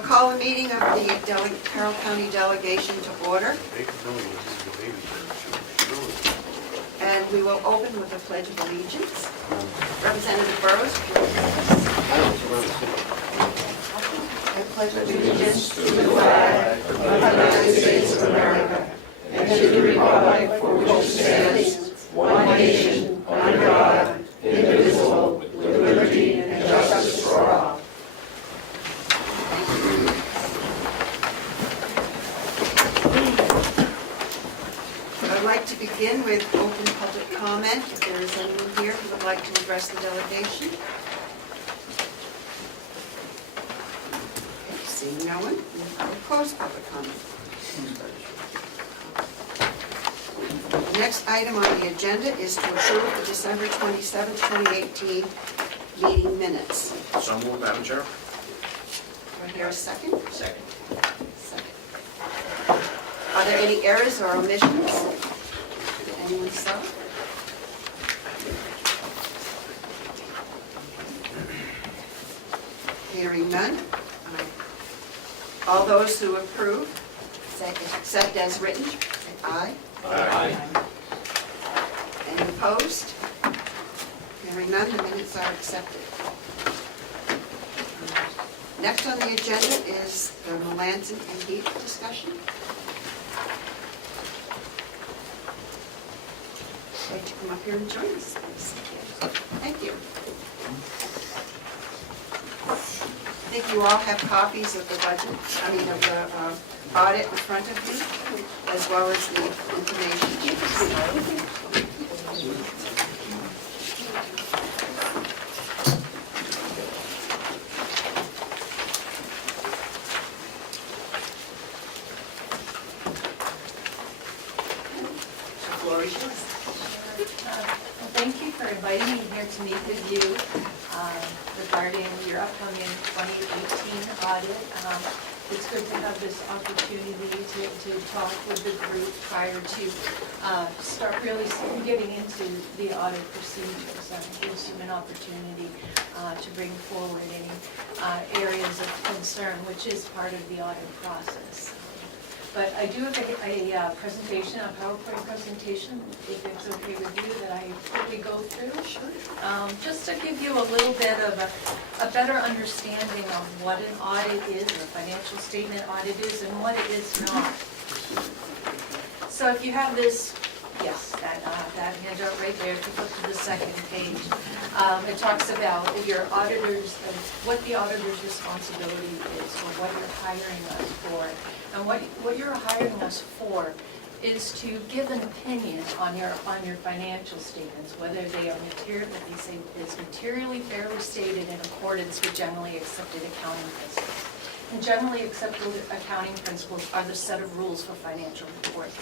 I'll call a meeting of the Carroll County Delegation to order. And we will open with a pledge of allegiance. Representative Burrows. I pledge allegiance to the flag of the United States of America and to the republic for which it stands, one nation, under God, indivisible, with liberty and justice for all. I'd like to begin with open public comment. If there is anyone here who would like to address the delegation. Okay, seeing no one, we'll close public comment. The next item on the agenda is to approve the December 27, 2018 meeting minutes. So moved, Madam Chair. Do I hear a second? Second. Second. Are there any errors or omissions? Did anyone saw? Hearing none. All those who approve, accept as written, say aye. Aye. Any opposed? Hearing none, the minutes are accepted. Next on the agenda is the Melanson and Heath discussion. I'd like to come up here and join us, please. Thank you. I think you all have copies of the budget, of the audit in front of you, as well as the information. The floor is yours. Thank you for inviting me here to meet with you regarding your upcoming 2018 audit. It's good to have this opportunity to talk with the group prior to start really getting into the audit procedures. It gives you an opportunity to bring forward any areas of concern, which is part of the audit process. But I do have a presentation, a PowerPoint presentation, if it's okay with you, that I quickly go through. Sure. Just to give you a little bit of a better understanding of what an audit is, a financial statement audit is, and what it is not. So if you have this, yes, that handout right there, if you flip to the second page, it talks about your auditors, what the auditor's responsibility is, or what you're hiring us for. And what you're hiring us for is to give an opinion on your financial statements, whether they are materially fairly stated in accordance with generally accepted accounting principles. And generally accepted accounting principles are the set of rules for financial reporting.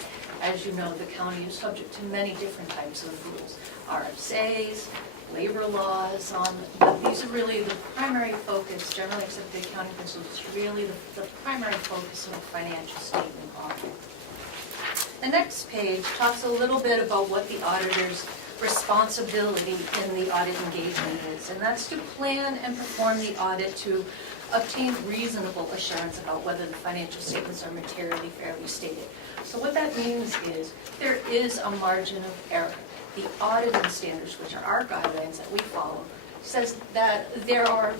As you know, the county is subject to many different types of rules, RSAs, labor laws, but these are really the primary focus. Generally accepted accounting principles is really the primary focus of a financial statement audit. The next page talks a little bit about what the auditor's responsibility in the audit engagement is, and that's to plan and perform the audit to obtain reasonable assurance about whether the financial statements are materially fairly stated. So what that means is there is a margin of error. The auditing standards, which are our guidelines that we follow, says that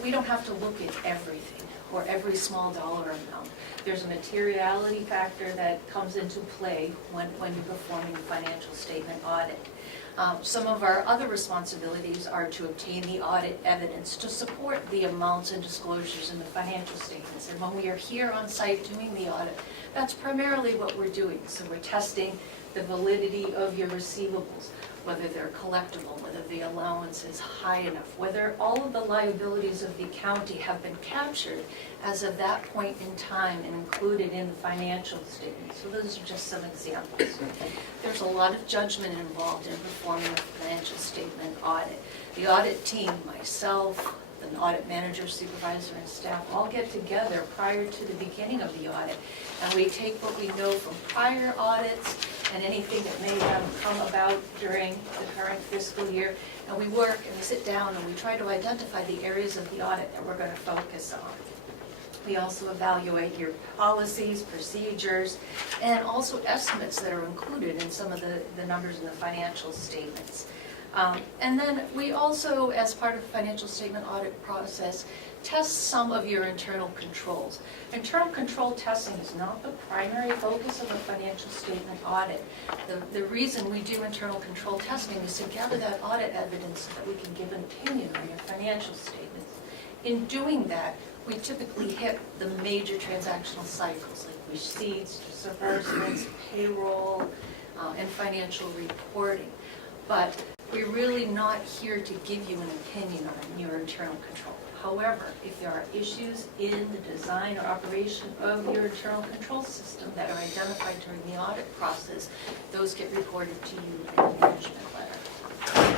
we don't have to look at everything or every small dollar amount. There's a materiality factor that comes into play when you're performing a financial statement audit. Some of our other responsibilities are to obtain the audit evidence to support the amounts and disclosures in the financial statements. And when we are here on site doing the audit, that's primarily what we're doing. So we're testing the validity of your receivables, whether they're collectible, whether the allowance is high enough, whether all of the liabilities of the county have been captured as of that point in time and included in the financial statement. So those are just some examples. There's a lot of judgment involved in performing a financial statement audit. The audit team, myself, the audit manager, supervisor, and staff all get together prior to the beginning of the audit, and we take what we know from prior audits and anything that may have come about during the current fiscal year, and we work and we sit down and we try to identify the areas of the audit that we're going to focus on. We also evaluate your policies, procedures, and also estimates that are included in some of the numbers in the financial statements. And then we also, as part of the financial statement audit process, test some of your internal controls. Internal control testing is not the primary focus of a financial statement audit. The reason we do internal control testing is to gather that audit evidence so that we can give an opinion on your financial statements. In doing that, we typically hit the major transactional cycles like receipts, disbursements, payroll, and financial reporting. But we're really not here to give you an opinion on your internal control. However, if there are issues in the design or operation of your internal control system that are identified during the audit process, those get reported to you in a management letter.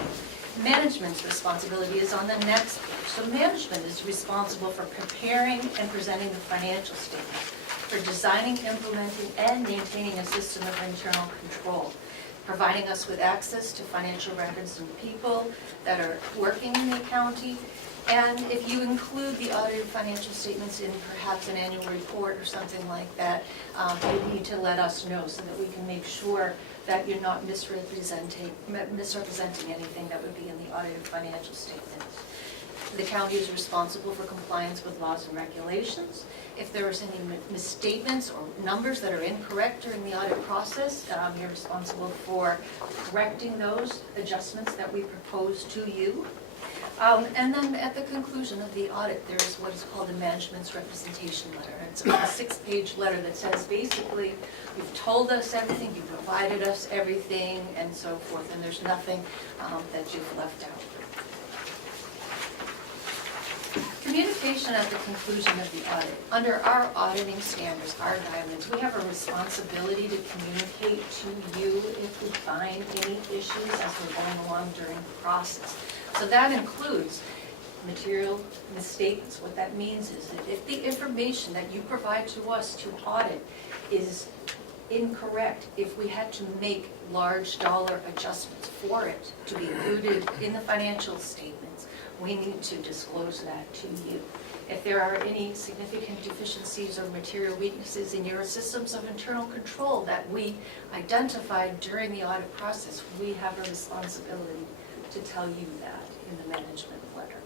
Management's responsibility is on the next page. So management is responsible for preparing and presenting the financial statements, for designing, implementing, and maintaining a system of internal control, providing us with access to financial records and people that are working in the county. And if you include the audited financial statements in perhaps an annual report or something like that, you need to let us know so that we can make sure that you're not misrepresenting anything that would be in the audited financial statements. The county is responsible for compliance with laws and regulations. If there is any misstatements or numbers that are incorrect during the audit process, you're responsible for correcting those adjustments that we propose to you. And then at the conclusion of the audit, there is what is called the management's representation letter. It's about a 6-page letter that says basically, you've told us everything, you've provided us everything, and so forth, and there's nothing that you've left out. Communication at the conclusion of the audit. Under our auditing standards, our guidelines, we have a responsibility to communicate to you if we find any issues as we're going along during the process. So that includes material misstatements. What that means is that if the information that you provide to us to audit is incorrect, if we had to make large dollar adjustments for it to be included in the financial statements, we need to disclose that to you. If there are any significant deficiencies or material weaknesses in your systems of internal control that we identified during the audit process, we have a responsibility to tell you that in the management letter.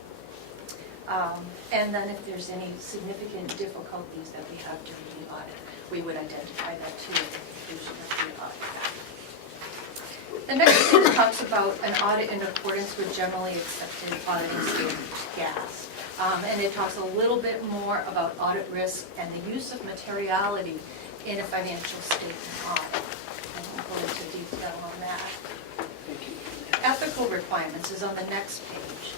And then if there's any significant difficulties that we have during the audit, we would identify that too at the conclusion of the audit. The next thing talks about an audit in accordance with generally accepted auditing standards, GAS. And it talks a little bit more about audit risk and the use of materiality in a financial statement audit. I won't go into detail on that. Ethical requirements is on the next page.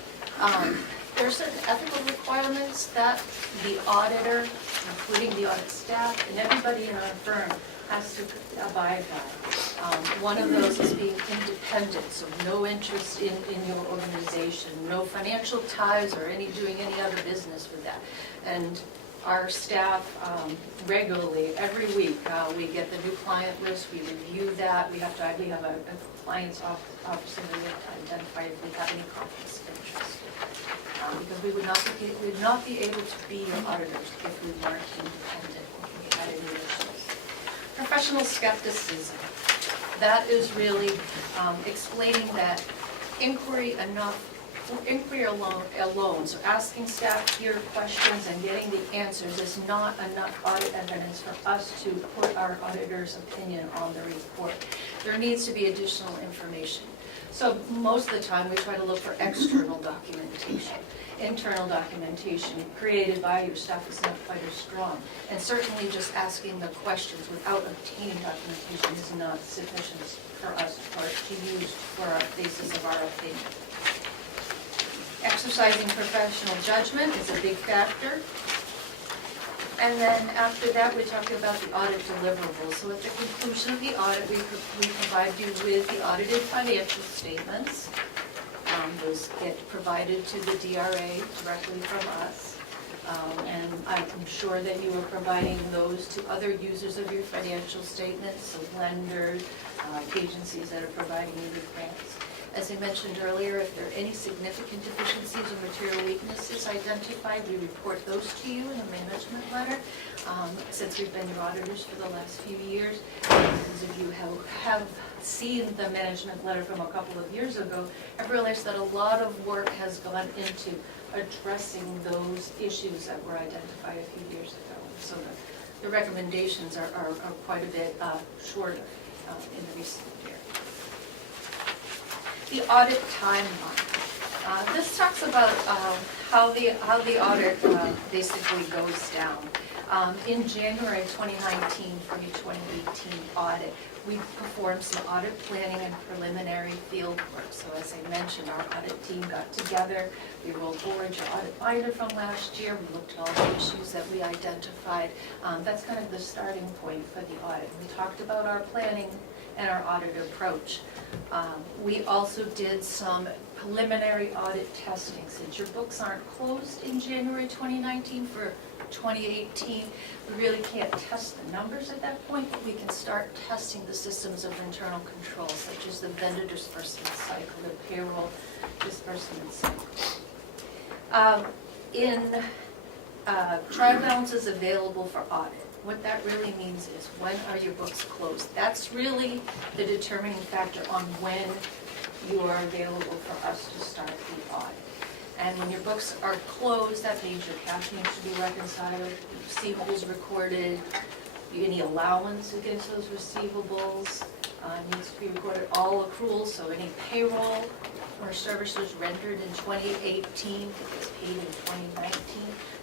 There are certain ethical requirements that the auditor, including the audit staff, and everybody in our firm has to abide by. One of those is being independent, so no interest in your organization, no financial ties or doing any other business with that. And our staff regularly, every week, we get the new client list, we review that, we have a compliance officer that we have to identify if we have any conflicts of interest. Because we would not be able to be your auditors if we weren't independent, if we had any issues. Professional skepticism. That is really explaining that inquiry alone, so asking staff your questions and getting the answers is not enough audit evidence for us to put our auditor's opinion on the report. There needs to be additional information. So most of the time we try to look for external documentation. Internal documentation created by your staff is not quite as strong. And certainly just asking the questions without obtaining documentation is not sufficient for us to use for our basis of our opinion. Exercising professional judgment is a big factor. And then after that, we talk about the audit deliverables. So at the conclusion of the audit, we provide you with the audited financial statements. Those get provided to the DRA directly from us. And I'm sure that you are providing those to other users of your financial statements, so lenders, agencies that are providing you with grants. As I mentioned earlier, if there are any significant deficiencies or material weaknesses identified, we report those to you in a management letter. Since we've been your auditors for the last few years, those of you who have seen the management letter from a couple of years ago, I've realized that a lot of work has gone into addressing those issues that were identified a few years ago. So the recommendations are quite a bit shorter in the recent year. The audit timeline. This talks about how the audit basically goes down. In January 2019 for your 2018 audit, we performed some audit planning and preliminary field work. So as I mentioned, our audit team got together, we rolled forward your audit binder from last year, we looked at all the issues that we identified. That's kind of the starting point for the audit. We talked about our planning and our audit approach. We also did some preliminary audit testing. Since your books aren't closed in January 2019 for 2018, we really can't test the numbers at that point, but we can start testing the systems of internal control, such as the vendor disbursement cycle, the payroll disbursement cycle. Trial balances available for audit. What that really means is, when are your books closed? That's really the determining factor on when you are available for us to start the audit. And when your books are closed, that means your cash needs to be reconciled, receivables recorded, any allowance against those receivables needs to be recorded, all accruals, so any payroll or services rendered in 2018 that gets paid in 2019,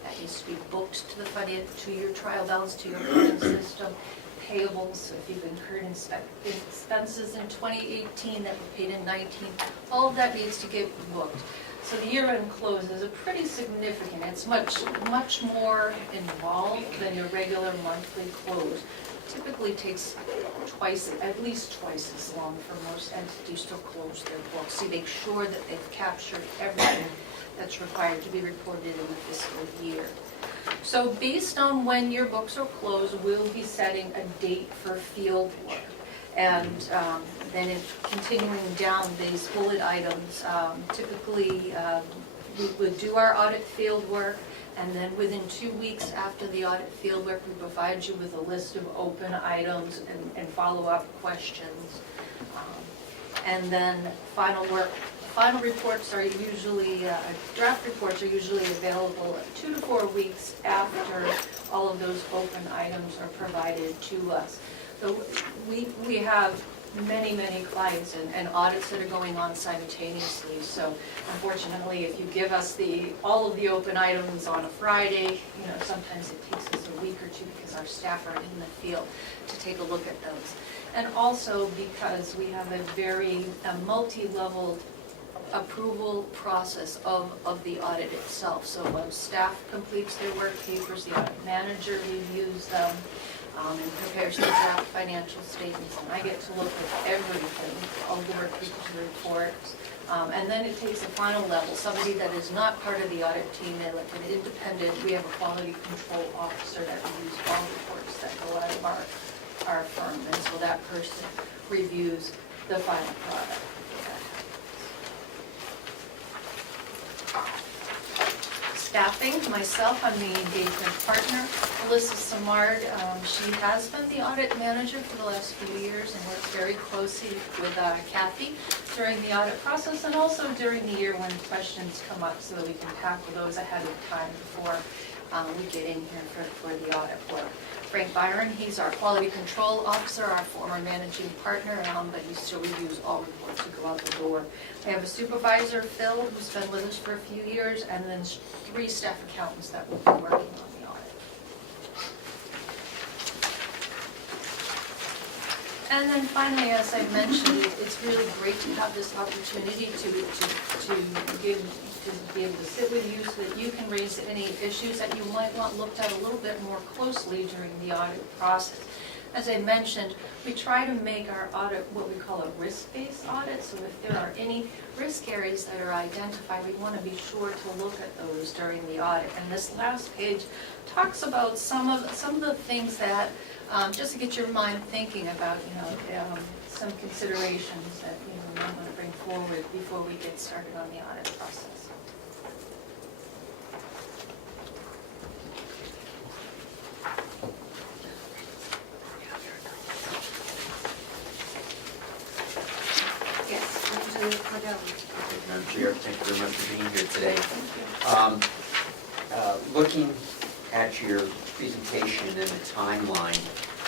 that needs to be booked to your trial balance, to your billing system. Payables, so if you've incurred expenses in 2018 that were paid in 19, all of that needs to get booked. So the year-end close is a pretty significant, it's much more involved than your regular monthly close. Typically takes at least twice as long for most entities to close their books. So you make sure that they've captured everything that's required to be reported in the fiscal year. So based on when your books are closed, we'll be setting a date for field work. And then continuing down these bullet items, typically we would do our audit field work, and then within 2 weeks after the audit field work, we provide you with a list of open items and follow-up questions. And then final reports are usually, draft reports are usually available 2 to 4 weeks after all of those open items are provided to us. So we have many clients and audits that are going on simultaneously. So unfortunately, if you give us all of the open items on a Friday, sometimes it takes us a week or two because our staff are in the field to take a look at those. And also because we have a multi-level approval process of the audit itself. So when staff completes their work papers, the audit manager reviews them, and prepares the draft financial statements, and I get to look at everything, all the work papers, reports, and then it takes a final level, somebody that is not part of the audit team, they're like an independent, we have a quality control officer that reviews all reports that go out of our firm, and so that person reviews the final product. Staffing, myself, I'm the engagement partner. Alyssa Samard, she has been the audit manager for the last few years and works very closely with Kathy during the audit process and also during the year when questions come up so that we can tackle those ahead of time before we get in here for the audit work. Frank Byron, he's our quality control officer, our former managing partner, but he still reviews all reports that go out the door. We have a supervisor, Phil, who's been with us for a few years, and then 3 staff accountants that will be working on the audit. And then finally, as I mentioned, it's really great to have this opportunity to be able to sit with you so that you can raise any issues that you might want looked at a little bit more closely during the audit process. As I mentioned, we try to make our audit what we call a risk-based audit, so if there are any risk areas that are identified, we want to be sure to look at those during the audit. And this last page talks about some of the things that, just to get your mind thinking about, some considerations that we want to bring forward before we get started on the audit process. Chair. Thank you very much for being here today. Looking at your presentation and the timeline,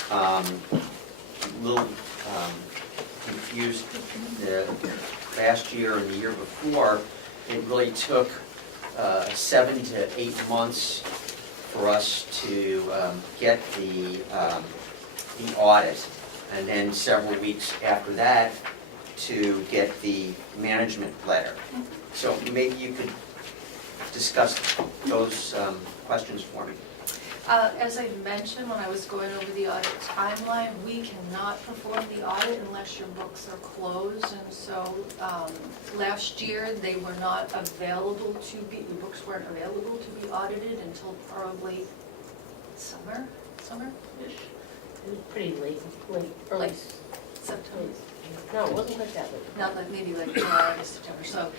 a little confused. The last year and the year before, it really took 7 to 8 months for us to get the audit, and then several weeks after that to get the management letter. So maybe you could discuss those questions for me. As I mentioned when I was going over the audit timeline, we cannot perform the audit unless your books are closed. And so last year they were not available to be, the books weren't available to be audited until probably summer-ish? It was pretty late, early Like September. No, it wasn't like that late. Not like, maybe like July, August, September. So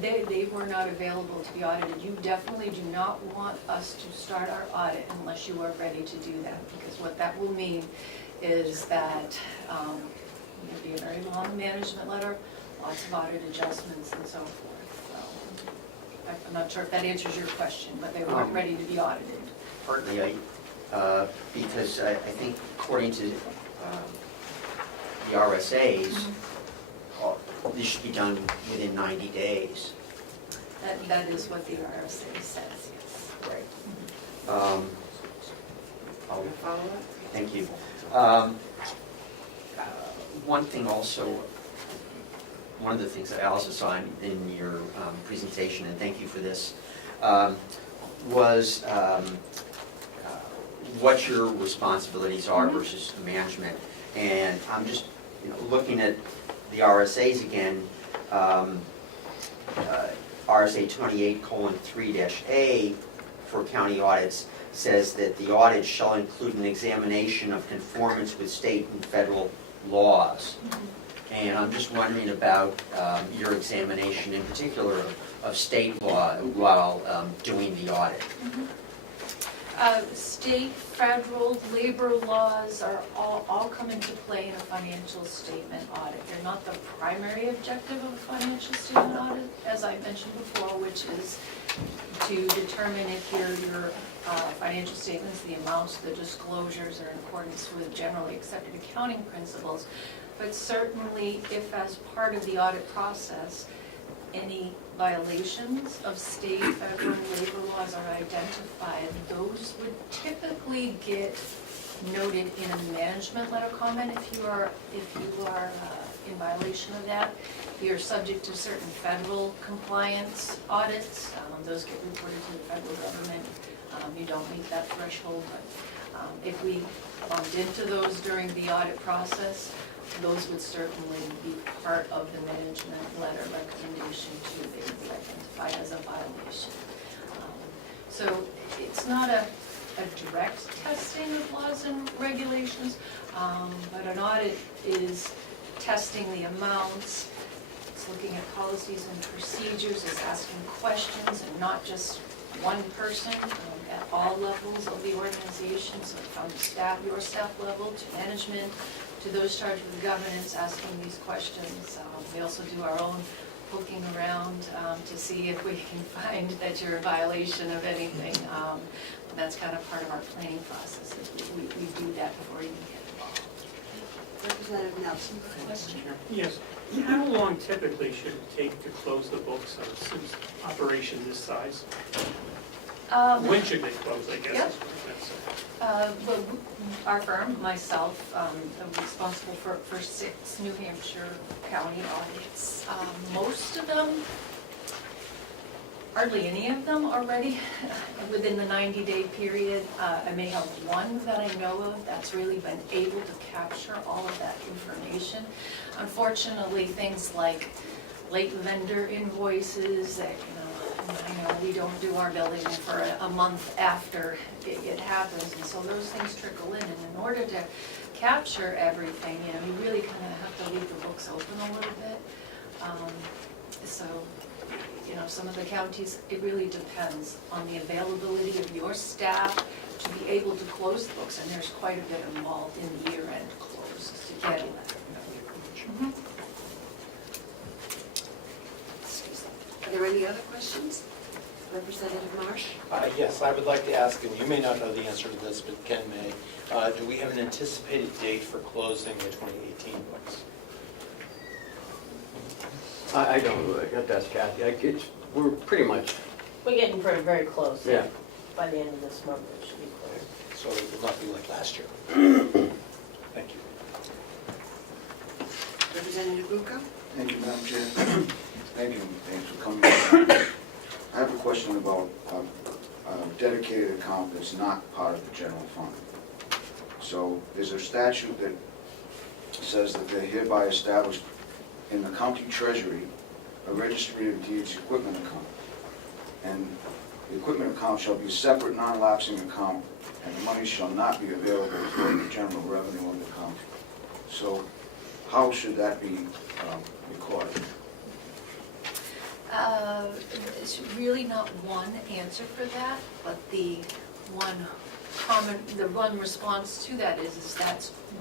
they were not available to be audited. You definitely do not want us to start our audit unless you are ready to do that, because what that will mean is that there'll be a very long management letter, lots of audit adjustments and so forth. So I'm not sure if that answers your question, but they weren't ready to be audited. Partly, because I think according to the RSAs, this should be done within 90 days. That is what the RSA says, yes. Right. Follow-up? Thank you. One thing also, one of the things that I also saw in your presentation, and thank you for this, was what your responsibilities are versus management. And I'm just looking at the RSAs again. RSA 28:3-A for county audits says that the audit shall include an examination of conformance with state and federal laws. And I'm just wondering about your examination in particular of state law while doing the audit. State, federal, labor laws are all come into play in a financial statement audit. They're not the primary objective of a financial statement audit, as I mentioned before, which is to determine if your financial statements, the amounts, the disclosures are in accordance with generally accepted accounting principles. But certainly, if as part of the audit process, any violations of state, federal, and labor laws are identified, those would typically get noted in a management letter comment if you are in violation of that. You're subject to certain federal compliance audits. Those get reported to the federal government. You don't meet that threshold, but if we bumped into those during the audit process, those would certainly be part of the management letter recommendation to be identified as a violation. So it's not a direct testing of laws and regulations, but an audit is testing the amounts, it's looking at policies and procedures, it's asking questions, and not just one person, at all levels of the organization, so from staff, your staff level, to management, to those charged with governance, asking these questions. We also do our own poking around to see if we can find that you're in violation of anything. That's kind of part of our planning process. We do that before you get involved. Representative Nelson. Question? Yes. How long typically should it take to close the books on a operation this size? When should they close, I guess? Yep. Is what I'm trying to say. Well, our firm, myself, I'm responsible for 6 New Hampshire county audits. Most of them, hardly any of them are ready within the 90-day period. I may have one that I know of that's really been able to capture all of that information. Unfortunately, things like late vendor invoices that, we don't do our billing for a month after it happens, and so those things trickle in. And in order to capture everything, you really kind of have to leave the books open a little bit. Some of the counties, it really depends on the availability of your staff to be able to close the books, and there's quite a bit involved in the year-end closes to get it. Are there any other questions? Representative Marsh? Yes, I would like to ask, and you may not know the answer to this, but Ken may, do we have an anticipated date for closing the 2018 books? I don't, that's Kathy. We're pretty much, We're getting very close. yeah. By the end of this month, it should be clear. So it will not be like last year. Thank you. Representative Bucco? Thank you, Madam Chair. Thank you, thanks for coming. I have a question about a dedicated account that's not part of the general fund. So there's a statute that says that they're hereby established in the county treasury a registry of deeds equipment account. And the equipment account shall be a separate non-lapsing account, and the money shall not be available for the general revenue of the county. So how should that be recorded? It's really not one answer for that, but the one response to that is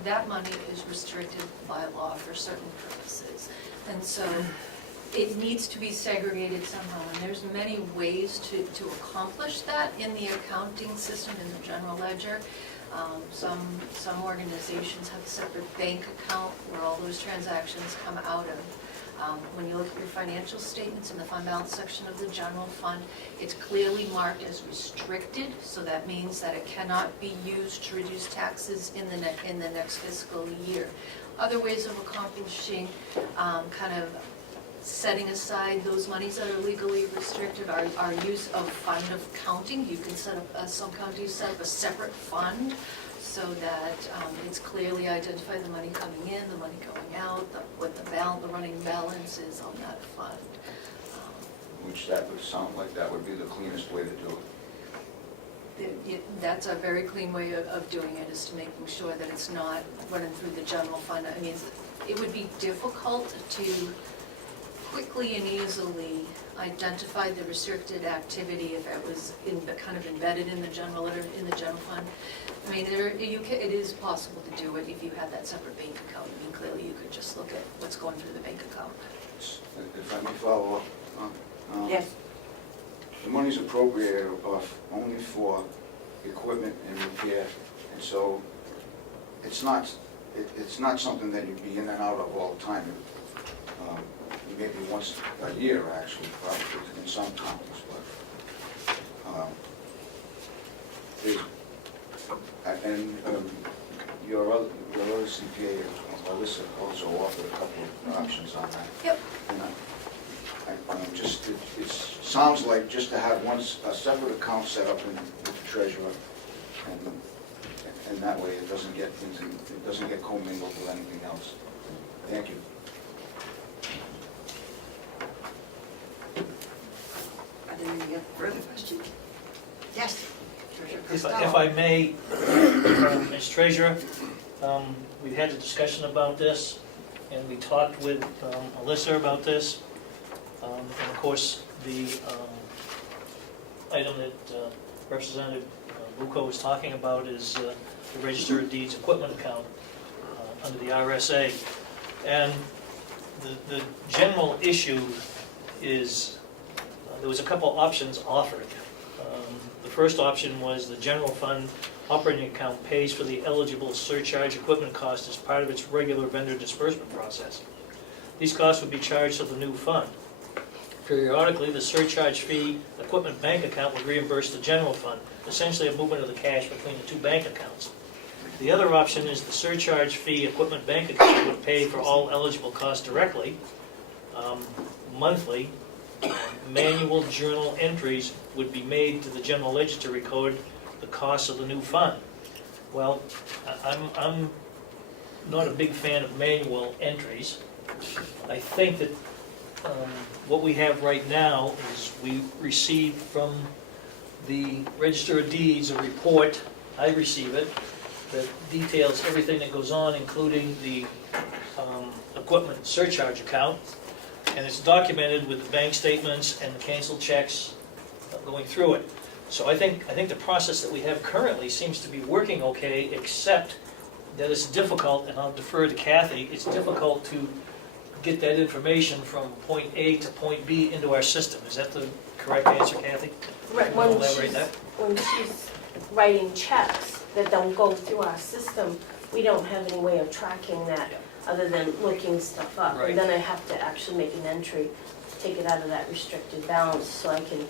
that money is restricted by law for certain purposes. And so it needs to be segregated somehow, and there's many ways to accomplish that in the accounting system, in the general ledger. Some organizations have a separate bank account where all those transactions come out of. When you look at your financial statements in the fund balance section of the general fund, it's clearly marked as restricted, so that means that it cannot be used to reduce taxes in the next fiscal year. Other ways of accomplishing kind of setting aside those monies that are legally restricted are use of fund of counting. You can set up, some counties set up a separate fund so that it's clearly identified the money coming in, the money going out, what the running balance is on that fund. Which that would sound like that would be the cleanest way to do it. That's a very clean way of doing it, is to making sure that it's not running through the general fund. I mean, it would be difficult to quickly and easily identify the restricted activity if it was kind of embedded in the general fund. I mean, it is possible to do it if you had that separate bank account. I mean, clearly you could just look at what's going through the bank account. If I may follow up. Yes. The money's appropriated only for equipment and repair, and so it's not something that you'd be in and out of all the time. Maybe once a year, actually, probably in some counties, but your other CPA, Alyssa, also offered a couple of options on that. Yep. And it sounds like just to have a separate account set up with the treasurer, and that way it doesn't get commingled with anything else. Thank you. Are there any further questions? Yes. Treasurer If Costello. I may, as treasurer, we've had a discussion about this, and we talked with Alyssa about this. And of course, the item that Representative Bucco was talking about is the Register of Deeds equipment account under the RSA. And the general issue is there was a couple options offered. The first option was the general fund operating account pays for the eligible surcharge equipment cost as part of its regular vendor disbursement process. These costs would be charged to the new fund. Periodically, the surcharge fee equipment bank account would reimburse the general fund, essentially a movement of the cash between the two bank accounts. The other option is the surcharge fee equipment bank account would pay for all eligible costs directly, monthly. Manual journal entries would be made to the general ledger to record the costs of the new fund. Well, I'm not a big fan of manual entries. I think that what we have right now is we receive from the Register of Deeds a report, I receive it, that details everything that goes on, including the equipment surcharge account, and it's documented with the bank statements and the canceled checks going through it. So I think the process that we have currently seems to be working okay, except that it's difficult, and I'll defer to Kathy, it's difficult to get that information from point A to point B into our system. Is that the correct answer, Kathy? Right, Wanna when elaborate she's, that? when she's writing checks that don't go through our system, we don't have any way of tracking that other than looking stuff up. Right. And then I have to actually make an entry to take it out of that restricted balance so I can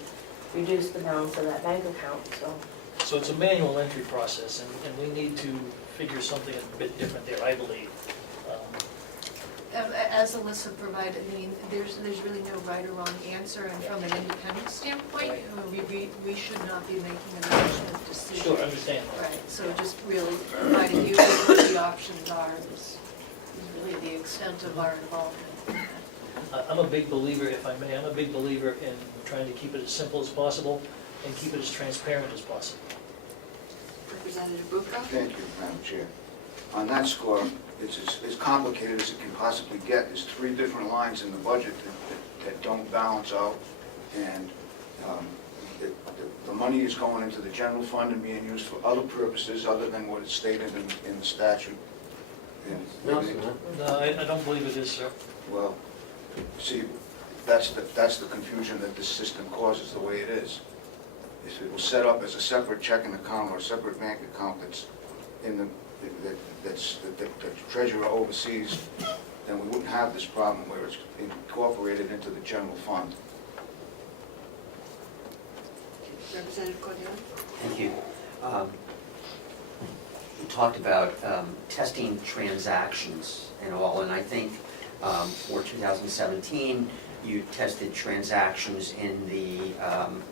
reduce the balance of that bank account, so. So it's a manual entry process, and we need to figure something a bit different there, I believe. As Alyssa provided, I mean, there's really no right or wrong answer, and from an independent standpoint, we should not be making a management decision. Sure, understand. Right, so just really providing you with what the options are is really the extent of our involvement. I'm a big believer, if I may, I'm a big believer in trying to keep it as simple as possible and keep it as transparent as possible. Representative Woodcock? Thank you, Madam Chair. On that score, it's as complicated as it can possibly get. There's 3 different lines in the budget that don't balance out, and the money is going into the general fund and being used for other purposes other than what is stated in the statute. And- No, it's not. No, I don't believe it is, sir. Well, see, that's the confusion that this system causes the way it is. If it was set up as a separate checking account or a separate bank account that's in the, that the treasurer oversees, then we wouldn't have this problem where it's incorporated into the general fund. Representative Cordelli? Thank you. You talked about testing transactions and all, and I think for 2017, you tested transactions in the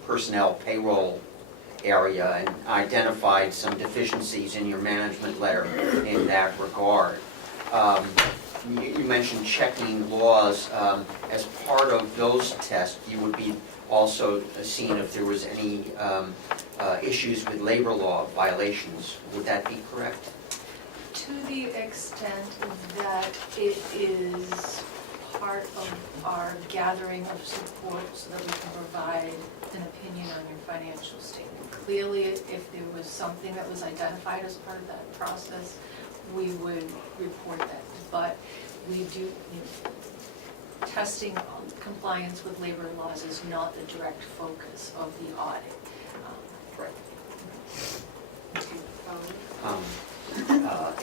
personnel payroll area and identified some deficiencies in your management letter in that regard. You mentioned checking laws. As part of those tests, you would be also seeing if there was any issues with labor law violations. Would that be correct? To the extent that it is part of our gathering of support so that we can provide an opinion on your financial statement. Clearly, if there was something that was identified as part of that process, we would report that. But we do, testing compliance with labor laws is not the direct focus of the audit.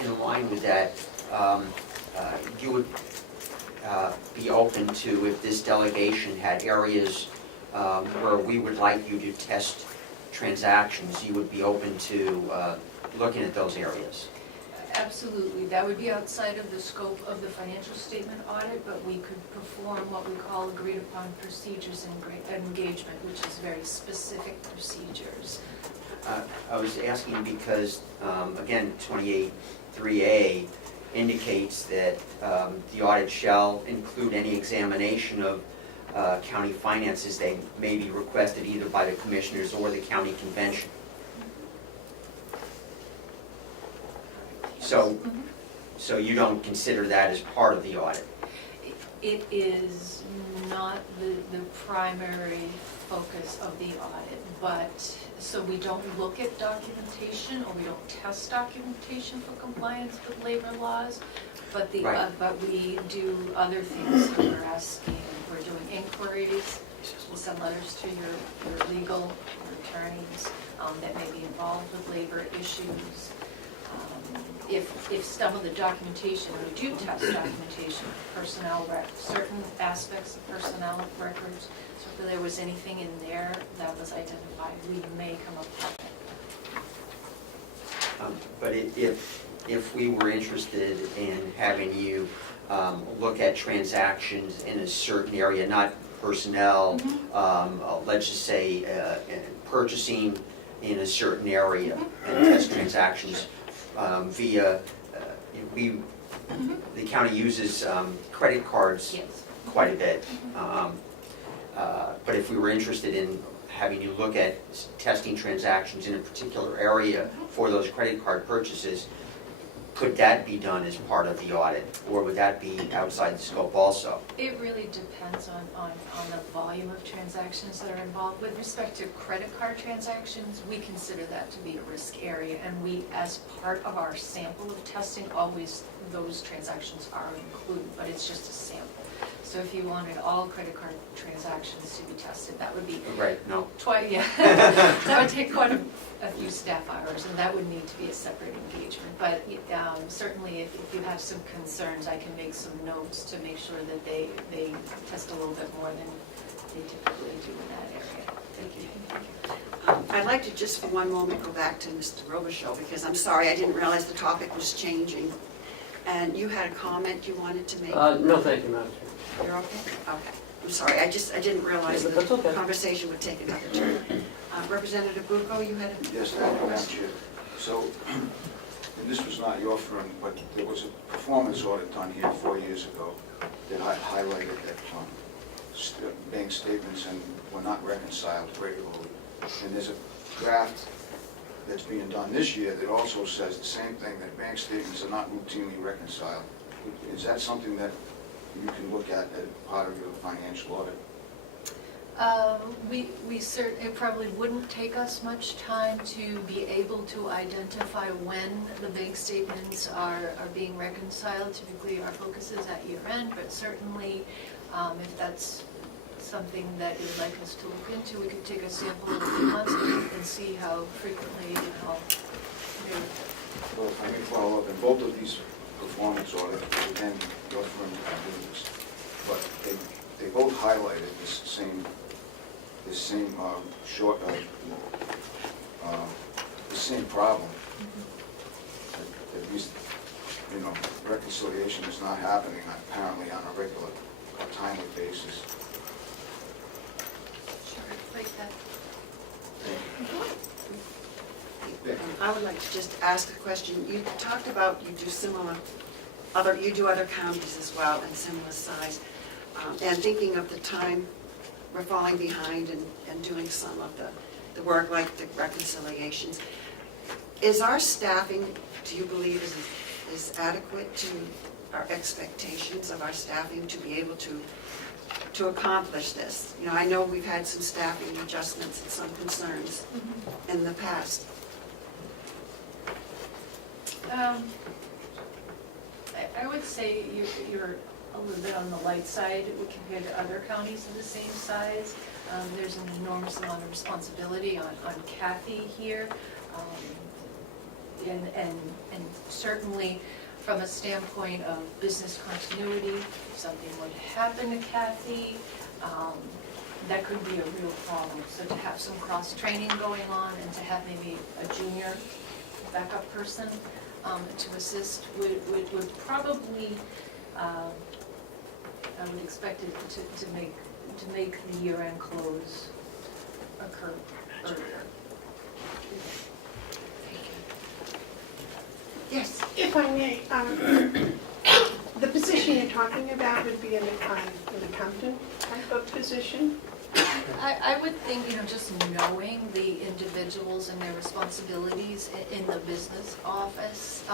In line with that, you would be open to, if this delegation had areas where we would like you to test transactions, you would be open to looking at those areas? Absolutely. That would be outside of the scope of the financial statement audit, but we could perform what we call agreed upon procedures and engagement, which is very specific procedures. I was asking because, again, 28.3A indicates that the audit shall include any examination of county finances that may be requested either by the commissioners or the county convention. So you don't consider that as part of the audit? It is not the primary focus of the audit, but, so we don't look at documentation or we don't test documentation for compliance with labor laws, but Right. but we do other things. So we're asking, we're doing inquiries, we'll send letters to your legal attorneys that may be involved with labor issues. If some of the documentation, we do test documentation, personnel certain aspects of personnel records, so if there was anything in there that was identified, we may come up with it. But if we were interested in having you look at transactions in a certain area, not personnel, let's just say purchasing in a certain area and test transactions via, the county uses credit cards Yes. quite a bit. But if we were interested in having you look at testing transactions in a particular area for those credit card purchases, could that be done as part of the audit, or would that be outside the scope also? It really depends on the volume of transactions that are involved. With respect to credit card transactions, we consider that to be a risk area, and we, as part of our sample of testing, always those transactions are included, but it's just a sample. So if you wanted all credit card transactions to be tested, that would be Right, no. yeah. That would take quite a few staff hours, and that would need to be a separate engagement. But certainly if you have some concerns, I can make some notes to make sure that they test a little bit more than they typically do in that area. Thank you. I'd like to just for one moment go back to Mr. Robichaud, because I'm sorry, I didn't realize the topic was changing. And you had a comment you wanted to make? No, thank you, Madam Chair. You're okay? Okay. I'm sorry, I didn't realize Yeah, that's okay. the conversation would take another turn. Representative Bucco, you had a Yes, thank you, Madam Chair. So, and this was not your firm, but there was a performance audit done here 4 years ago that highlighted that bank statements were not reconciled regularly. And there's a draft that's being done this year that also says the same thing, that bank statements are not routinely reconciled. Is that something that you can look at as part of your financial audit? It probably wouldn't take us much time to be able to identify when the bank statements are being reconciled. Typically, our focus is at year end, but certainly if that's something that you'd like us to look into, we could take a sample of a few months and see how frequently and how. Well, if I may follow up, in both of these performance audits, again, your firm can do this, but they both highlighted this same the same problem. At least, reconciliation is not happening apparently on a regular or timely basis. Sure, like that. I would like to just ask a question. You talked about you do other counties as well and similar size. And thinking of the time we're falling behind and doing some of the work like the reconciliations. Is our staffing, do you believe, is adequate to our expectations of our staffing to be able to accomplish this? I know we've had some staffing adjustments and some concerns in the past. I would say you're a little bit on the light side compared to other counties of the same size. There's an enormous amount of responsibility on Kathy here. And certainly from a standpoint of business continuity, if something would happen to Kathy, that could be a real problem. So to have some cross-training going on and to have maybe a junior backup person to assist would probably, I would expect it to make the year-end close occur earlier. Yes. If I may, the position you're talking about would be an accountant type of position? I would think, just knowing the individuals and their responsibilities in the business office,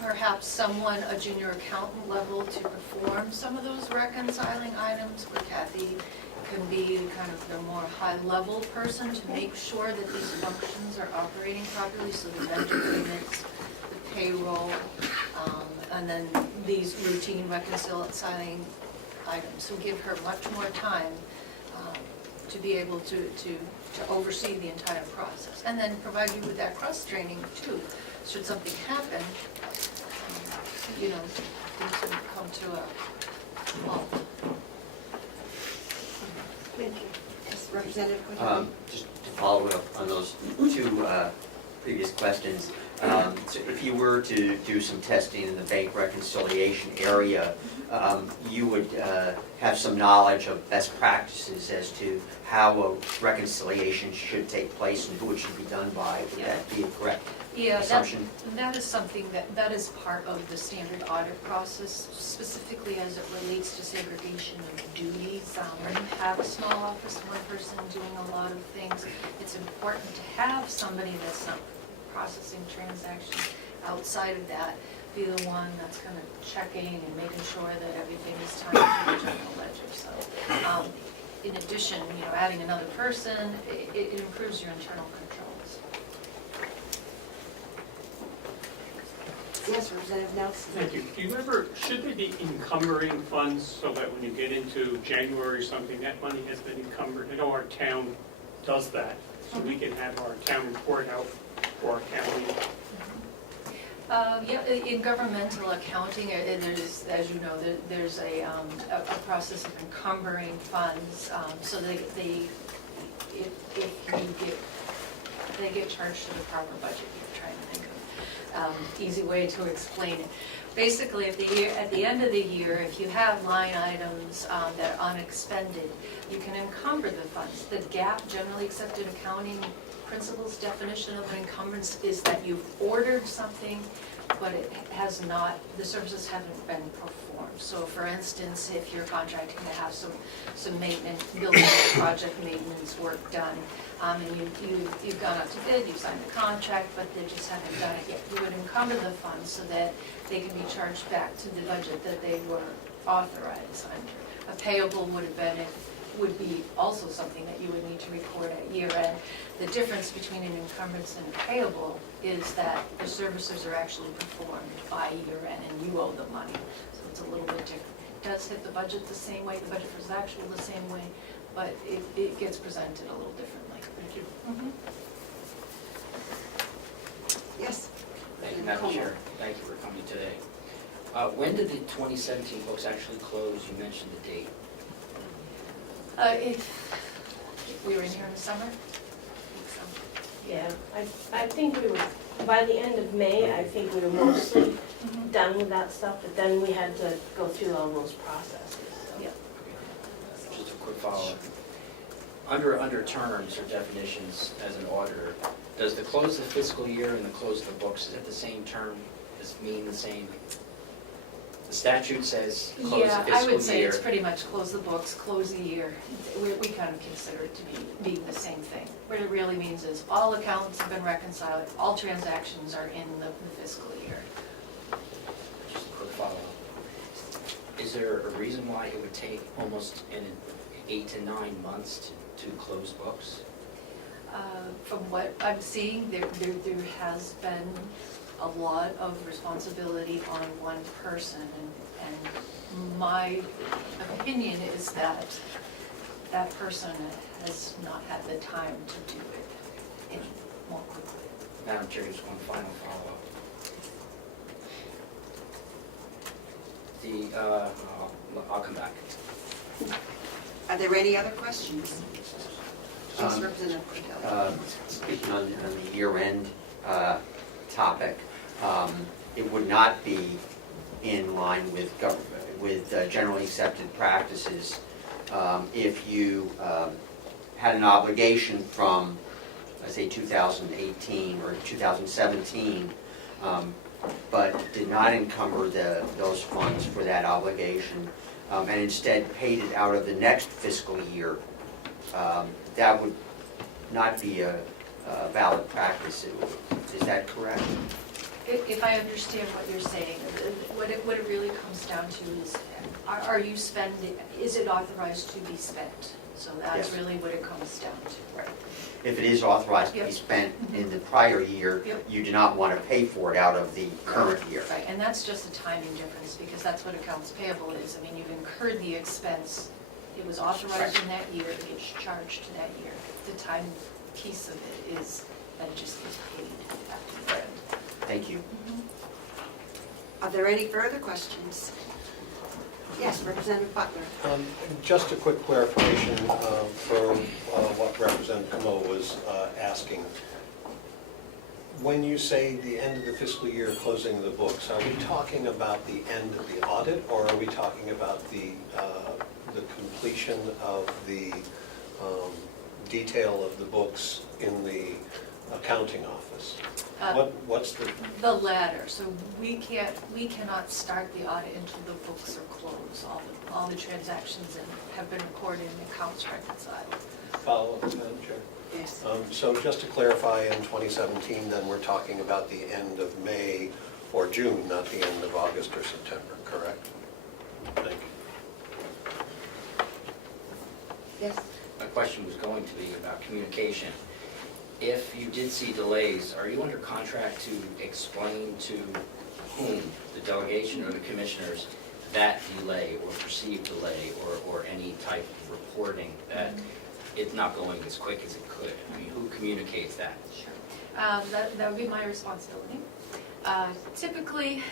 perhaps a junior accountant level to perform some of those reconciling items where Kathy can be kind of the more high-level person to make sure that these functions are operating properly, so the vendor payments, the payroll, and then these routine reconciling items. So give her much more time to be able to oversee the entire process, and then provide you with that cross-training too. Should something happen, things would come to a halt. Thank you. Yes, Representative Cordelli. Just to follow up on those two previous questions, so if you were to do some testing in the bank reconciliation area, you would have some knowledge of best practices as to how a reconciliation should take place and who it should be done by. Would that be a correct assumption? That is something that is part of the standard audit process, specifically as it relates to segregation of duties. When you have a small office, one person doing a lot of things, it's important to have somebody that's not processing transactions outside of that, be the one that's kind of checking and making sure that everything is timed to the general ledger. So in addition, adding another person, it improves your internal controls. Yes, Representative Nelson. Thank you. Do you ever, should they be encumbering funds so that when you get into January or something, that money has been encumbered? I know our town does that, so we can have our town report out for our county. Yeah, in governmental accounting, there's, as you know, there's a process of encumbering funds, so they get charged to the proper budget. You're trying to think of easy way to explain it. Basically, at the end of the year, if you have line items that are unexpended, you can encumber the funds. The GAAP, generally accepted accounting principles definition of an encumbrance is that you've ordered something, but it has not, the services haven't been performed. So for instance, if you're contracting to have some maintenance, building project maintenance work done, and you've gone out to bid, you've signed the contract, but they just haven't done it yet, you would encumber the funds so that they can be charged back to the budget that they were authorized under. A payable would be also something that you would need to record at year end. The difference between an encumbrance and a payable is that the services are actually performed by year end and you owe the money. So it's a little bit different. It does hit the budget the same way, the budget was actually the same way, but it gets presented a little differently. Thank you. Yes. Thank you, Madam Chair. Thank you for coming today. When did the 2017 books actually close? You mentioned the date. If we were in here in the summer? Yeah, I think we were, by the end of May, I think we were mostly done with that stuff, but then we had to go through all those processes. So. Yeah. Just a quick follow-up. Under terms or definitions as an auditor, does the close of the fiscal year and the close of the books, is it the same term? Does it mean the same? The statute says close the fiscal year. Yeah, I would say it's pretty much close the books, close the year. We kind of consider it to be the same thing. What it really means is all accounts have been reconciled, all transactions are in the fiscal year. Just a quick follow-up. Is there a reason why it would take almost 8 to 9 months to close books? From what I'm seeing, there has been a lot of responsibility on one person, and my opinion is that that person has not had the time to do it any more quickly. Madam Chair, just one final follow-up. I'll come back. Are there any other questions? Yes, Representative Cordelli. Speaking on the year-end topic, it would not be in line with generally accepted practices if you had an obligation from, let's say, 2018 or 2017, but did not encumber those funds for that obligation, and instead paid it out of the next fiscal year. That would not be a valid practice. Is that correct? If I understand what you're saying, what it really comes down to is, are you spending, is it authorized to be spent? So that's Yes. really what it comes down to. Right. If it is authorized to be Yep. spent in the prior year, Yep. you do not want to pay for it out of the current year. Right, and that's just a timing difference, because that's what accounts payable is. I mean, you've incurred the expense, it was authorized in that year, it gets charged to that year. The time piece of it is that it just gets paid at the end. Thank you. Are there any further questions? Yes, Representative Butler. Just a quick clarification for what Representative Comeau was asking. When you say the end of the fiscal year, closing the books, are we talking about the end of the audit, or are we talking about the completion of the detail of the books in the accounting office? What's The latter, so we cannot start the audit until the books are closed. All the transactions have been recorded and accounts reconciled. follow-up, Madam Chair? Yes. So just to clarify, in 2017, then we're talking about the end of May or June, not the end of August or September, correct? Thank you. Yes. My question was going to be about communication. if you did see delays, are you under contract to explain to whom, the delegation or the commissioners, that delay or perceived delay or any type of reporting that it's not going as quick as it could? I mean, who communicates that? Sure. That would be my responsibility. Typically,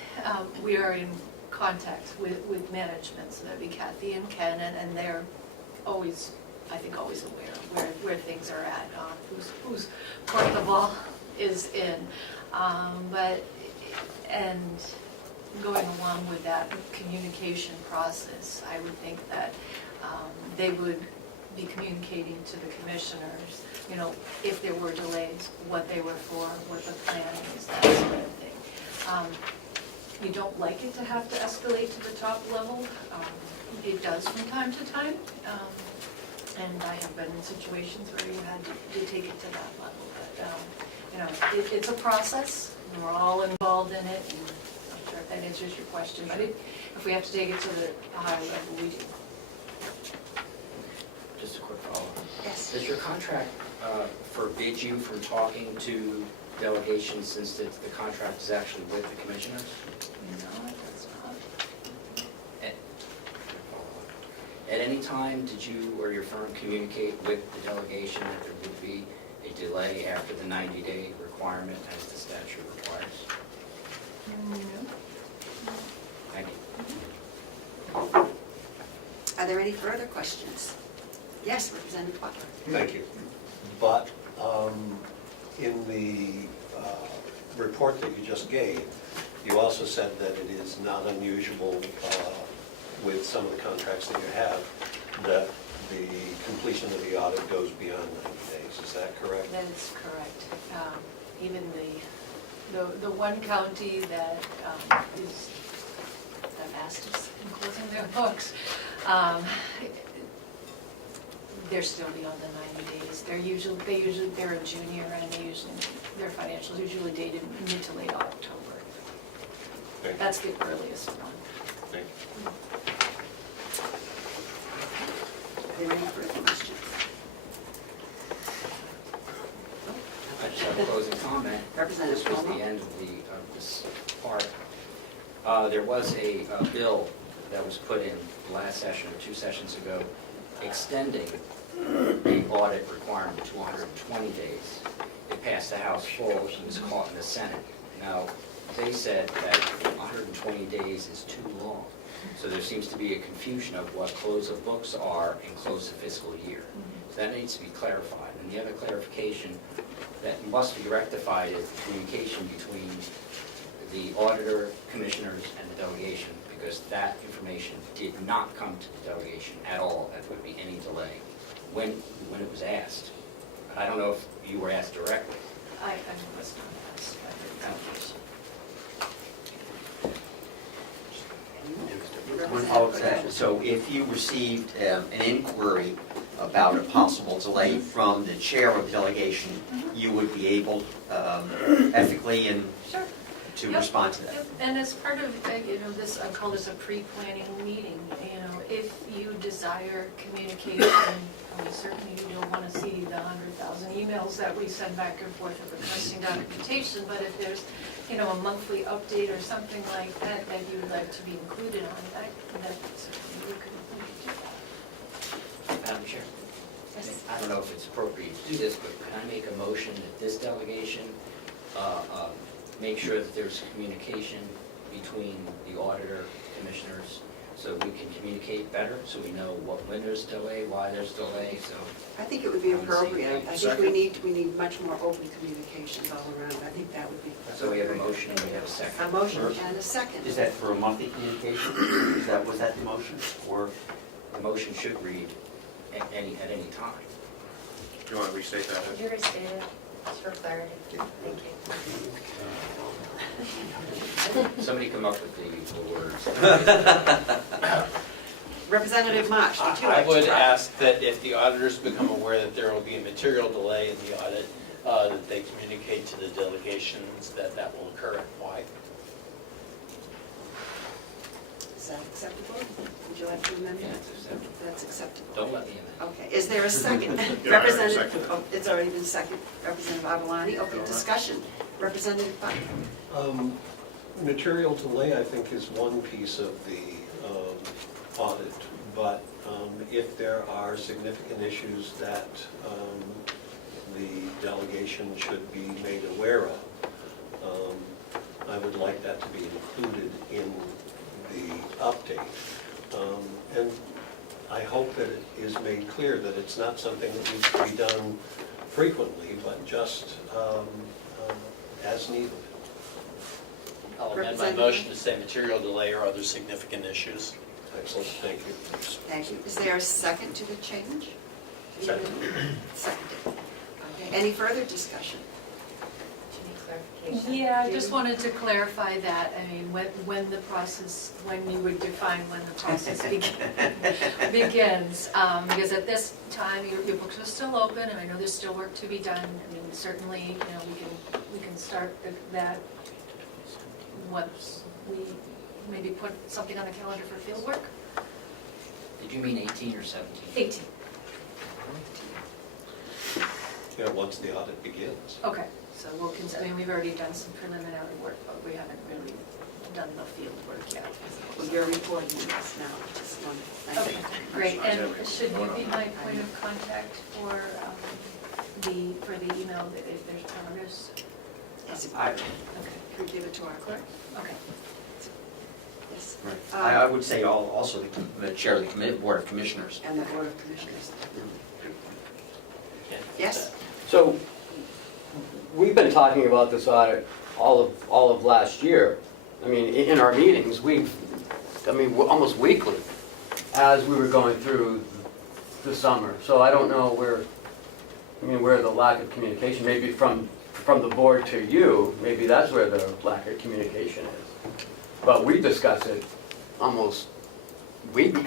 we are in contact with management, so that'd be Kathy and Ken, and they're always, I think, always aware where things are at, whose part the ball is in. And going along with that communication process, I would think that they would be communicating to the commissioners, you know, if there were delays, what they were for, what the plan is, that sort of thing. You don't like it to have to escalate to the top level. It does from time to time. And I have been in situations where you had to take it to that level. But, you know, it's a process, and we're all involved in it, and I'm sure if that answers your question. But if we have to take it to the higher level, we do. Just a quick follow-up. Yes. Does your contract forbid you from talking to delegations since the contract is actually with the commissioners? No, it does not. At any time, did you or your firm communicate with the delegation that there would be a delay after the 90-day requirement as the statute requires? No. Thank you. Are there any further questions? Yes, Representative Butler. Thank you. But in the report that you just gave, you also said that it is not unusual with some of the contracts that you have that the completion of the audit goes beyond 90 days. Is that correct? That is correct. Even the one county that is the fastest in closing their books, they're still beyond the 90 days. They're a junior, and their financials usually dated mid to late October. Thank you. That's the earliest one. Thank you. Are there any further questions? I just have a closing comment. Representative This was Comeau. the end of this part. There was a bill that was put in last session or 2 sessions ago extending the audit requirement to 120 days. It passed the House full, it was caught in the Senate. Now, they said that 120 days is too long. So there seems to be a confusion of what close of books are and close of fiscal year. So that needs to be clarified. And the other clarification that must be rectified is the communication between the auditor, commissioners, and the delegation, because that information did not come to the delegation at all, that there would be any delay when it was asked. I don't know if you were asked directly. I was not asked by the delegation. One follow-up to that. So if you received an inquiry about a possible delay from the chair of the delegation, you would be able ethically and Sure. to Yep. respond to that? Yep. And as part of, this, I call this a pre-planning meeting, if you desire communication, certainly you don't want to see the 100,000 emails that we send back and forth of requesting documentation, but if there's, a monthly update or something like that that you would like to be included on, that certainly you could do that. Madam Chair? Yes. I don't know if it's appropriate to do this, but can I make a motion that this delegation make sure that there's communication between the auditor, commissioners, so we can communicate better, so we know when there's delay, why there's delay, so. I think it would be On the same appropriate. page. I think we need much more open communications all around. I think that would be. So we have a motion and we have a second. A motion and a second. Is that for a monthly communication? Was that the motion? Or The motion should read at any time. Do you want to restate that? Could you restate it, just for clarity? Thank you. Somebody come up with the words. Representative March, did you like I to would try? ask that if the auditors become aware that there will be a material delay in the audit, that they communicate to the delegations that will occur and why. Is that acceptable? Would you like to amend Yeah, that? it's acceptable. That's acceptable. Don't let me amend. Okay, is there a second? Yeah, I have a Representative, second. oh, it's already been seconded. Representative Avalani, okay, discussion. Representative Butler. Material delay, I think, is one piece of the audit, but if there are significant issues that the delegation should be made aware of, I would like that to be included in the update. And I hope that it is made clear that it's not something that needs to be done frequently, but just as needed. I'll amend my motion to say material delay or other significant issues. Excellent, thank you. Thank you. Is there a second to the change? Second. Seconded. Okay, any further discussion? Yeah, I just wanted to clarify that, I mean, when the process, when you would define when the process begins. Because at this time, your books are still open, and I know there's still work to be done. I mean, certainly, you know, we can start that once we maybe put something on the calendar for field work. Did you mean 18 or 17? 18, Yeah, once the audit begins. okay, so we'll, I mean, we've already done some preliminary work, but we haven't really done the field work yet. Well, you're reporting this now, just one. Thank Okay, you. great, and should you be my point of contact for the email that if there's progress? Yes, I- okay. Can we give it to our clerk? Okay. Yes. Right. I would say also the chair of the Board of Commissioners. And the Board of Commissioners. Yes? So, we've been talking about this audit all of last year. I mean, in our meetings, almost weekly, as we were going through the summer. So I don't know where the lack of communication, maybe from the board to you, maybe that's where the lack of communication is. But we discuss it almost weekly.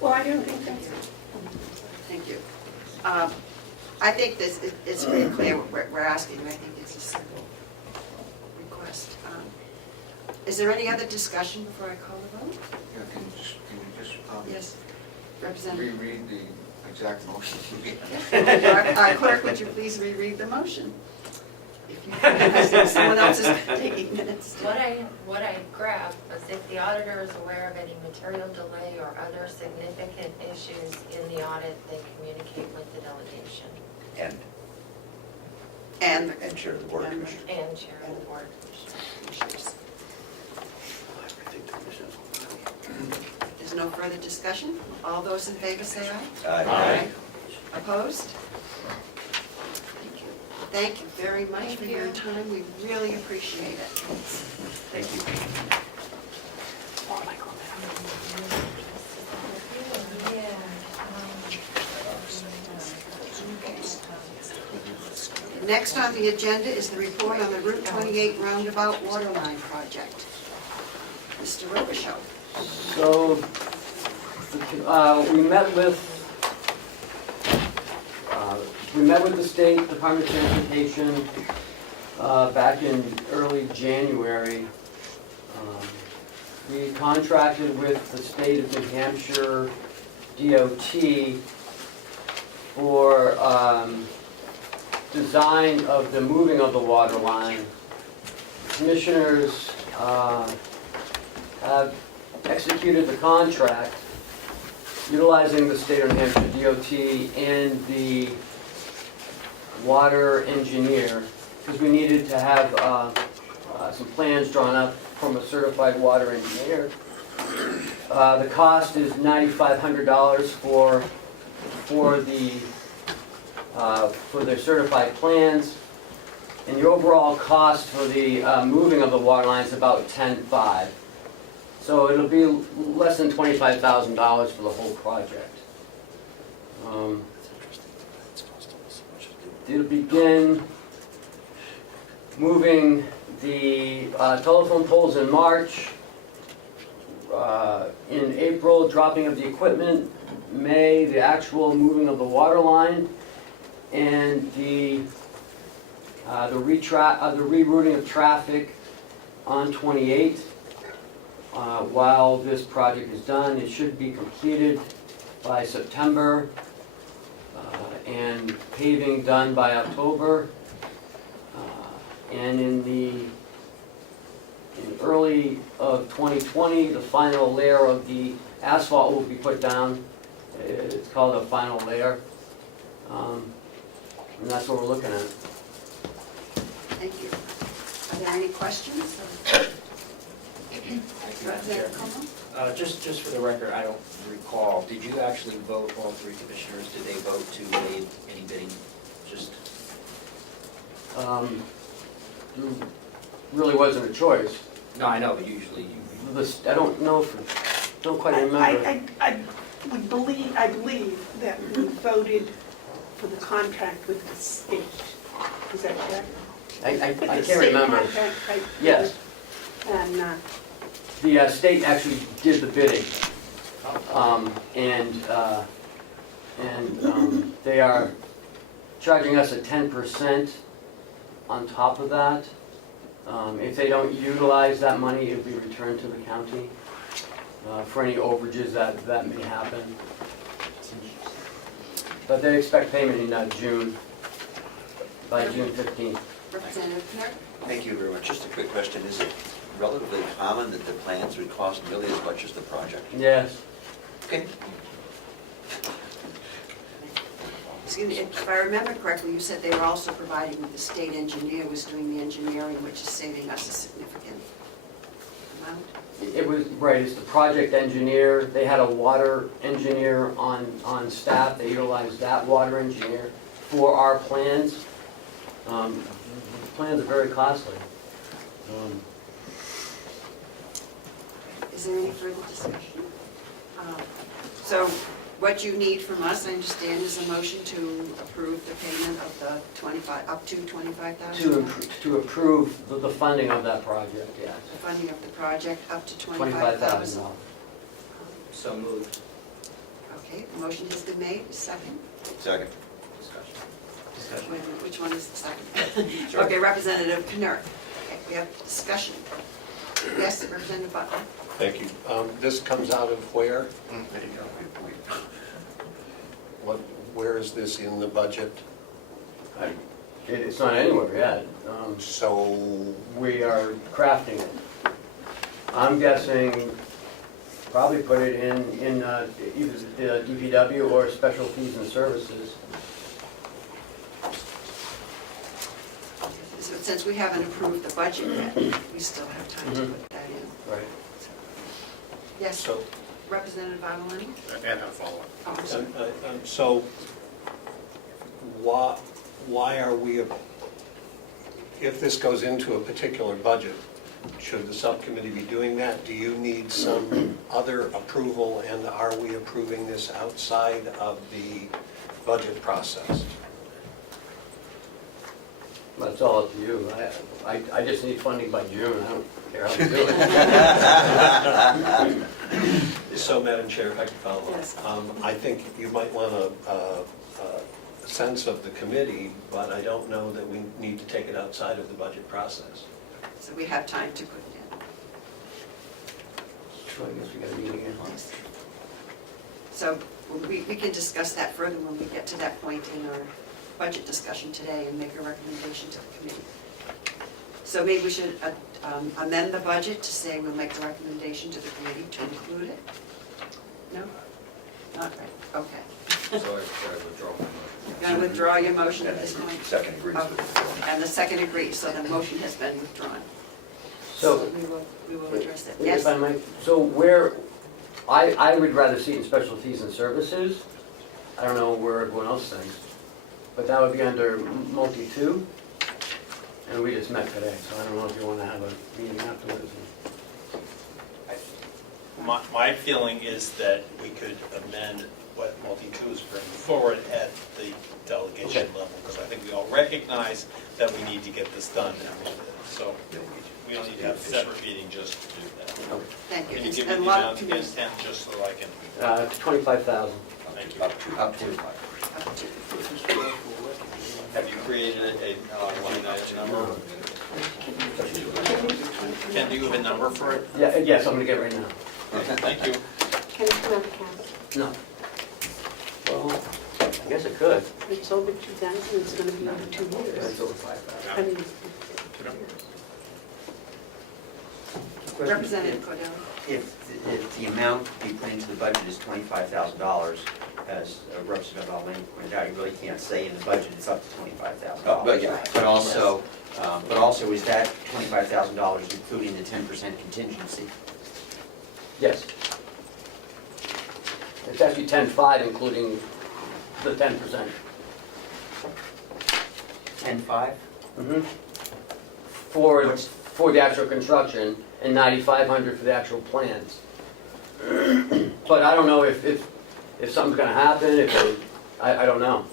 Well, I don't think that's, Thank you. I think this is very clear what we're asking. I think it's a simple request. Is there any other discussion before I call the vote? Yeah, can you just Yes, Representative. reread the exact motion? Our clerk, would you please reread the motion? If someone else is taking minutes. What I grabbed was if the auditor is aware of any material delay or other significant issues in the audit, they communicate with the delegation And Chair of the Board of Commissioners. and chair of the board of commissioners. There's no further discussion? All those in favor say aye. Aye. Opposed? Thank you. Thank you very much for your time. We really appreciate it. Thank you. Next on the agenda is the report on the Route 28 Roundabout Waterline Project. Mr. Robichaud. So, we met with the State Department of Transportation back in early January. We contracted with the State of New Hampshire DOT for design of the moving of the water line. Commissioners have executed the contract utilizing the State of New Hampshire DOT and the water engineer, because we needed to have some plans drawn up from a certified water engineer. The cost is $9,500 for their certified plans, and the overall cost for the moving of the water line is about $10,500. So it'll be less than $25,000 for the whole project. It'll begin moving the telephone poles in March, in April, dropping of the equipment, May, the actual moving of the water line, and the rerouting of traffic on 28. While this project is done, it should be completed by September, and paving done by October. And in early of 2020, the final layer of the asphalt will be put down. It's called a final layer. And that's what we're looking at. Thank you. Are there any questions? Representative Comeau? Just for the record, I don't recall, did you actually vote, all three commissioners, did they vote to waive any bidding? Just, There really wasn't a choice. no, I know, but usually you. I don't know if, don't quite remember. I believe that we voted for the contract with the state. Is that correct? I can't remember. The state contract, Yes, And, the state actually did the bidding. They are charging us a 10% on top of that. If they don't utilize that money, it'll be returned to the county for any overages that may happen. But they expect payment in June, by June 15th. Representative Knirk? Thank you very much. Just a quick question. Is it relatively common that the plans would cost nearly as much as the project? Yes. Okay. Excuse me, if I remember correctly, you said they were also providing, the state engineer was doing the engineering, which is saving us a significant amount. It was, right, it's the project engineer. They had a water engineer on staff. They utilized that water engineer for our plans. The plans are very costly. Is there any further discussion? So what you need from us, I understand, is a motion to approve the payment of the 25, up to $25,000? To approve the funding of that project, yes. The funding of the project up to $25,000. $25,000. So moved. Okay, the motion has been made, second. Second. Discussion. Wait a minute, which one is the second? Okay, Representative Knirk. Okay, we have discussion. Yes, Representative Butler. Thank you. This comes out of where? There you go. Where is this in the budget? It's not anywhere yet. So, We are crafting it. I'm guessing probably put it in either DPW or special fees and services. So since we haven't approved the budget yet, we still have time to put that in. Right. Yes, so, Representative Avaloni? And have a follow-up. Oh, I'm sorry. so why are we, if this goes into a particular budget, should the subcommittee be doing that? Do you need some other approval, and are we approving this outside of the budget process? That's all up to you. I just need funding by June. I don't care how to do it. So, Madam Chair, if I could follow up. Yes. I think you might want a sense of the committee, but I don't know that we need to take it outside of the budget process. So we have time to put it in. So I guess we got a meeting again. So we can discuss that further when we get to that point in our budget discussion today and make a recommendation to the committee. So maybe we should amend the budget to say we'll make a recommendation to the committee to include it? No? Not right, okay. So I withdraw my motion. You're going to withdraw your motion at this point? Second agrees with it. And the second agrees, so the motion has been withdrawn. So, We will address it. if Yes? I might, so where, I would rather see it in special fees and services. I don't know where everyone else thinks, but that would be under multi-two. And we just met today, so I don't know if you want to have a meeting afterwards. My feeling is that we could amend what multi-two is bringing forward at the delegation level, because I think we all recognize that we need to get this done. So we don't need to have a separate meeting just to do that. Thank you. Can you give And me a the lot amount of again, 10, just so I can, It's 25,000. thank you. Up to. Have you created a line item number? Ken, do you have a number for it? Yeah, yes, I'm gonna get it right now. Okay, thank you. Can it come out of cash? No. Well, I guess it could. It's over 2,000, it's gonna be over 2 years. It's over 5,000. I mean, Representative Cordelli. If the amount to be put into the budget is $25,000, as Representative Allen pointed out, you really can't say in the budget it's up to $25,000. But yeah. But also, is that $25,000 including the 10% contingency? Yes. It's actually 10.5 including the 10%. 10.5? Mm-hmm. For the actual construction and 9,500 for the actual plans. But I don't know if something's gonna happen, I don't know.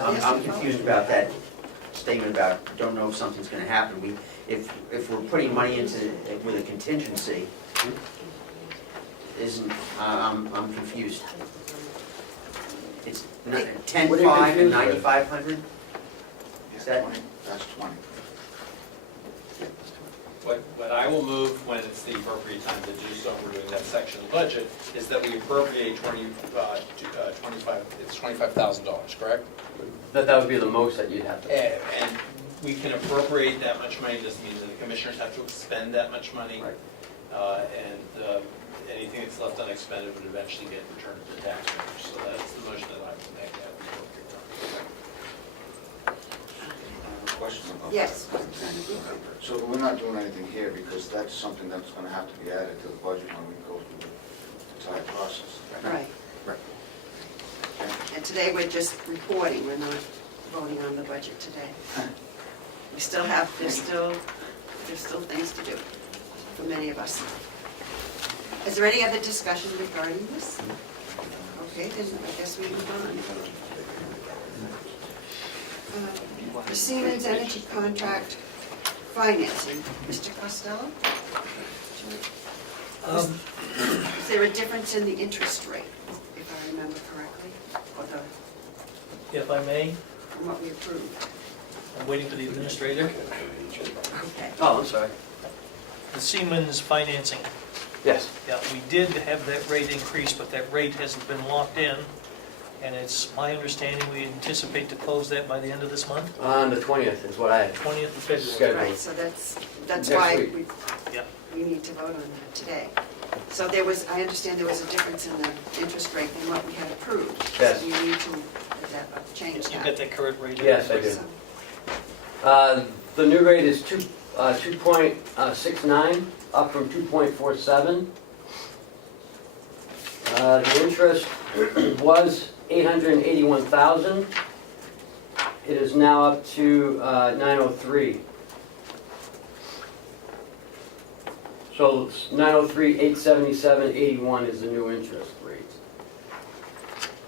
I'm confused about that statement about, don't know if something's gonna happen. If we're putting money into, with a contingency, I'm confused. It's 10.5 and 9,500? Is that? 20, that's 20. What I will move when it's the appropriate time to do so, we're doing that section of the budget, is that we appropriate it's $25,000, correct? That would be the most that you'd have to. And we can appropriate that much money, doesn't mean that the commissioners have to expend that much money. Right. And anything that's left unexpended would eventually get returned to the taxpayers. So that's the motion that I would make at the appropriate time. Question about that. Yes. So we're not doing anything here because that's something that's going to have to be added to the budget when we go through the entire process. Right. Right. And today we're just reporting, we're not voting on the budget today. We still have, there's still things to do for many of us. Is there any other discussion regarding this? Okay, then I guess we move on. The Siemens Energy contract financing, Mr. Costello? Is there a difference in the interest rate, if I remember correctly, or If I may, from what we approved? I'm waiting for the administrator. Okay. Oh, I'm sorry. The Siemens financing, Yes. yeah, we did have that rate increase, but that rate hasn't been locked in. And it's my understanding we anticipate to close that by the end of this month, On the 20th is what I had 20th of February. scheduled. Right, so that's Next why week. we need to vote on that today. So there was, I understand there was a difference in the interest rate than what we had approved. Yes. So you need to change You that. got that current rate? Yes, I do. So- The new rate is 2.69, up from 2.47. The interest was 881,000. It is now up to 903. So it's 903, 877.81 is the new interest rate.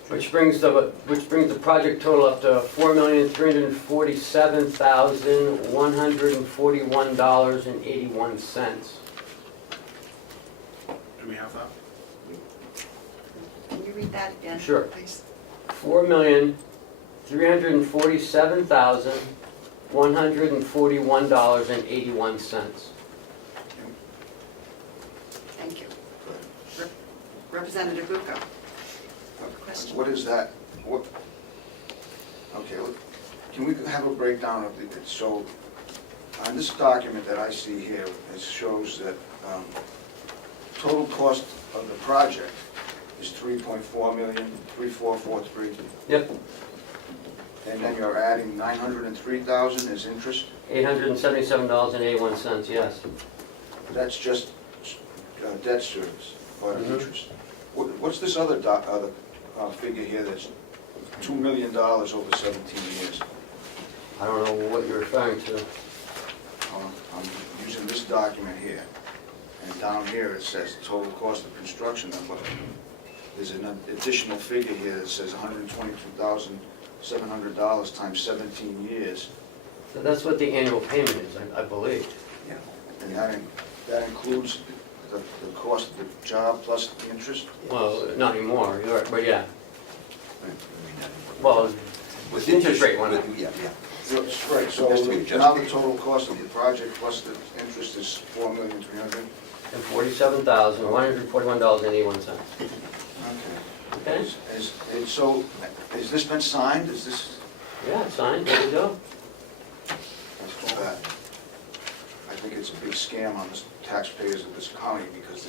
Which brings the project total up to $4,347,141.81. Do we have that? Can you read that again, Sure. please? $4,347,141.81. Thank you. Representative Bucco. Question? What is that? What? Okay, can we have a breakdown of the, so on this document that I see here, it shows that total cost of the project is 3.4 million, 3,443. Yep, And then you're adding 903,000 as interest? $877.81, yes. That's just debt service or Mhm. interest. What's this other figure here that's $2 million over 17 years? I don't know what you're referring to. I'm using this document here, and down here it says total cost of construction. There's an additional figure here that says $122,700 times 17 years. So that's what the annual payment is, I believe. Yeah. And that includes the cost of the job plus the interest? Well, not anymore, you're right, but yeah. Well, With the interest rate went up. Yeah, yeah. Right, so Has to be now adjusted. the total cost of the project plus the interest is $4,300,000. And $47,141.81. Okay. Okay? So, has this been signed? Is this, Yeah, it's signed, there you go. that's too bad. I think it's a big scam on the taxpayers of this county because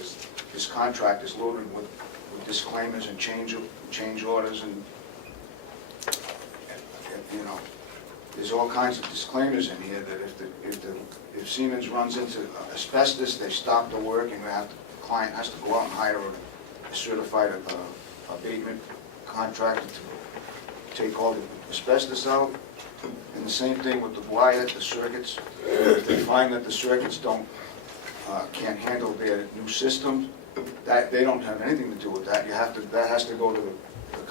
this contract is loaded with disclaimers and change orders and, you know, there's all kinds of disclaimers in here that if Siemens runs into asbestos, they stop the work and the client has to go out and hire a certified abatement contractor to take all the asbestos out. And the same thing with the wire, the circuits. If they find that the circuits can't handle their new system, that they don't have anything to do with that. That has to go to the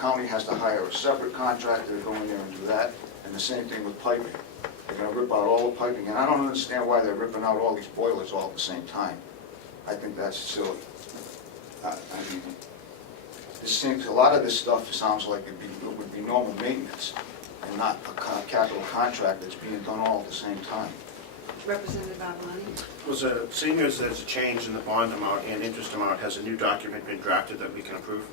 county has to hire a separate contractor to go in there and do that. And the same thing with piping. They're gonna rip out all the piping, and I don't understand why they're ripping out all these boilers all at the same time. I think that's silly. I mean, a lot of this stuff sounds like it would be normal maintenance and not a capital contract that's being done all at the same time. Representative Avalani? Seeing as there's a change in the bond amount and interest amount, has a new document been drafted that we can approve?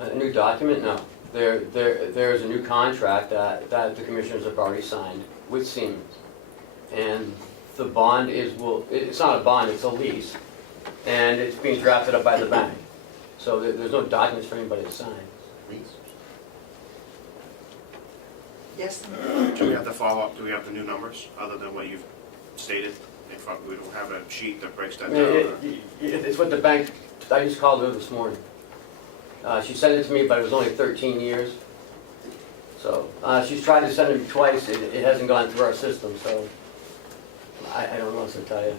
A new document? No. There is a new contract that the commissioners have already signed with Siemens. And the bond it's not a bond, it's a lease. And it's being drafted up by the bank. So there's no documents for anybody to sign. Yes? Do we have to follow up, do we have the new numbers, other than what you've stated? If we don't have a sheet that breaks that down? or- It's what the bank, I just called her this morning. She sent it to me, but it was only 13 years. So she's tried to send it twice, it hasn't gone through our system, so I don't know what to tell you.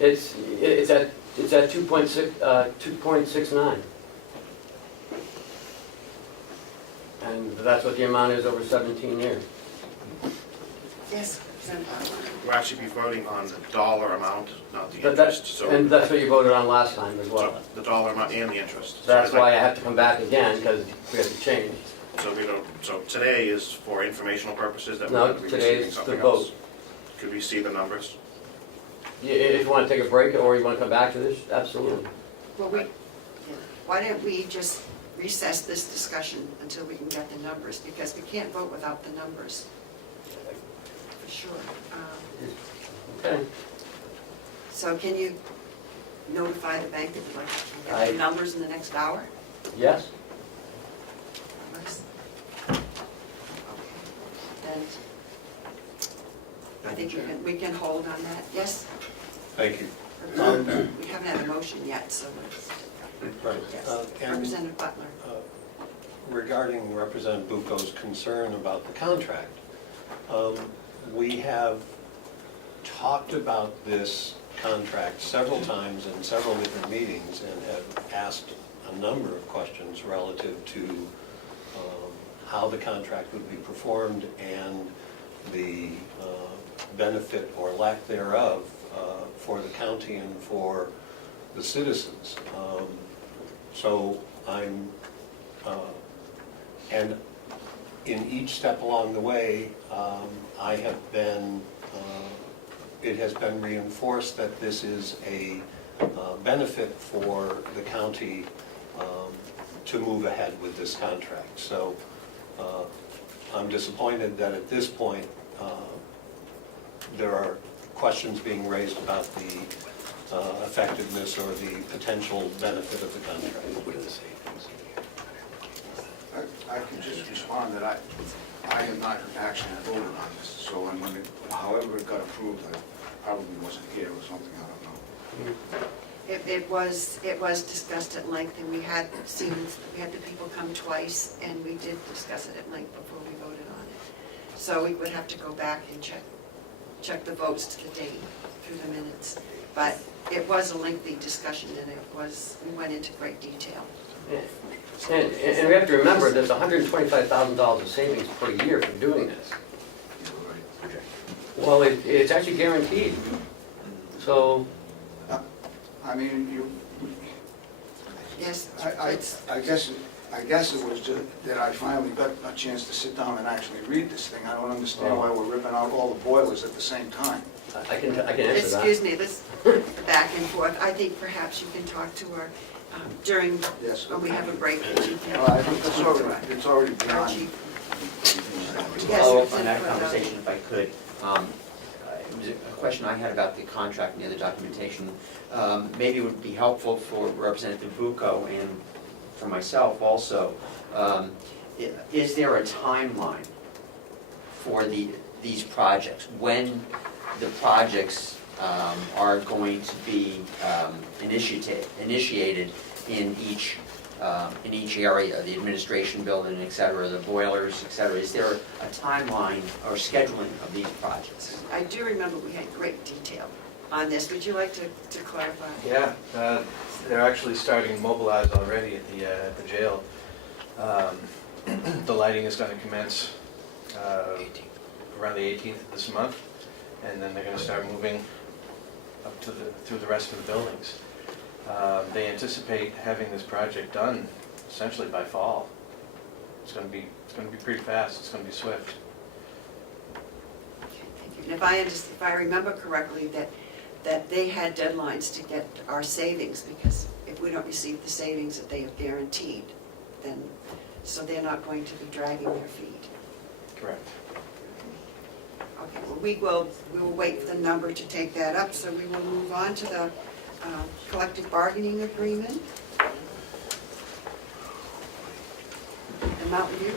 It's at 2.69. And that's what the amount is over 17 years. Yes, Representative Avalani? We'll actually be voting on the dollar amount, not the But interest. So and that's what you voted on last time as well. so the dollar amount and the interest. So That's I'd like- why I have to come back again, because we have to change. So today is for informational purposes that we're No, going to be today receiving is the something vote. else? Could we see the numbers? If you want to take a break or you want to come back to this, absolutely. Well, why don't we just recess this discussion until we can get the numbers, because we can't vote without the numbers. For sure. Okay. So can you notify the bank that you'd like to get I- the numbers in the next hour? Yes? Okay. Then I think we can hold on that. Yes? Thank you. We haven't had a motion yet, so let's, Right. yes. And Representative Butler. regarding Representative Bucco's concern about the contract, we have talked about this contract several times in several different meetings and have asked a number of questions relative to how the contract would be performed and the benefit or lack thereof for the county and for the citizens. So I'm, and in each step along the way, I have been, it has been reinforced that this is a benefit for the county to move ahead with this contract. So I'm disappointed that at this point, there are questions being raised about the effectiveness or the potential benefit of the contract. I can just respond that I have not actually voted on this, so however it got approved, I probably wasn't here or something, I don't know. It was discussed at length, and we had the people come twice, and we did discuss it at length before we voted on it. So we would have to go back and check the votes to the date through the minutes. But it was a lengthy discussion, and we went into great detail. And we have to remember, there's $125,000 of savings per year for doing this. Well, it's actually guaranteed. So, I mean, Yes. I guess it was just that I finally got a chance to sit down and actually read this thing. I don't understand why we're ripping out all the boilers at the same time. I can answer that. Excuse me, this back and forth. I think perhaps you can talk to her during, Yes. when we have a break. That you can I think it's already Our beyond. chief. Follow Yes, up on that Senator Cordelli. conversation if I could. It was a question I had about the contract and the other documentation. Maybe it would be helpful for Representative Bucco and for myself also. Is there a timeline for these projects? When the projects are going to be initiated in each area, the administration building, et cetera, the boilers, et cetera? Is there a timeline or scheduling of these projects? I do remember we had great detail on this. Would you like to clarify? Yeah, they're actually starting to mobilize already at the jail. The lighting is going to commence around the 18th of this month, and then they're going to start moving up to through the rest of the buildings. They anticipate having this project done essentially by fall. It's going to be pretty fast. It's going to be swift. Okay, thank you. And if I remember correctly, that they had deadlines to get our savings, because if we don't receive the savings that they have guaranteed, then, so they're not going to be dragging their feet. Correct. Okay, well, we will wait for the number to take that up, so we will move on to the collective bargaining agreement. And Mountain View?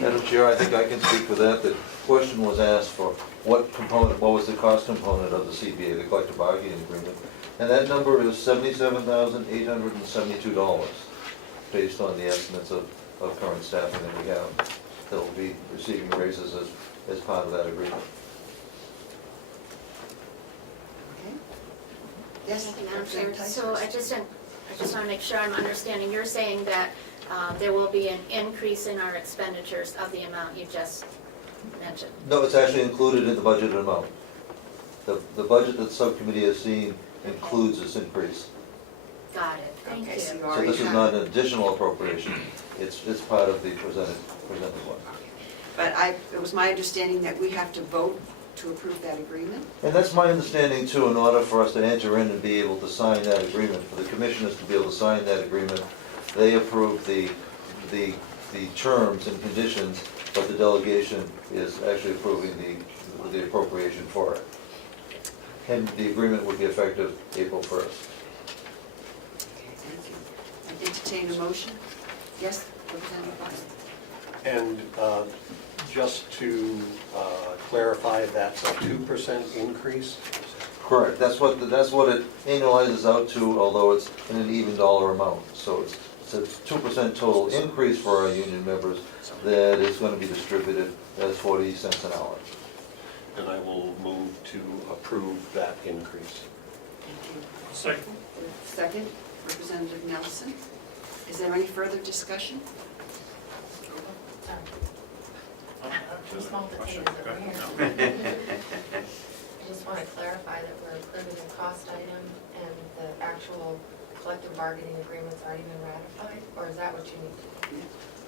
Madam Chair, I think I can speak for that. The question was asked for what was the cost component of the CBA, the collective bargaining agreement? And that number is $77,872, based on the estimates of current staffing that we have, that will be receiving raises as part of that agreement. Okay. Yes, Madam Chair, Representative so I Ticehurst. just want to make sure I'm understanding. You're saying that there will be an increase in our expenditures of the amount you just mentioned? No, it's actually included in the budgeted amount. The budget that the subcommittee has seen includes this increase. Got it, thank Okay, so you. you So already this is have- not an additional appropriation, it's part of the presented one. But it was my understanding that we have to vote to approve that agreement? And that's my understanding too, in order for us to enter in and be able to sign that agreement, for the commissioners to be able to sign that agreement, they approve the terms and conditions, but the delegation is actually approving the appropriation for it. And the agreement would be effective April 1st. Okay, thank you. I entertain a motion? Yes, Representative Butler? And just to clarify, that's a 2% increase? Correct, that's what it annualizes out to, although it's in an even dollar amount. So it's a 2% total increase for our union members that is going to be distributed as 40 cents an hour. And I will move to approve that increase. Thank you. Second. Second, Representative Nelson. Is there any further discussion? Small potatoes over here. I just want to clarify that we're approving the cost item and the actual collective bargaining agreement's already been ratified, or is that what you need?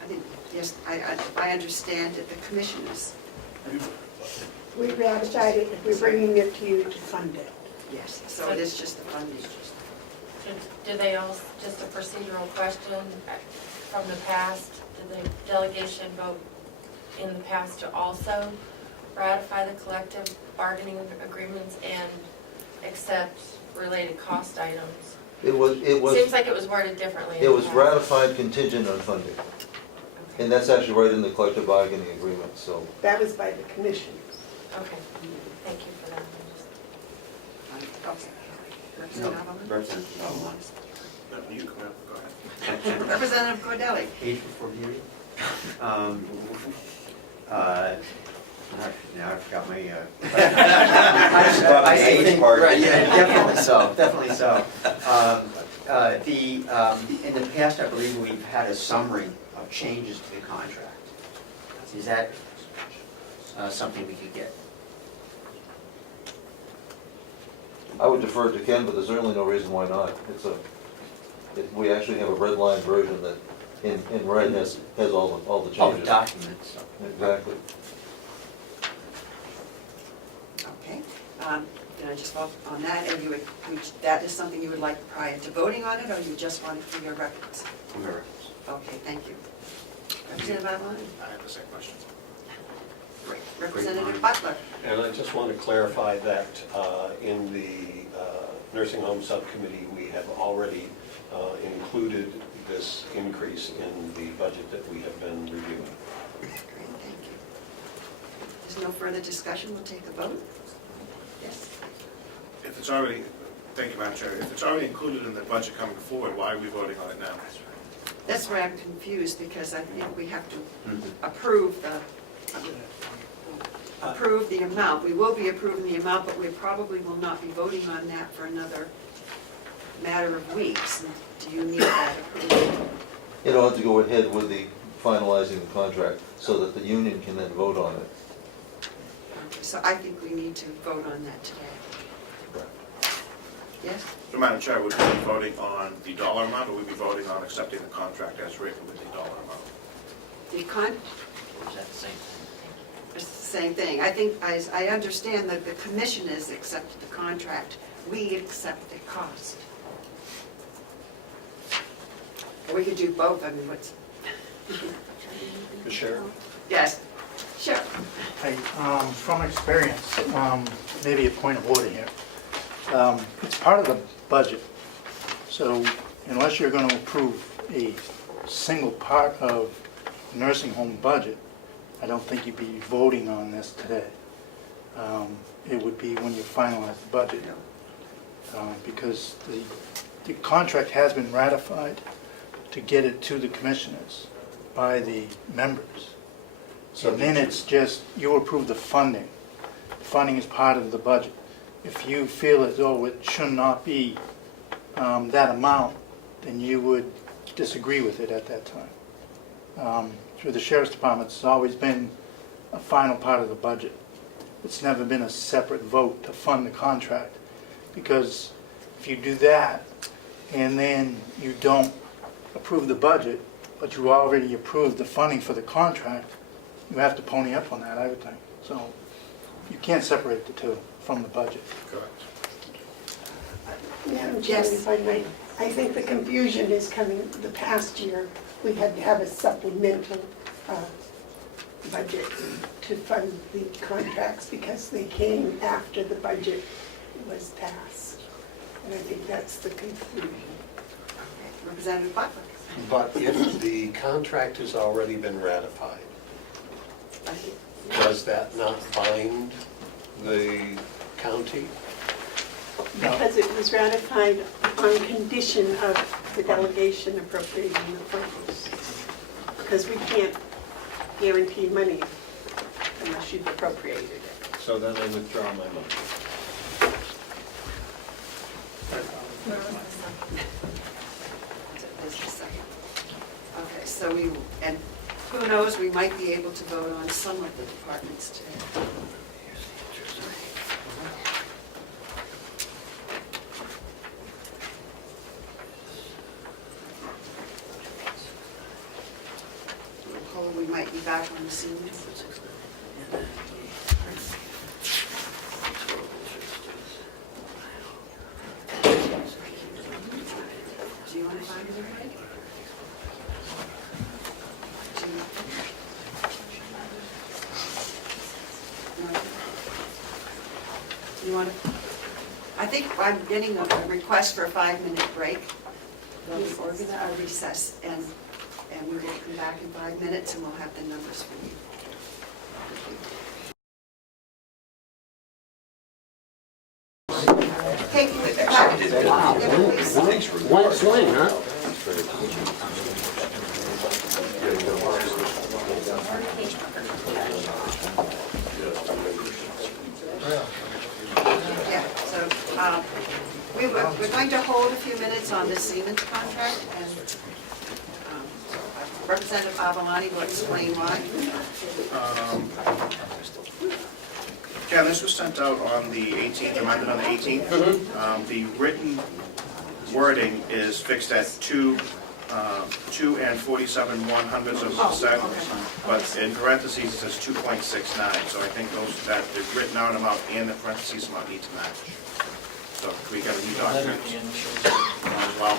I think, yes, I understand that the commissioners, We ratified it, we're bringing it to you to fund it. yes, so it is just the funding. Do they all, just a procedural question, from the past, did the delegation vote in the past to also ratify the collective bargaining agreements and accept related cost items? It was Seems like it was worded differently. in It the was past. ratified contingent on funding. And that's actually right in the collective bargaining agreement, so. That was by the commissioners. Okay, thank you for that. Okay. Representative Hubbard? Representative No, you come out, go ahead. Representative Cordelli? Age before beauty? Now I forgot my, I think, right, yeah, definitely so. In the past, I believe we've had a summary of changes to the contract. Is that something we could get? I would defer to Ken, but there's certainly no reason why not. We actually have a red line version that in red has all the All the changes. documents. Exactly. Okay, can I just vote on that, and that is something you would like prior to voting on it, or you just want it for your records? Okay, thank you. Representative Avalon? I have the same question. Great. Representative Butler? And I just want to clarify that in the nursing home subcommittee, we have already included this increase in the budget that we have been reviewing. Great, thank you. There's no further discussion, we'll take a vote. Yes? If it's already, thank you, Madam Chair, if it's already included in the budget coming forward, why are we voting on it now? That's where I'm confused, because I think we have to approve the amount. We will be approving the amount, but we probably will not be voting on that for another matter of weeks. Do you need that approval? In order to go ahead with the finalizing the contract, so that the union can then vote on it. So I think we need to vote on that today. Yes? So, Madam Chair, would we be voting on the dollar amount, or would we be voting on accepting the contract as written with the dollar amount? Or is that the same thing? It's the same thing. I think, I understand that the commissioners accepted the contract. We accept the cost. Or we could do both, I mean, what's... The sheriff? Yes, sure. Hey, from experience, maybe a point of order here. It's part of the budget, so unless you're going to approve a single part of the nursing home budget, I don't think you'd be voting on this today. It would be when you finalize the budget, because the contract has been ratified to get it to the commissioners by the members. So then it's just, you approve the funding. The funding is part of the budget. If you feel as though it should not be that amount, then you would disagree with it at that time. Through the Sheriff's Department, it's always been a final part of the budget. It's never been a separate vote to fund the contract, because if you do that and then you don't approve the budget, but you already approved the funding for the contract, you have to pony up on that, I would think. So you can't separate the two from the budget. Correct. Madam Chair, if I may, I think the confusion is coming, the past year, we had to have a supplemental budget to fund the contracts because they came after the budget was passed. And I think that's the confusion. Representative Butler? But if the contract has already been ratified, does that not bind the county? Because it was ratified on condition of the delegation appropriating the funds. Because we can't guarantee money unless you've appropriated it. So then I withdraw my motion. There's a second. Okay, so and who knows, we might be able to vote on some of the departments today. We might be back on the scene. Do you want to find everybody? Do you want to? I think I'm getting a request for a 5-minute break. We'll organize a recess, and we will come back in 5 minutes and we'll have the numbers for you. Okay, One swing, huh? yeah, so we're going to hold a few minutes on the Siemens contract, and Representative Avalani will explain why. Ken, this was sent out on the 18th, amended on the 18th. The written wording is fixed at 2 and 47/100ths of a cent, but in parentheses it says 2.69, so I think that the written out amount and the parentheses amount need to match. So we got a new document, well,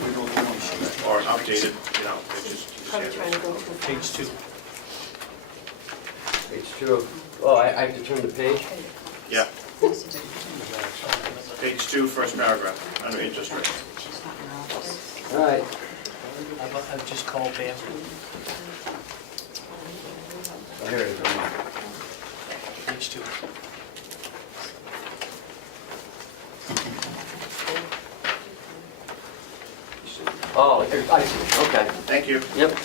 or an updated, it's just. Probably trying to go to Page 2. Page 2 of, oh, I have to turn the page? Yeah. Page 2, first paragraph, under interest rate. All right. I've just called Pam. Oh, here it is. Page 2. Oh, I see, okay. Thank you. Yep,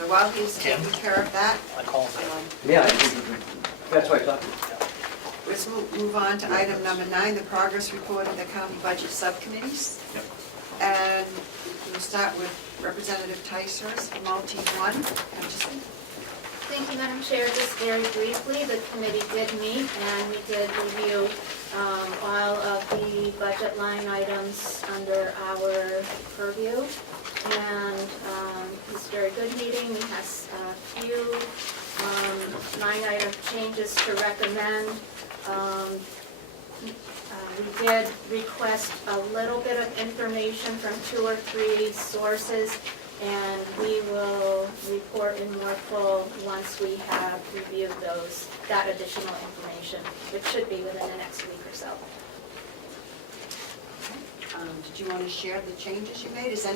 So while he's taking care of that, I called Pam. yeah, that's what I thought. let's move on to item number 9, the progress report of the county budget subcommittees. Yep. And we'll start with Representative Ticehurst, Multi 1. Hutchison. Thank you, Madam Chair. Just very briefly, the committee did meet and we did review all of the budget line items under our purview. And it was a very good meeting. We had a few line item changes to recommend. We did request a little bit of information from 2 or 3 sources, and we will report in more full once we have reviewed that additional information, which should be within the next week or so. Did you want to share the changes you made? Does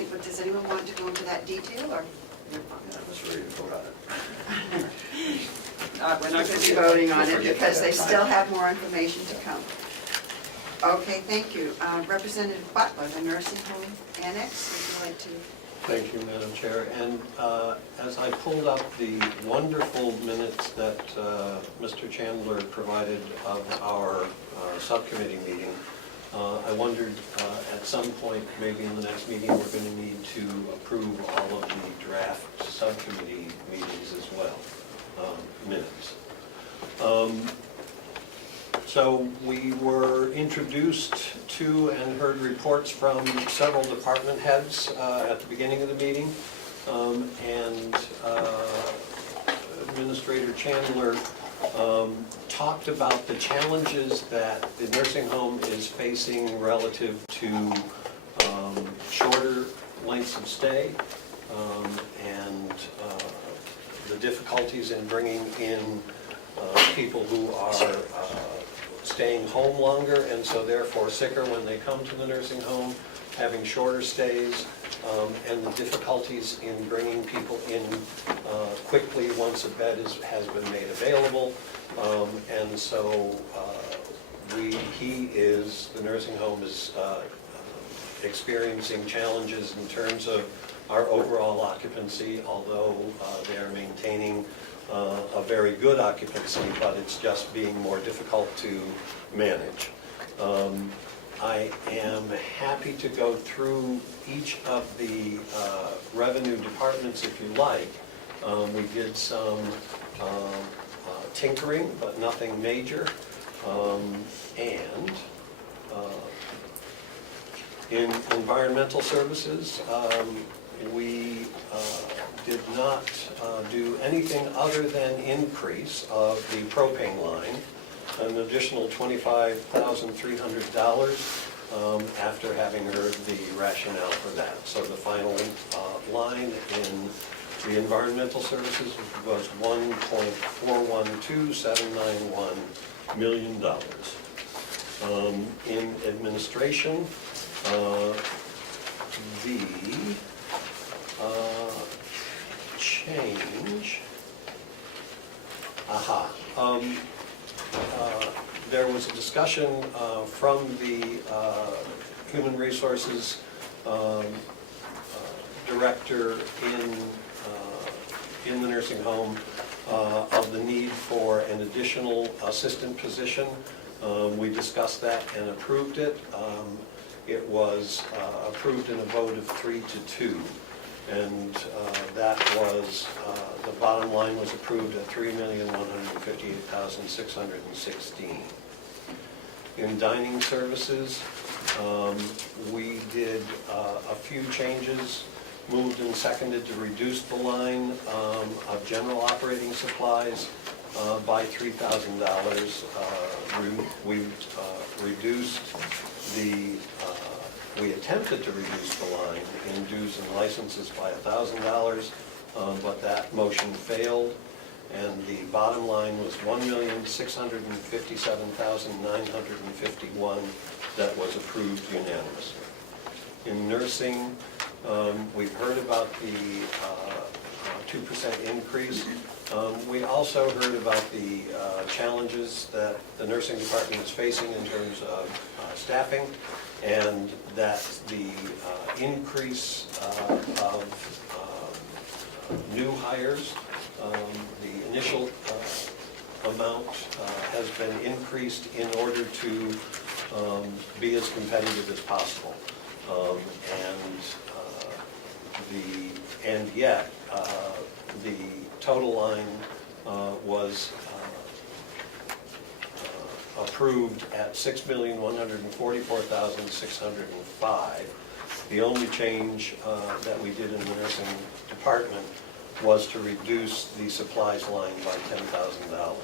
anyone want to go into that detail, or? Let's read it, vote on it. We're not going to be voting on it because they still have more information to come. Okay, thank you. Representative Butler, the nursing home annex, would you like to? Thank you, Madam Chair. And as I pulled up the wonderful minutes that Mr. Chandler provided of our subcommittee meeting, I wondered at some point, maybe in the next meeting, we're going to need to approve all of the draft subcommittee meetings as well, minutes. So we were introduced to and heard reports from several department heads at the beginning of the meeting. And Administrator Chandler talked about the challenges that the nursing home is facing relative to shorter lengths of stay and the difficulties in bringing in people who are staying home longer and so therefore sicker when they come to the nursing home, having shorter stays, and the difficulties in bringing people in quickly once a bed has been made available. And so the nursing home is experiencing challenges in terms of our overall occupancy, although they are maintaining a very good occupancy, but it's just being more difficult to manage. I am happy to go through each of the revenue departments if you like. We did some tinkering, but nothing major. And in environmental services, we did not do anything other than increase of the propane line, an additional $25,300 after having heard the rationale for that. So the final line in the environmental services was $1.412791 million. In administration, the change, there was a discussion from the Human Resources Director in the nursing home of the need for an additional assistant position. We discussed that and approved it. It was approved in a vote of 3-2. And that was, the bottom line was approved at $3,158,616. In dining services, We did a few changes, moved and seconded to reduce the line of general operating supplies by $3,000. We reduced we attempted to reduce the line in dues and licenses by $1,000, but that motion failed. And the bottom line was $1,657,951 that was approved unanimously. In nursing, we've heard about the 2% increase. We also heard about the challenges that the nursing department is facing in terms of staffing, and that the increase of new hires, the initial amount has been increased in order to be as competitive as possible. And yet, the total line was approved at $6,144,605. The only change that we did in the nursing department was to reduce the supplies line by $10,000.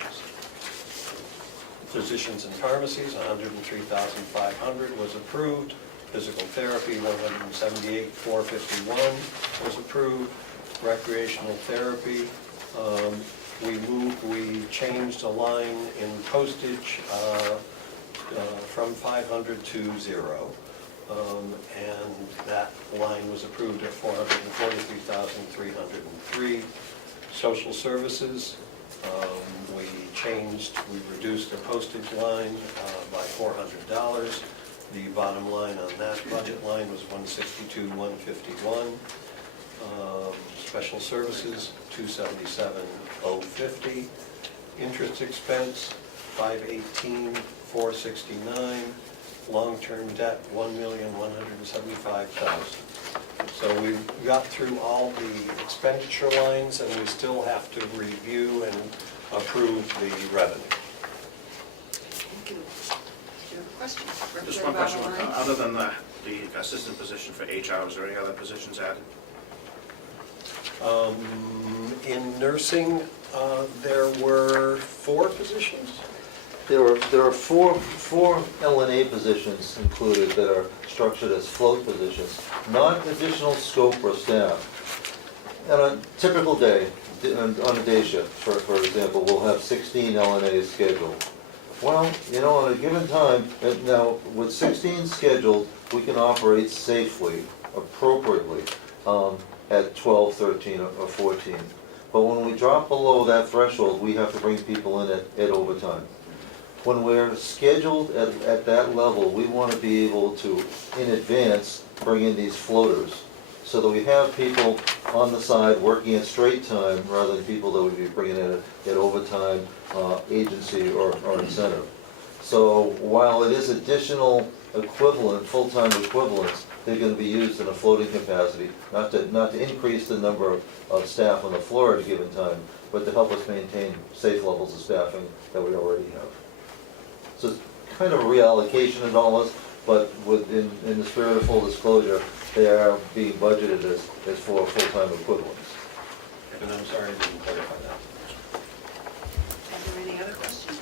Physicians and pharmacies, $103,500 was approved. Physical therapy, $178,451 was approved. Recreational therapy, we changed a line in postage from 500 to 0. And that line was approved at $443,303. Social services, we reduced the postage line by $400. The bottom line on that budget line was $162,151. Special services, $277,050. Interest expense, $518,469. Long-term debt, $1,175,000. So we got through all the expenditure lines, and we still have to review and approve the revenue. Thank you. Do you have a question? Just one question, other than the assistant position for HR, is there any other positions added? In nursing, there were 4 positions. There are four LNA positions included that are structured as float positions, not additional scope or staff. On a typical day, on a day shift, for example, we'll have 16 LNAs scheduled. Well, on a given time, now with 16 scheduled, we can operate safely, appropriately, at 12, 13, or 14. But when we drop below that threshold, we have to bring people in at overtime. When we're scheduled at that level, we want to be able to, in advance, bring in these floaters so that we have people on the side working at straight time rather than people that would be bringing in at overtime, agency, or incentive. So while it is additional equivalent, full-time equivalents, they're going to be used in a floating capacity, not to increase the number of staff on the floor at a given time, but to help us maintain safe levels of staffing that we already have. So it's kind of a reallocation of dollars, but in the spirit of full disclosure, they are being budgeted as for full-time equivalents. And I'm sorry I didn't clarify that. Are there any other questions?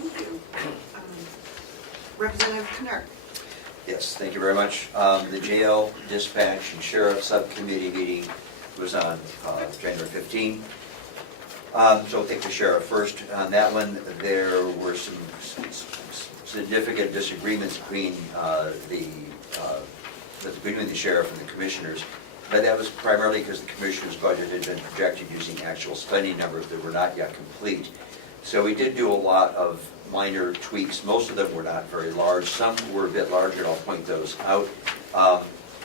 Thank you. Representative Knirk. Yes, thank you very much. The jail, dispatch, and sheriff subcommittee meeting was on January 15. So I'll take the sheriff first. On that one, there were some significant disagreements between the sheriff and the commissioners. But that was primarily because the commissioner's budget had been projected using actual spending numbers that were not yet complete. So we did do a lot of minor tweaks. Most of them were not very large. Some were a bit larger, and I'll point those out.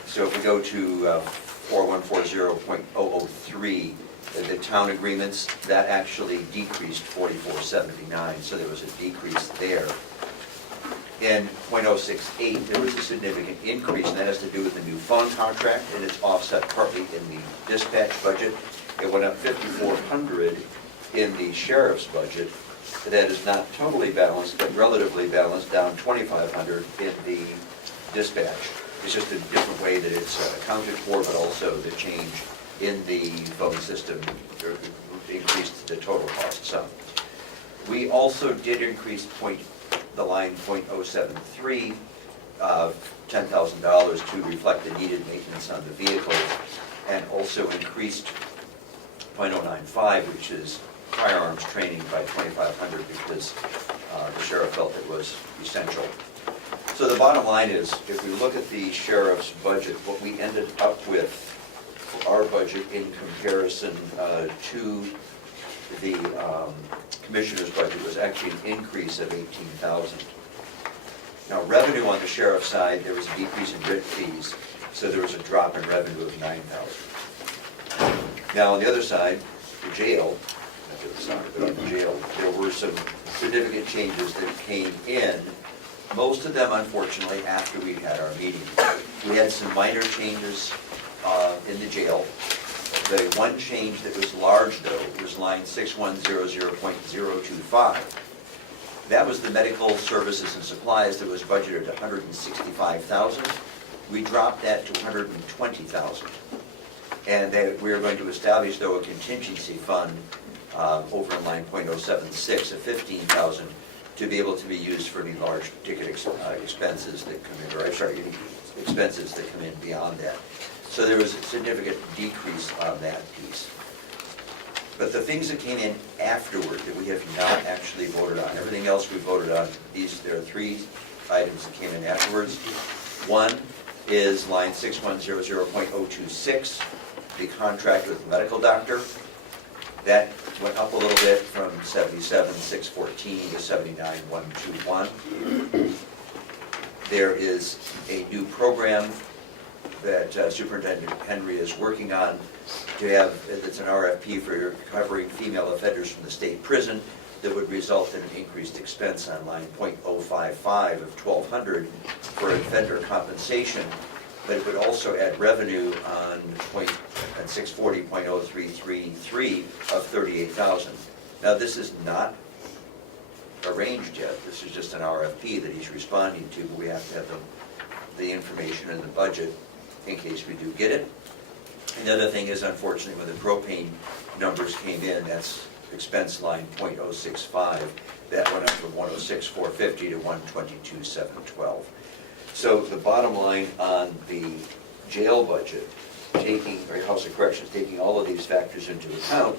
So if we go to 4140.003, the town agreements, that actually decreased 4479, so there was a decrease there. In .068, there was a significant increase, and that has to do with the new phone contract, and it's offset partly in the dispatch budget. It went up $5,400 in the sheriff's budget, that is not totally balanced, but relatively balanced, down 2,500 in the dispatch. It's just a different way that it's accounted for, but also the change in the phone system increased the total cost some. We also did increase the line .073, $10,000 to reflect the needed maintenance on the vehicles, and also increased .095, which is firearms training, by 2,500 because the sheriff felt it was essential. So the bottom line is, if we look at the sheriff's budget, what we ended up with for our budget in comparison to the commissioner's budget was actually an increase of 18,000. Now, revenue on the sheriff's side, there was a decrease in writ fees, so there was a drop in revenue of 9,000. Now, on the other side, the jail, not the other side, but on the jail, there were some significant changes that came in, most of them, unfortunately, after we had our meeting. We had some minor changes in the jail. The one change that was large, though, was line 6100.025. That was the medical services and supplies that was budgeted at $165,000. We dropped that to $120,000. And we are going to establish, though, a contingency fund over in line .076 of $15,000 to be able to be used for any large ticket expenses that come in, or sorry, expenses that come in beyond that. So there was a significant decrease on that piece. But the things that came in afterward that we have not actually voted on, everything else we voted on, there are three items that came in afterwards. One is line 6100.026, the contract with the medical doctor. That went up a little bit from 77,614 to 79,121. There is a new program that Superintendent Henry is working on to have, it's an RFP for recovering female offenders from the state prison that would result in an increased expense on line .055 of $1,200 for offender compensation, but it would also add revenue on 640.0333 of $38,000. Now, this is not arranged yet. This is just an RFP that he's responding to, but we have to have the information in the budget in case we do get it. And the other thing is, unfortunately, when the propane numbers came in, that's expense line .065. That went up from 106,450 to 122,712. So the bottom line on the jail budget, or House of Corrections, taking all of these factors into account,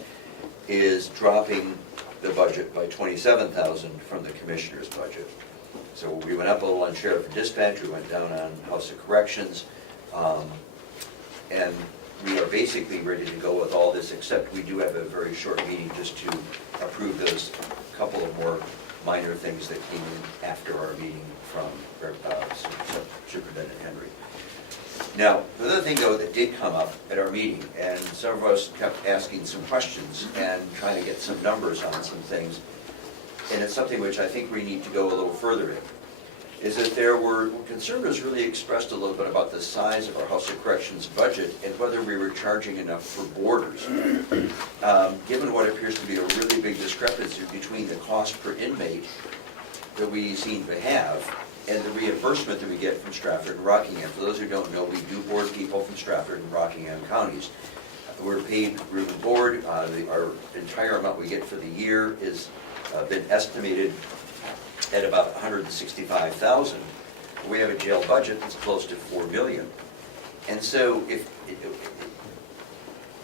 is dropping the budget by $27,000 from the commissioner's budget. So we went up a little on sheriff and dispatch, we went down on House of Corrections, and we are basically ready to go with all this, except we do have a very short meeting just to approve those couple of more minor things that came in after our meeting from Superintendent Henry. Now, the other thing, though, that did come up at our meeting, and some of us kept asking some questions and trying to get some numbers on some things, and it's something which I think we need to go a little further in, is that there were concerns really expressed a little bit about the size of our House of Corrections budget and whether we were charging enough for boarders. Given what appears to be a really big discrepancy between the cost per inmate that we seem to have and the reimbursement that we get from Stratford and Rockingham. For those who don't know, we do board people from Stratford and Rockingham counties. We're paid room and board. Our entire amount we get for the year has been estimated at about $165,000. We have a jail budget that's close to $4 million. And so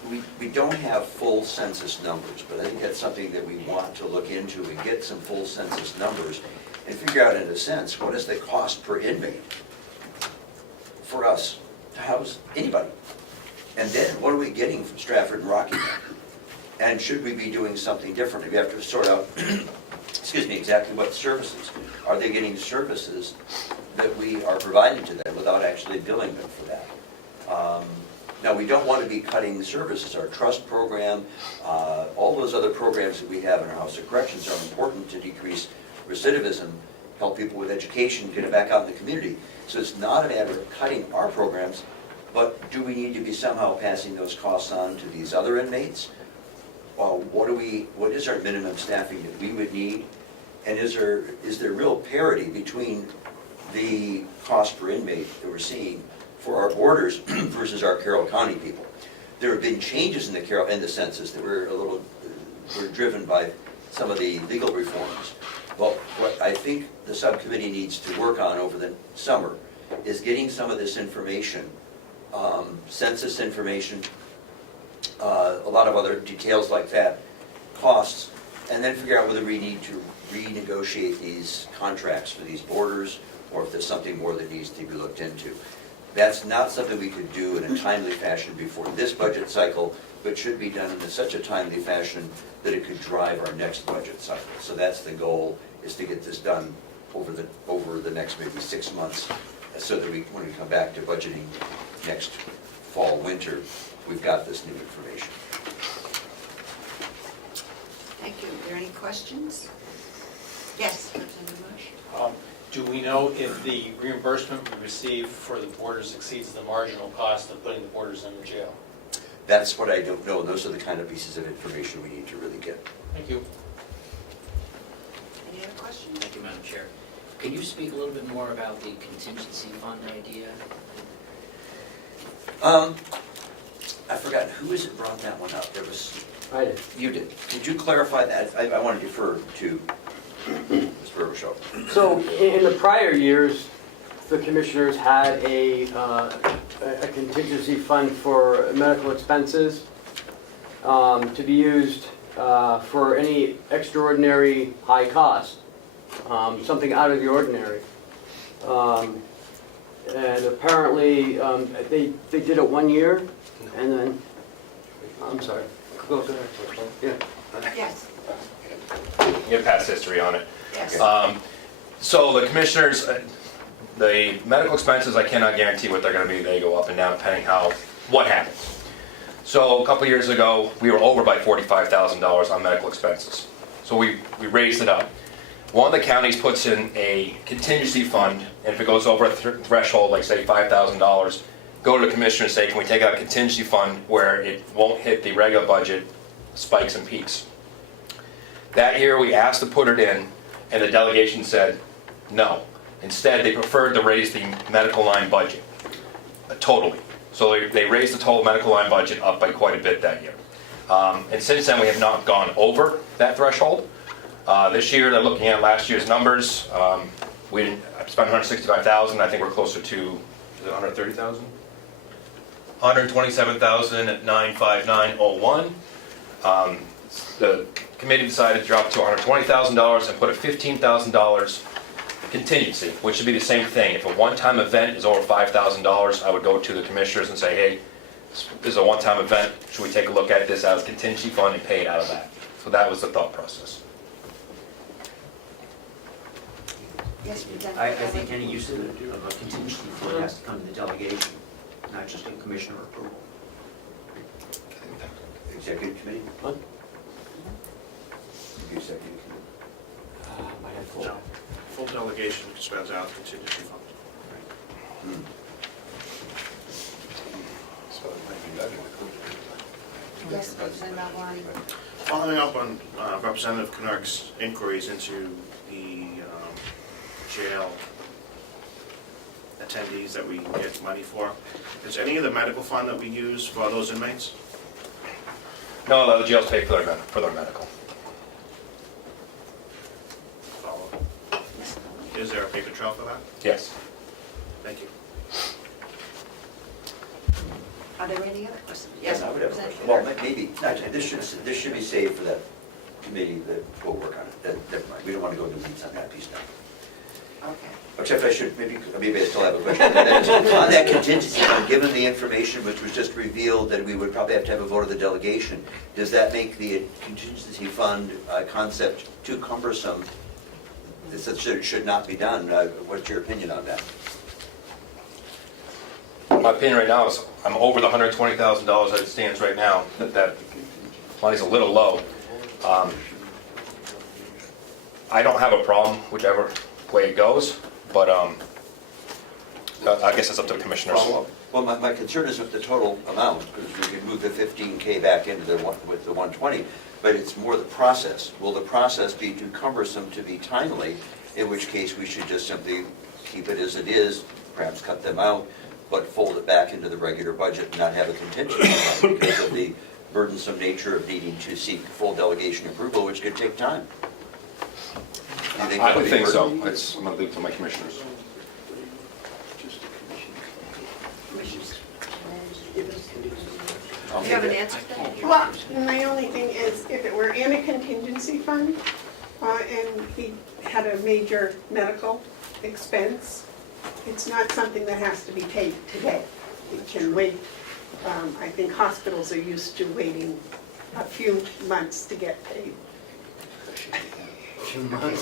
we don't have full census numbers, but I think that's something that we want to look into and get some full census numbers and figure out, in a sense, what is the cost per inmate for us to house anybody? And then what are we getting from Stratford and Rockingham? And should we be doing something different? We have to sort out excuse me, exactly what services. Are they getting services that we are providing to them without actually billing them for that? Now, we don't want to be cutting services. Our trust program, all those other programs that we have in our House of Corrections are important to decrease recidivism, help people with education, get it back out in the community. So it's not a matter of cutting our programs, but do we need to be somehow passing those costs on to these other inmates? what is our minimum staffing that we would need? And is there real parity between the cost per inmate that we're seeing for our borders versus our Carroll County people? There have been changes in the Carroll, in the census that were driven by some of the legal reforms. But what I think the subcommittee needs to work on over the summer is getting some of this information, census information, a lot of other details like that, costs, and then figure out whether we need to renegotiate these contracts for these borders, or if there's something more that needs to be looked into. That's not something we could do in a timely fashion before this budget cycle, but should be done in such a timely fashion that it could drive our next budget cycle. So that's the goal, is to get this done over the next maybe 6 months, so that when we come back to budgeting next fall, winter, we've got this new information. Thank you. Are there any questions? Yes, Representative Marsh. Do we know if the reimbursement we receive for the borders exceeds the marginal cost of putting the borders in the jail? That's what I don't know, and those are the kind of pieces of information we need to really get. Thank you. Any other questions? Thank you, Madam Chair. Can you speak a little bit more about the contingency fund idea? I forgot, who is it brought that one up? There was, I did. you did. Could you clarify that? I want to defer to Ms. Burrows. So in the prior years, the commissioners had a contingency fund for medical expenses to be used for any extraordinary high cost, something out of the ordinary. And apparently, they did it 1 year, and then, I'm sorry, go ahead. Yeah. Yes. You have past history on it. Yes. So the commissioners, the medical expenses, I cannot guarantee what they're going to be. They go up and down depending what happens. So a couple years ago, we were over by $45,000 on medical expenses. So we raised it up. One of the counties puts in a contingency fund, and if it goes over a threshold, like say $5,000, go to the commissioner and say, can we take out a contingency fund where it won't hit the regular budget spikes and peaks? That year we asked to put it in, and the delegation said no. Instead, they preferred to raise the medical line budget totally. So they raised the total medical line budget up by quite a bit that year. And since then, we have not gone over that threshold. This year, they're looking at last year's numbers. We didn't spend $165,000. I think we're closer to, is it $130,000? $127,000 at 95901. The committee decided to drop to $120,000 and put a $15,000 contingency, which should be the same thing. If a one-time event is over $5,000, I would go to the commissioners and say, hey, this is a one-time event. Should we take a look at this as a contingency fund and pay it out of that? So that was the thought process. Yes, I think any use of a contingency fund has to come to the delegation, not just a commissioner approval. Executive committee? Executive committee. No, full delegation spends out contingency funds. So it might be better to go to Yes, Representative Maloney. Following up on Representative Knirk's inquiries into the jail attendees that we get money for, is any of the medical fund that we use for those inmates? No, the jails pay for their medical. Follow. Is there a paper trail for that? Yes. Thank you. Are there any other questions? Yes, I would have a question. Well, maybe, this should be saved for that committee that will work on it. Never mind, we don't want to go into weeds on that piece now. Okay. Except I should, maybe I still have a question. On that contingency fund, given the information which was just revealed that we would probably have to have a vote of the delegation, does that make the contingency fund concept too cumbersome? This should not be done. What's your opinion on that? My opinion right now is I'm over the $120,000 as it stands right now. That money's a little low. I don't have a problem whichever way it goes, but I guess it's up to the commissioners. Well, my concern isn't the total amount, because we can move the 15K back into the one, with the 120, but it's more the process. Will the process be too cumbersome to be timely, in which case we should just simply keep it as it is, perhaps cut them out, but fold it back into the regular budget and not have a contingency fund because of the burdensome nature of needing to seek full delegation approval, which could take time? I would think so. I'm going to leave it to my commissioners. Do you have an answer to that? Well, my only thing is, if it were in a contingency fund, and he had a major medical expense, it's not something that has to be paid today. It can wait. I think hospitals are used to waiting a few months to get paid.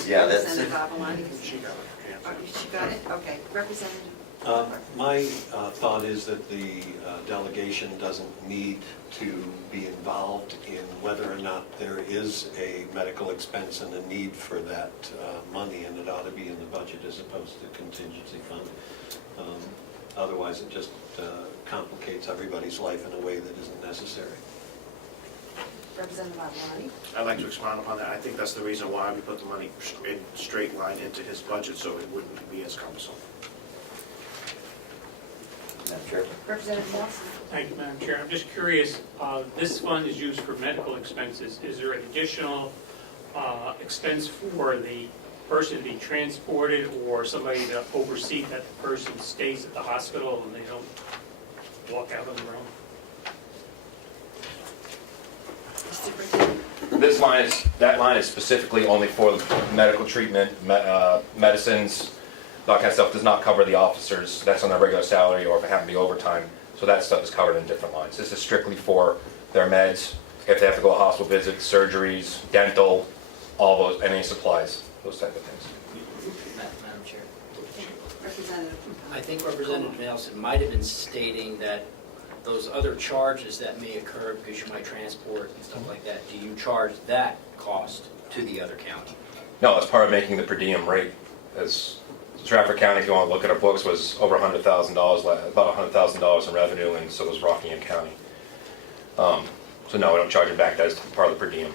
Yeah, that's it. Representative Avalon. She got it? Okay. Representative. My thought is that the delegation doesn't need to be involved in whether or not there is a medical expense and a need for that money, and it ought to be in the budget as opposed to contingency fund. Otherwise, it just complicates everybody's life in a way that isn't necessary. Representative Avalon. I'd like to expound upon that. I think that's the reason why we put the money in straight line into his budget, so it wouldn't be as cumbersome. Madam Chair. Representative Moss. Thank you, Madam Chair. I'm just curious, this fund is used for medical expenses. Is there an additional expense for the person to be transported or somebody to oversee that the person stays at the hospital and they don't walk out on their own? This line is, that line is specifically only for medical treatment, medicines, that kind of stuff does not cover the officers. That's on their regular salary or if it happened to be overtime. So that stuff is covered in different lines. This is strictly for their meds, if they have to go to hospital visits, surgeries, dental, all those, any supplies, those type of things. Madam Chair. Representative. I think Representative Nelson might have been stating that those other charges that may occur because you might transport and stuff like that, do you charge that cost to the other county? No, that's part of making the per diem rate. As Stratford County, if you want to look at our books, was over $100,000, about $100,000 in revenue, and so was Rockingham County. So no, we don't charge it back. That is part of the per diem.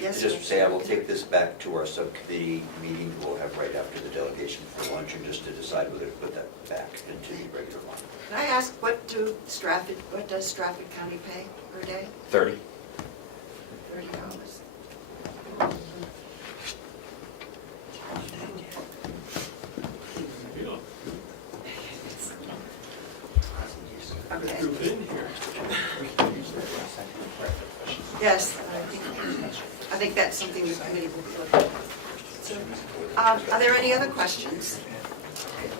Yes, Just say I will take this back to our subcommittee meeting we'll have right after the delegation for lunch, and just to decide whether to put that back into the regular line. Can I ask, what does Stratford County pay per day? 30. $30. Okay. Yes, I think that's something the committee will look at. So, are there any other questions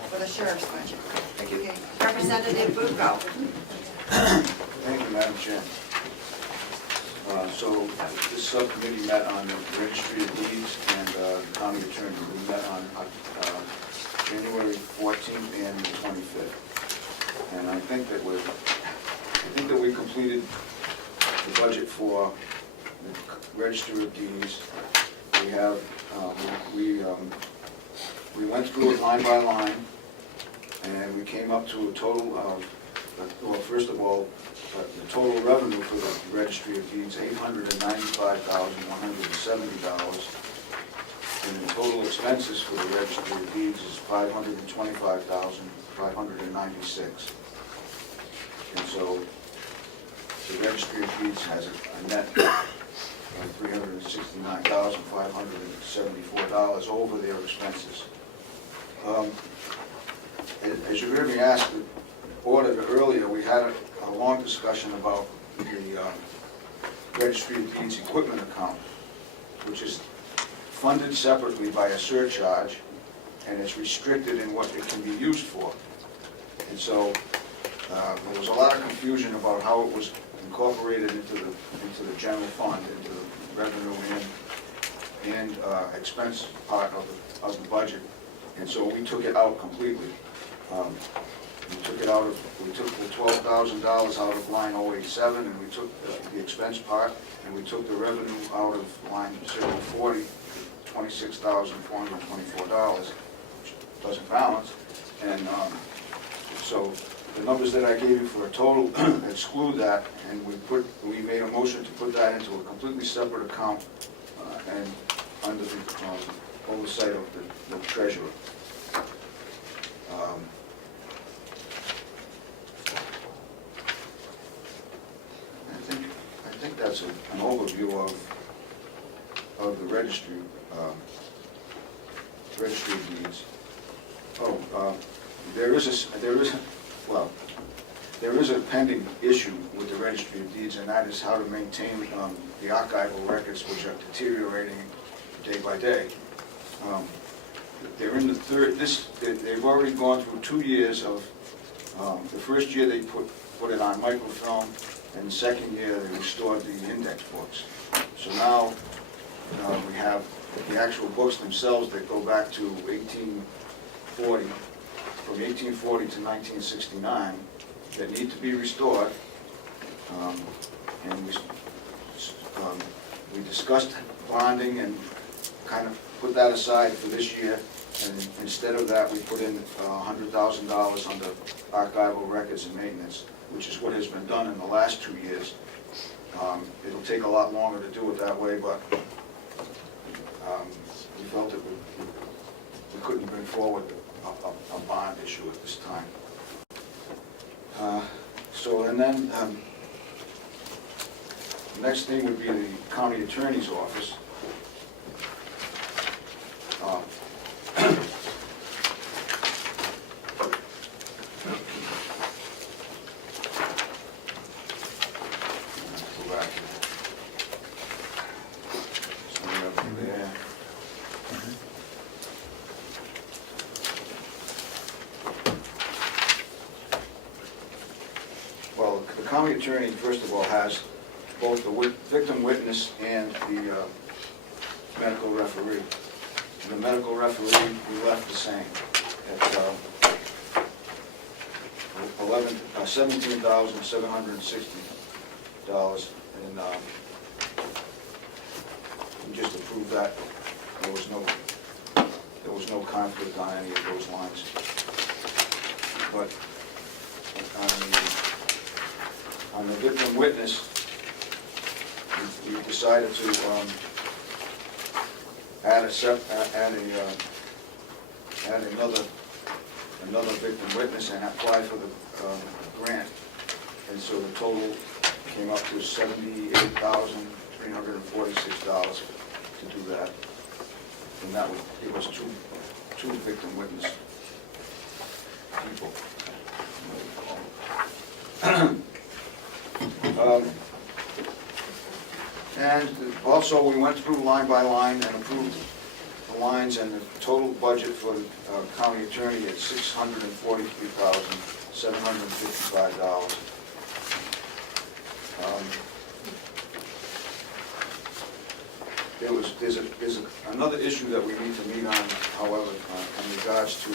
for the sheriff's budget? Okay. Representative Burrows. Thank you, Madam Chair. So this subcommittee met on the registry of deeds and the county attorney. We met on January 14th and the 25th. And I think that we completed the budget for the registry of deeds. We have, we went through it line by line, and we came up to a total of, well, first of all, the total revenue for the registry of deeds, $895,170, and the total expenses for the registry of deeds is $525,596. And so the registry of deeds has a net of $369,574 over their expenses. As you heard me ask the auditor earlier, we had a long discussion about the registry of deeds equipment account, which is funded separately by a surcharge, and it's restricted in what it can be used for. And so there was a lot of confusion about how it was incorporated into the general fund, into the revenue and expense part of the budget. And so we took it out completely. We took the $12,000 out of line 087, and we took the expense part, and we took the revenue out of line 040, $26,424, doesn't balance. And so the numbers that I gave you for a total exclude that, and we made a motion to put that into a completely separate account and under the oversight of the treasurer. I think that's an overview of the registry of deeds. There is a pending issue with the registry of deeds, and that is how to maintain the archival records, which are deteriorating day by day. They're in the they've already gone through 2 years of, the first year they put it on microfilm, and the second year they restored the index books. So now we have the actual books themselves that go back to 1840, from 1840 to 1969, that need to be restored. And we discussed bonding and kind of put that aside for this year, and instead of that, we put in $100,000 under archival records and maintenance, which is what has been done in the last 2 years. It'll take a lot longer to do it that way, but we felt that we couldn't bring forward a bond issue at this time. And then the next thing would be the county attorney's office. Well, the county attorney, first of all, has both the victim witness and the medical referee. And the medical referee, we left the same at $17,760, and we just approved that. There was no conflict on any of those lines. But on the victim witness, we decided to add another victim witness and apply for the grant. And so the total came up to $78,346 to do that. And that would give us two victim witness people. And also, we went through line by line and approved the lines, and the total budget for the county attorney at $643,755. There's another issue that we need to meet on, however, in regards to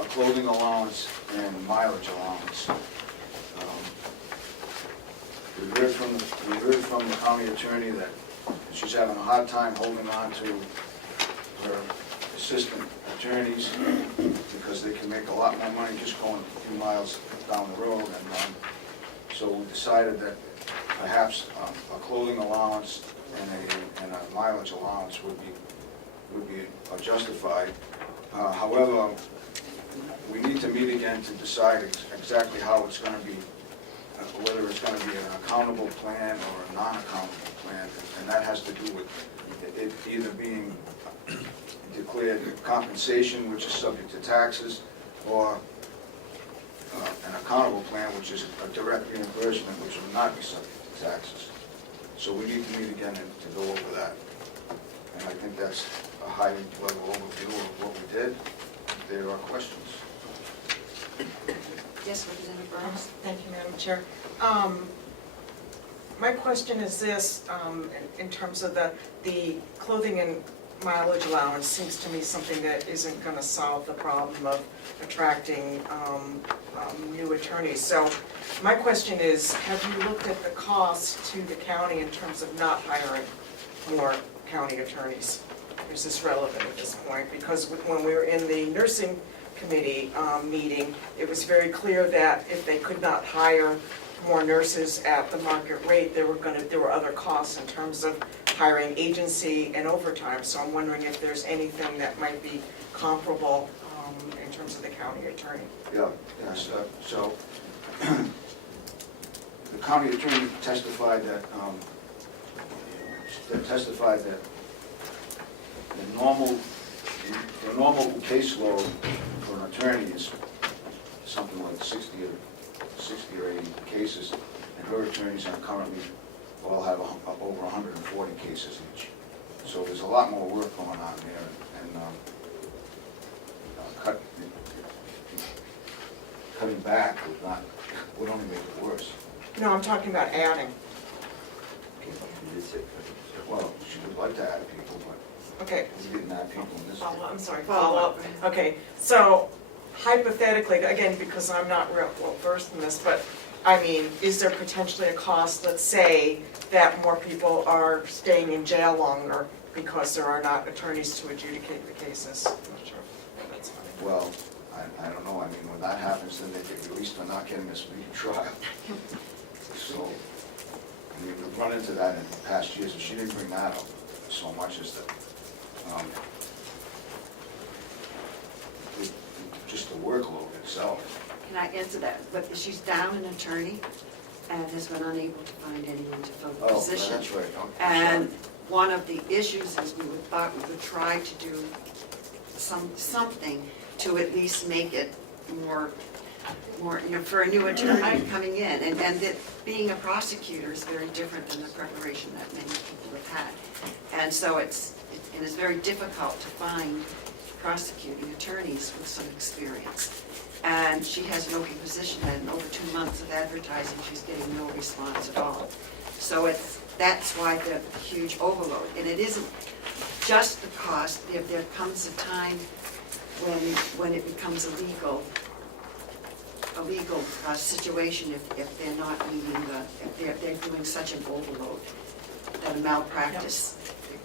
a clothing allowance and mileage allowance. We heard from the county attorney that she's having a hard time holding on to her assistant attorneys because they can make a lot more money just going a few miles down the road. And so we decided that perhaps a clothing allowance and a mileage allowance would be justified. However, we need to meet again to decide exactly how it's going to be, whether it's going to be an accountable plan or a non-accountable plan, and that has to do with it either being declared compensation, which is subject to taxes, or an accountable plan, which is a direct reimbursement, which will not be subject to taxes. So we need to meet again to go over that. And I think that's a high-level overview of what we did. If there are questions. Yes, Representative Burrows. Thank you, Madam Chair. My question is this, in terms of the clothing and mileage allowance, seems to me something that isn't going to solve the problem of attracting new attorneys. So my question is, have you looked at the cost to the county in terms of not hiring more county attorneys? is this relevant at this point? Because when we were in the nursing committee meeting, it was very clear that if they could not hire more nurses at the market rate, there were other costs in terms of hiring agency and overtime. So I'm wondering if there's anything that might be comparable in terms of the county attorney. Yes, so the county attorney testified that the normal caseload for an attorney is something like 60 or 80 cases, and her attorneys are currently all have over 140 cases each. So there's a lot more work going on there, and cutting back would only make it worse. No, I'm talking about adding. Well, she would like to add people, but Okay. we didn't add people in this. I'm sorry, follow up. Okay, so hypothetically, again, because I'm not real well versed in this, but I mean, is there potentially a cost, let's say, that more people are staying in jail longer because there are not attorneys to adjudicate the cases? I'm not sure if that's funny. Well, I don't know, I mean, when that happens, then they get released for not getting a speedy trial. So, I mean, we've run into that in past years, and she didn't bring that up so much as that, just the workload itself. Can I answer that? But she's down an attorney and has been unable to find anyone to fill the position. That's right. And one of the issues is we thought we would try to do something to at least make it more, for a new attorney coming in. And that being a prosecutor is very different than the preparation that many people have had. And so it's very difficult to find prosecuting attorneys with some experience. And she has an open position, and in over 2 months of advertising, she's getting no response at all. So that's why the huge overload. And it isn't just the cost. There comes a time when it becomes a legal situation if they're not meeting if they're doing such an overload that a malpractice,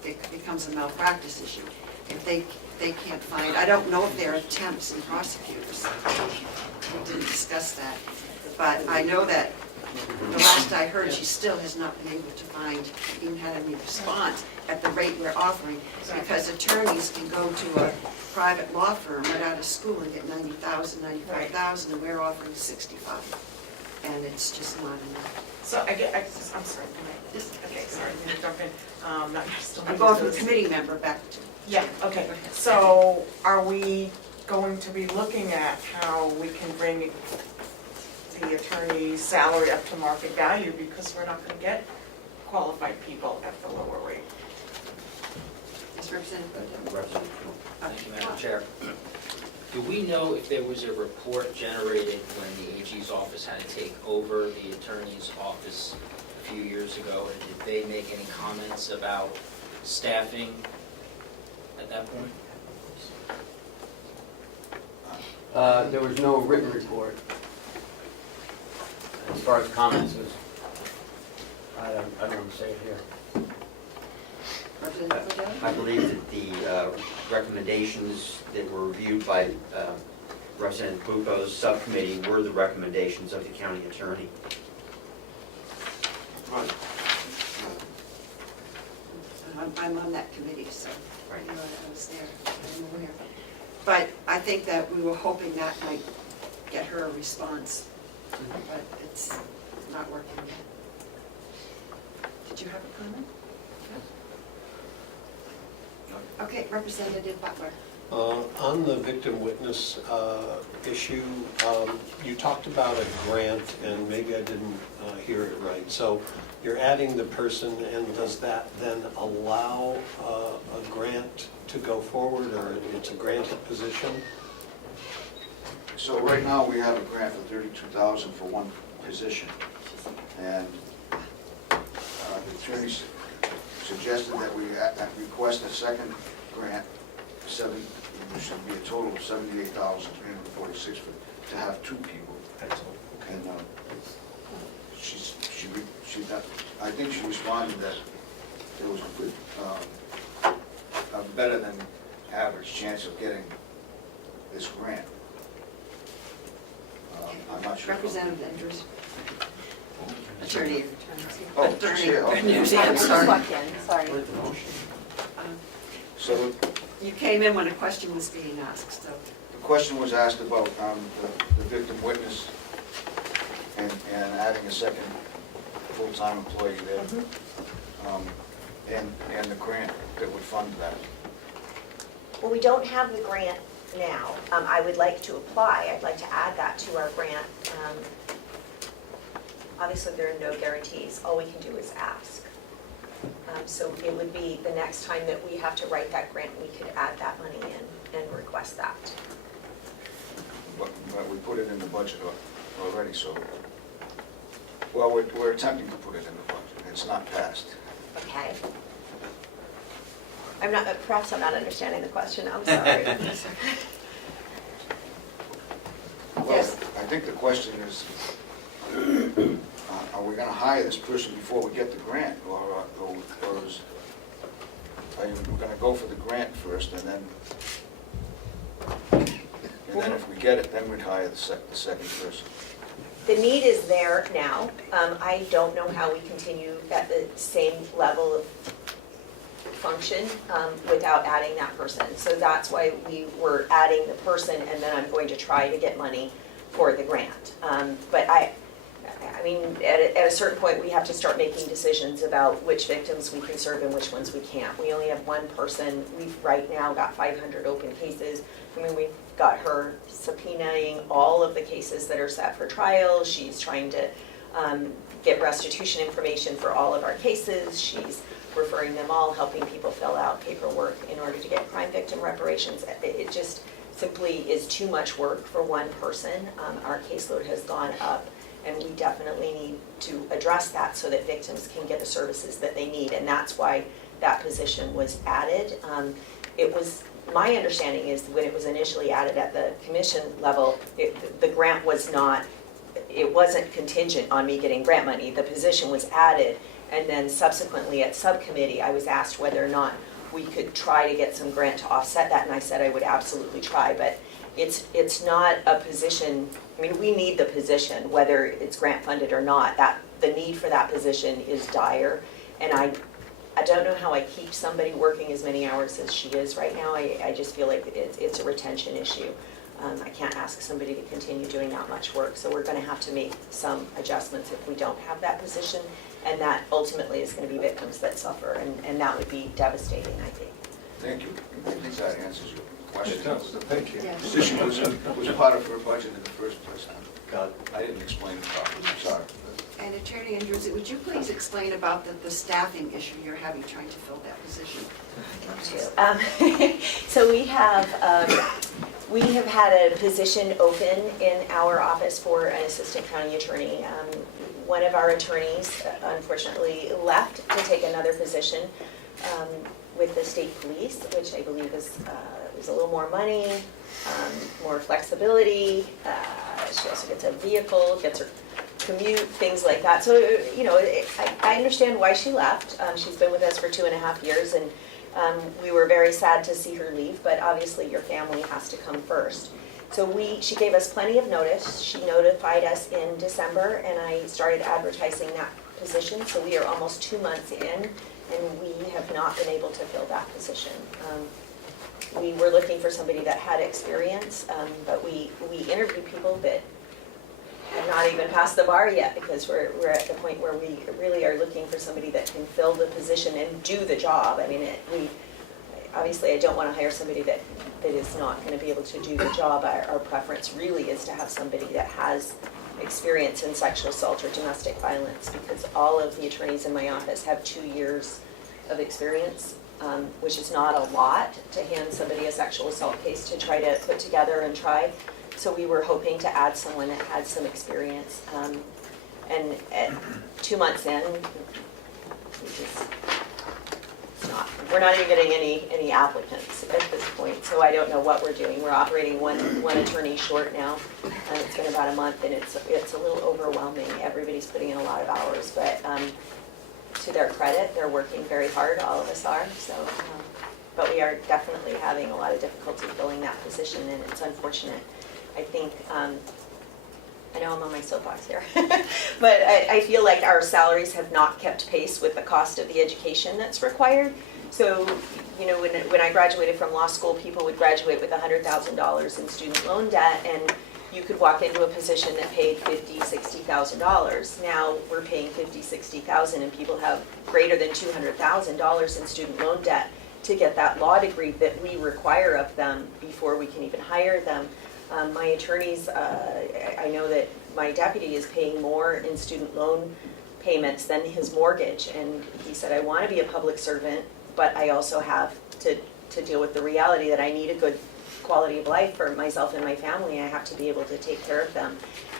it becomes a malpractice issue. If they can't find, I don't know if there are temps in prosecutors. We didn't discuss that. But I know that the last I heard, she still has not been able to find, even had any response at the rate we're offering, because attorneys can go to a private law firm right out of school and get $90,000, $95,000, and we're offering $65,000. And it's just not enough. So I'm sorry, okay, sorry, I'm gonna jump in. I'm going from committee member back to. Yeah, okay. So are we going to be looking at how we can bring the attorney's salary up to market value, because we're not going to get qualified people at the lower rate? Yes, Representative. Thank you, Madam Chair. Do we know if there was a report generated when the AG's office had to take over the attorney's office a few years ago? And did they make any comments about staffing at that point? There was no written report. As far as comments, I don't want to say it here. I believe that the recommendations that were reviewed by Representative Bucco's subcommittee were the recommendations of the county attorney. Right. I'm on that committee, so I was there, I'm aware. But I think that we were hoping that might get her a response, but it's not working yet. Did you have a comment? Okay, Representative Butler. On the victim witness issue, you talked about a grant, and maybe I didn't hear it right. So you're adding the person, and does that then allow a grant to go forward, or it's a granted position? So right now, we have a grant for $32,000 for one position. And the attorney suggested that we request a second grant, which should be a total of $78,346 to have two people. Excellent. And I think she responded that there was a better than average chance of getting this grant. I'm not sure. Representative Andrews. Attorney. Oh, attorney. I'm sorry. Sorry. So You came in when a question was being asked, so. the question was asked about the victim witness and adding a second full-time employee there. And the grant that would fund that. Well, we don't have the grant now. I would like to apply. I'd like to add that to our grant. Obviously, there are no guarantees. All we can do is ask. So it would be the next time that we have to write that grant, we could add that money in and request that. But we put it in the budget already, so, well, we're attempting to put it in the budget. It's not passed. Okay. Perhaps I'm not understanding the question. I'm sorry. Well, I think the question is, are we going to hire this person before we get the grant, or is, are you going to go for the grant first, and then if we get it, then we'd hire the second person? The need is there now. I don't know how we continue at the same level of function without adding that person. So that's why we were adding the person, and then I'm going to try to get money for the grant. But I mean, at a certain point, we have to start making decisions about which victims we can serve and which ones we can't. We only have one person. We've right now got 500 open cases. I mean, we've got her subpoenaing all of the cases that are set for trial. She's trying to get restitution information for all of our cases. She's referring them all, helping people fill out paperwork in order to get crime victim reparations. It just simply is too much work for one person. Our caseload has gone up, and we definitely need to address that so that victims can get the services that they need, and that's why that position was added. It was, my understanding is when it was initially added at the commission level, the grant was not, it wasn't contingent on me getting grant money. The position was added, and then subsequently at subcommittee, I was asked whether or not we could try to get some grant to offset that, and I said I would absolutely try, but it's not a position, I mean, we need the position, whether it's grant funded or not. The need for that position is dire, and I don't know how I keep somebody working as many hours as she is right now. I just feel like it's a retention issue. I can't ask somebody to continue doing that much work, so we're going to have to make some adjustments if we don't have that position, and that ultimately is going to be victims that suffer, and that would be devastating, I think. Thank you. I think that answers your question. It does. Thank you. The position was part of her budget in the first place. I didn't explain it properly, I'm sorry. And Attorney Andrews, would you please explain about the staffing issue you're having trying to fill that position? So we have had a position open in our office for an assistant county attorney. One of our attorneys unfortunately left to take another position with the state police, which I believe is a little more money, more flexibility. She also gets a vehicle, gets her commute, things like that. So, you know, I understand why she left. She's been with us for 2.5 years, and we were very sad to see her leave, but obviously your family has to come first. So she gave us plenty of notice. She notified us in December, and I started advertising that position. So we are almost 2 months in, and we have not been able to fill that position. We were looking for somebody that had experience, but we interviewed people that have not even passed the bar yet, because we're at the point where we really are looking for somebody that can fill the position and do the job. I mean, obviously I don't want to hire somebody that is not going to be able to do the job. Our preference really is to have somebody that has experience in sexual assault or domestic violence, because all of the attorneys in my office have 2 years of experience, which is not a lot to hand somebody a sexual assault case to try to put together and try. So we were hoping to add someone that had some experience. And at 2 months in, we're not even getting any applicants at this point. So I don't know what we're doing. We're operating one attorney short now, and it's been about a month, and it's a little overwhelming. Everybody's putting in a lot of hours, but to their credit, they're working very hard. All of us are. So but we are definitely having a lot of difficulty filling that position, and it's unfortunate. I think, I know I'm on my soapbox here, but I feel like our salaries have not kept pace with the cost of the education that's required. So, you know, when I graduated from law school, people would graduate with $100,000 in student loan debt, and you could walk into a position that paid $50,000, $60,000. Now we're paying $50,000, $60,000, and people have greater than $200,000 in student loan debt to get that law degree that we require of them before we can even hire them. My attorneys, I know that my deputy is paying more in student loan payments than his mortgage, and he said, I want to be a public servant, but I also have to deal with the reality that I need a good quality of life for myself and my family. I have to be able to take care of them,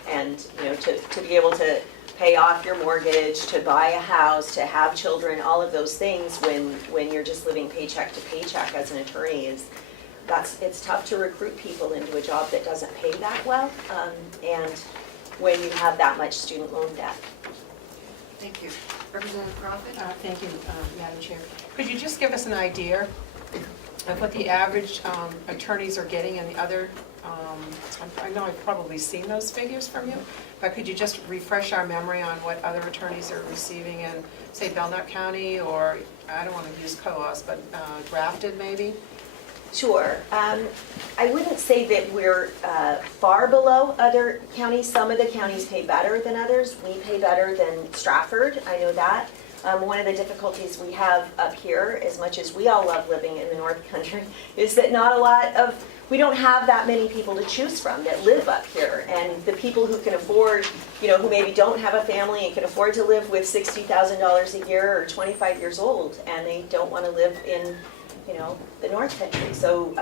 and you know, to be able to pay off your mortgage, to buy a house, to have children, all of those things when you're just living paycheck to paycheck as an attorney it's tough to recruit people into a job that doesn't pay that well, and when you have that much student loan debt. Thank you. Representative Crawford? Thank you, Madam Chair. Could you just give us an idea of what the average attorneys are getting in the other, I know I've probably seen those figures from you, but could you just refresh our memory on what other attorneys are receiving in, say, Belknap County, or, I don't want to use co-os, but Grafton maybe? Sure. I wouldn't say that we're far below other counties. Some of the counties pay better than others. We pay better than Stratford, I know that. One of the difficulties we have up here, as much as we all love living in the North Country, is that we don't have that many people to choose from that live up here. And the people who can afford, you know, who maybe don't have a family and can afford to live with $60,000 a year or 25 years old, and they don't want to live in, you know, the North Country. So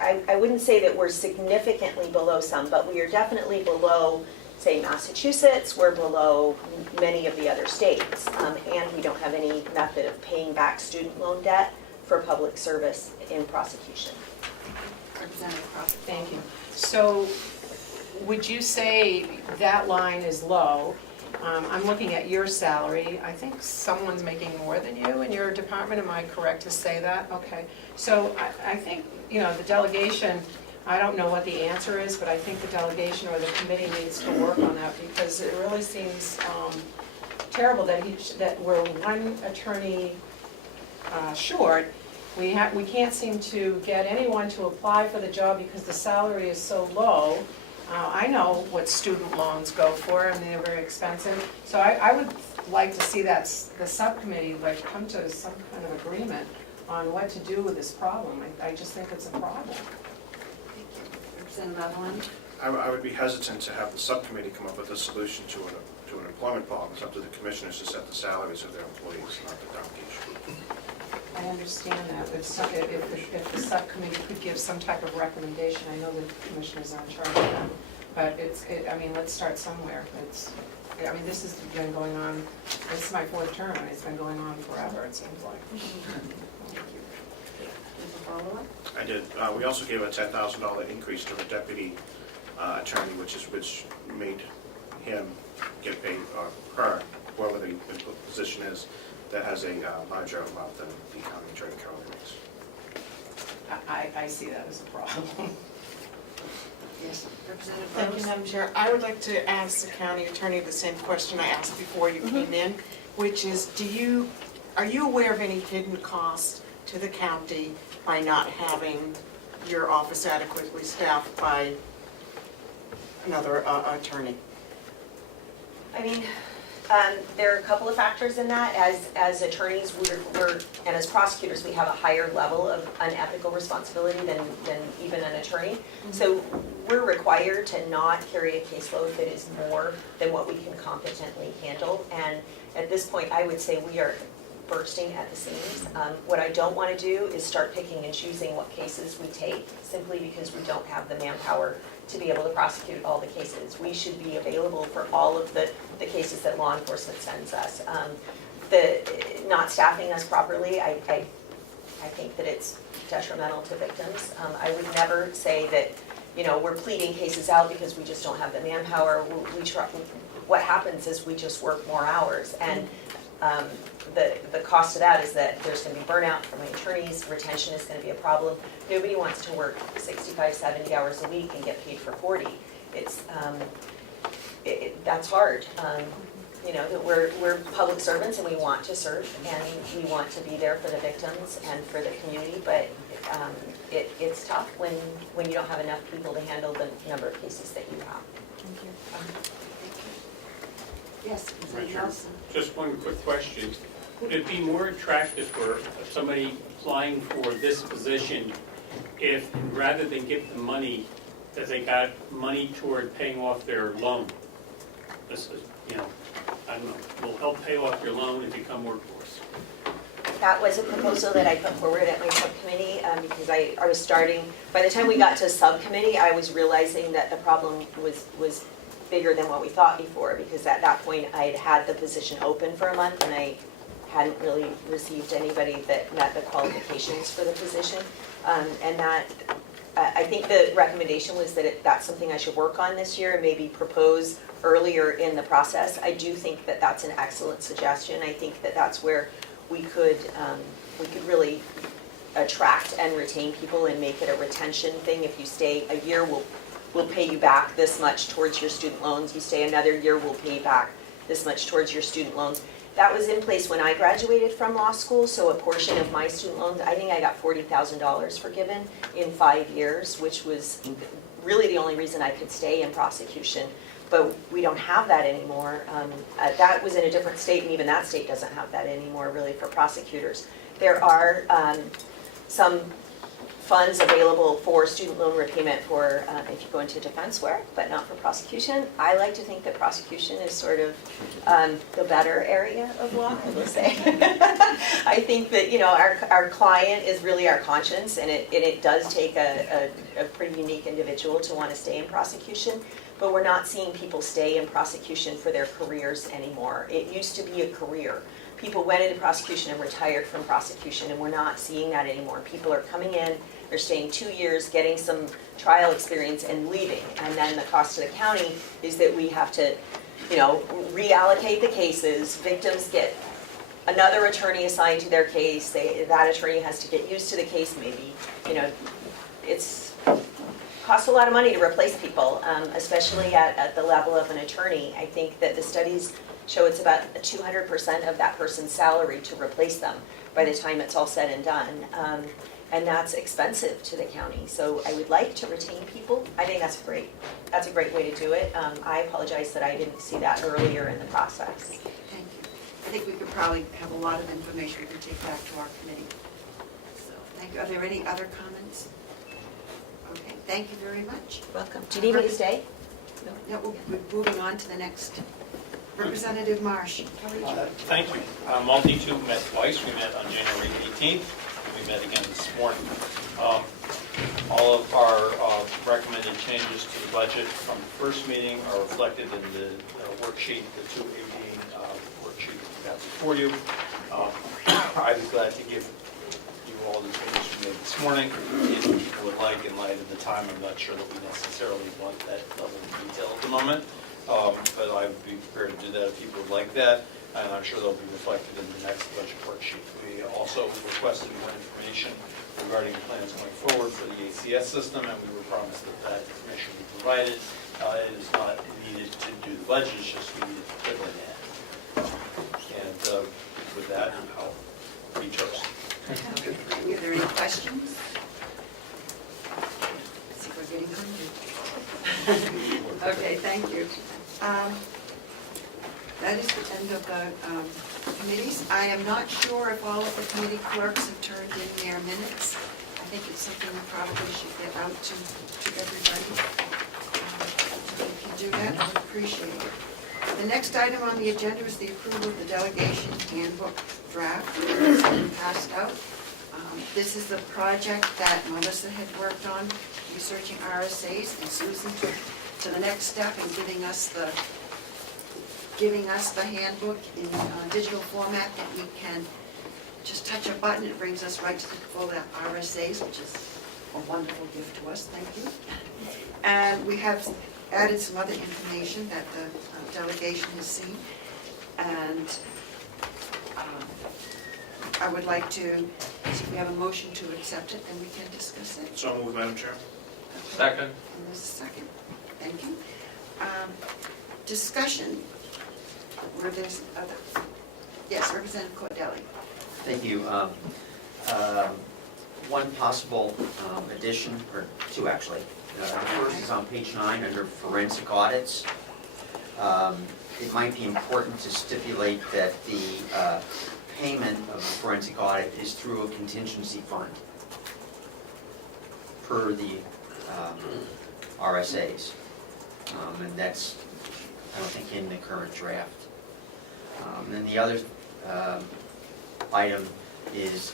I wouldn't say that we're significantly below some, but we are definitely below, say, Massachusetts. We're below many of the other states, and we don't have any method of paying back student loan debt for public service in prosecution. Representative Crawford. Thank you. So would you say that line is low? I'm looking at your salary. I think someone's making more than you in your department. Am I correct to say that? Okay. So I think, you know, the delegation, I don't know what the answer is, but I think the delegation or the committee needs to work on that, because it really seems terrible that we're one attorney short. We can't seem to get anyone to apply for the job because the salary is so low. I know what student loans go for, and they're very expensive. So I would like to see that the subcommittee come to some kind of agreement on what to do with this problem. I just think it's a problem. Representative Evelyn? I would be hesitant to have the subcommittee come up with a solution to an employment problem. It's up to the commissioners to set the salaries of their employees, not the delegation. I understand that, but if the subcommittee could give some type of recommendation, I know the commissioners are in charge of that, but I mean, let's start somewhere. I mean, this has been going on, this is my 4th term, and it's been going on forever, it seems like. Thank you. Follow-up? I did. We also gave a $10,000 increase to the deputy attorney, which made him get paid, or her, whoever the position is, that has a larger amount than the county attorney currently makes. I see that as a problem. Yes, Representative Thank you, Burrows? Madam Chair. I would like to ask the county attorney the same question I asked before you came in, which is, are you aware of any hidden costs to the county by not having your office adequately staffed by another attorney? I mean, there are a couple of factors in that. As attorneys, and as prosecutors, we have a higher level of unethical responsibility than even an attorney. So we're required to not carry a caseload that is more than what we can competently handle. And at this point, I would say we are bursting at the seams. What I don't want to do is start picking and choosing what cases we take, simply because we don't have the manpower to be able to prosecute all the cases. We should be available for all of the cases that law enforcement sends us. Not staffing us properly, I think that it's detrimental to victims. I would never say that, you know, we're pleading cases out because we just don't have the manpower. What happens is we just work more hours. And The cost of that is that there's going to be burnout from my attorneys, retention is going to be a problem. Nobody wants to work 65, 70 hours a week and get paid for 40. It's, that's hard. You know, that we're public servants and we want to serve and we want to be there for the victims and for the community, but it's tough when you don't have enough people to handle the number of cases that you have. Thank you. Yes, Ms. Richard, Nelson. just one quick question. Would it be more attractive for somebody applying for this position if, rather than give them money, that they got money toward paying off their loan? This is, you know, I don't know, will help pay off your loan if you come work for us. That was a proposal that I put forward at my subcommittee because I was starting, by the time we got to subcommittee, I was realizing that the problem was bigger than what we thought before, because at that point I had had the position open for a month and I hadn't really received anybody that met the qualifications for the position. And that, I think the recommendation was that that's something I should work on this year and maybe propose earlier in the process. I do think that that's an excellent suggestion. I think that that's where we could really attract and retain people and make it a retention thing. If you stay a year, we'll pay you back this much towards your student loans. You stay another year, we'll pay you back this much towards your student loans. That was in place when I graduated from law school, so a portion of my student loans, I think I got $40,000 forgiven in 5 years, which was really the only reason I could stay in prosecution. But we don't have that anymore. That was in a different state, and even that state doesn't have that anymore, really, for prosecutors. There are some funds available for student loan repayment for if you go into defense work, but not for prosecution. I like to think that prosecution is sort of the better area of law, I will say. I think that, you know, our client is really our conscience, and it does take a pretty unique individual to want to stay in prosecution. But we're not seeing people stay in prosecution for their careers anymore. It used to be a career. People went into prosecution and retired from prosecution, and we're not seeing that anymore. People are coming in, they're staying 2 years, getting some trial experience and leaving. And then the cost to the county is that we have to, you know, reallocate the cases. Victims get another attorney assigned to their case. That attorney has to get used to the case maybe. You know, it's costs a lot of money to replace people, especially at the level of an attorney. I think that the studies show it's about 200% of that person's salary to replace them by the time it's all said and done. And that's expensive to the county. So I would like to retain people. I think that's great. That's a great way to do it. I apologize that I didn't see that earlier in the process. Thank you. I think we could probably have a lot of information we can take back to our committee. So, thank you. Are there any other comments? Okay, thank you very much. Welcome. Do you need me to stay? No, we're moving on to the next. Representative Marsh. Thank you. Multi-2 met twice. We met on January 18th. We met again this morning. All of our recommended changes to the budget from the first meeting are reflected in the worksheet, the 218 worksheet that we got before you. I was glad to give you all the changes we made this morning. If people would like, in light of the time, I'm not sure that we necessarily want that level of detail at the moment. But I would be prepared to do that if people would like that, and I'm sure they'll be reflected in the next budget worksheet. We also requested more information regarding plans going forward for the ACS system, and we were promised that that information would be provided. It is not needed to do the budget, it's just we need to fill it in. And with that, I'll be yours. Are there any questions? Let's see, we're getting hungry. Okay, thank you. That is the end of the committees. I am not sure if all of the committee clerks have turned in their minutes. I think it's something we probably should get out to everybody. If you do that, I would appreciate it. The next item on the agenda is the approval of the delegation handbook draft. It's been passed out. This is the project that Melissa had worked on, researching RSAs, and Susan took to the next step in giving us the handbook in digital format that we can just touch a button. It brings us right to the full RSAs, which is a wonderful gift to us. Thank you. And we have added some other information that the delegation has seen. And I would like to, if we have a motion to accept it, then we can discuss it. So moved, Madam Chair. Second. And there's a second. Thank you. Discussion, where there's other, yes, Representative Cordelli. Thank you. One possible addition, or two actually. First is on page 9 under forensic audits. It might be important to stipulate that the payment of a forensic audit is through a contingency fund per the RSAs. And that's, I don't think, in the current draft. And then the other item is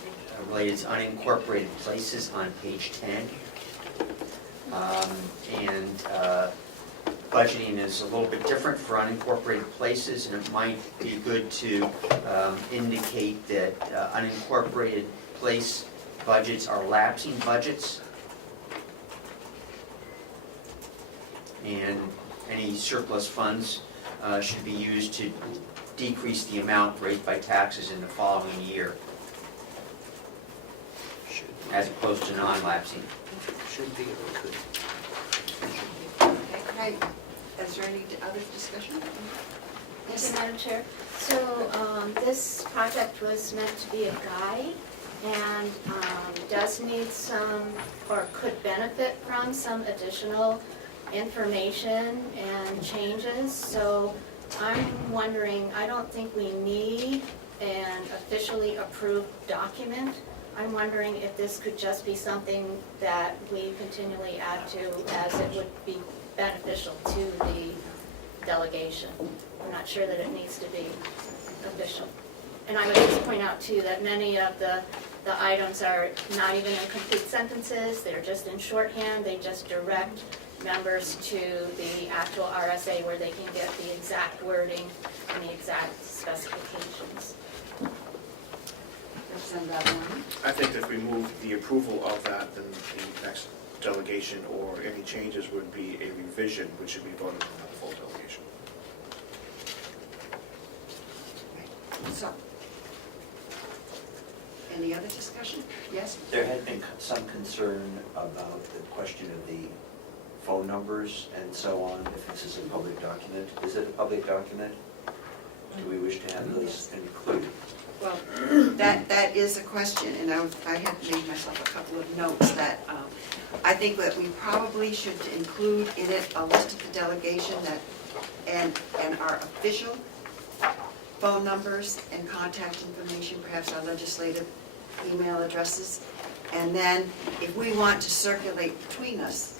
related to unincorporated places on page 10. Budgeting is a little bit different for unincorporated places, and it might be good to indicate that unincorporated place budgets are lapsing budgets. And any surplus funds should be used to decrease the amount raised by taxes in the following year, as opposed to non-lapsing. Should be or could. Okay, is there any other discussion? Yes, Madam Chair. So this project was meant to be a guide and does need some, or could benefit from some additional information and changes. So I'm wondering, I don't think we need an officially approved document. I'm wondering if this could just be something that we continually add to as it would be beneficial to the delegation. I'm not sure that it needs to be official. And I would just point out too that many of the items are not even in complete sentences, they're just in shorthand, they just direct members to the actual RSA where they can get the exact wording and the exact specifications. I think that if we move the approval of that, then the next delegation or any changes would be a revision, which should be voted on the full delegation. So, any other discussion? Yes? There had been some concern about the question of the phone numbers and so on, if this is a public document. Is it a public document? Do we wish to have those included? Well, that is a question, and I had made myself a couple of notes that I think that we probably should include in it a list of the delegation that, and our official phone numbers and contact information, perhaps our legislative email addresses. And then if we want to circulate between us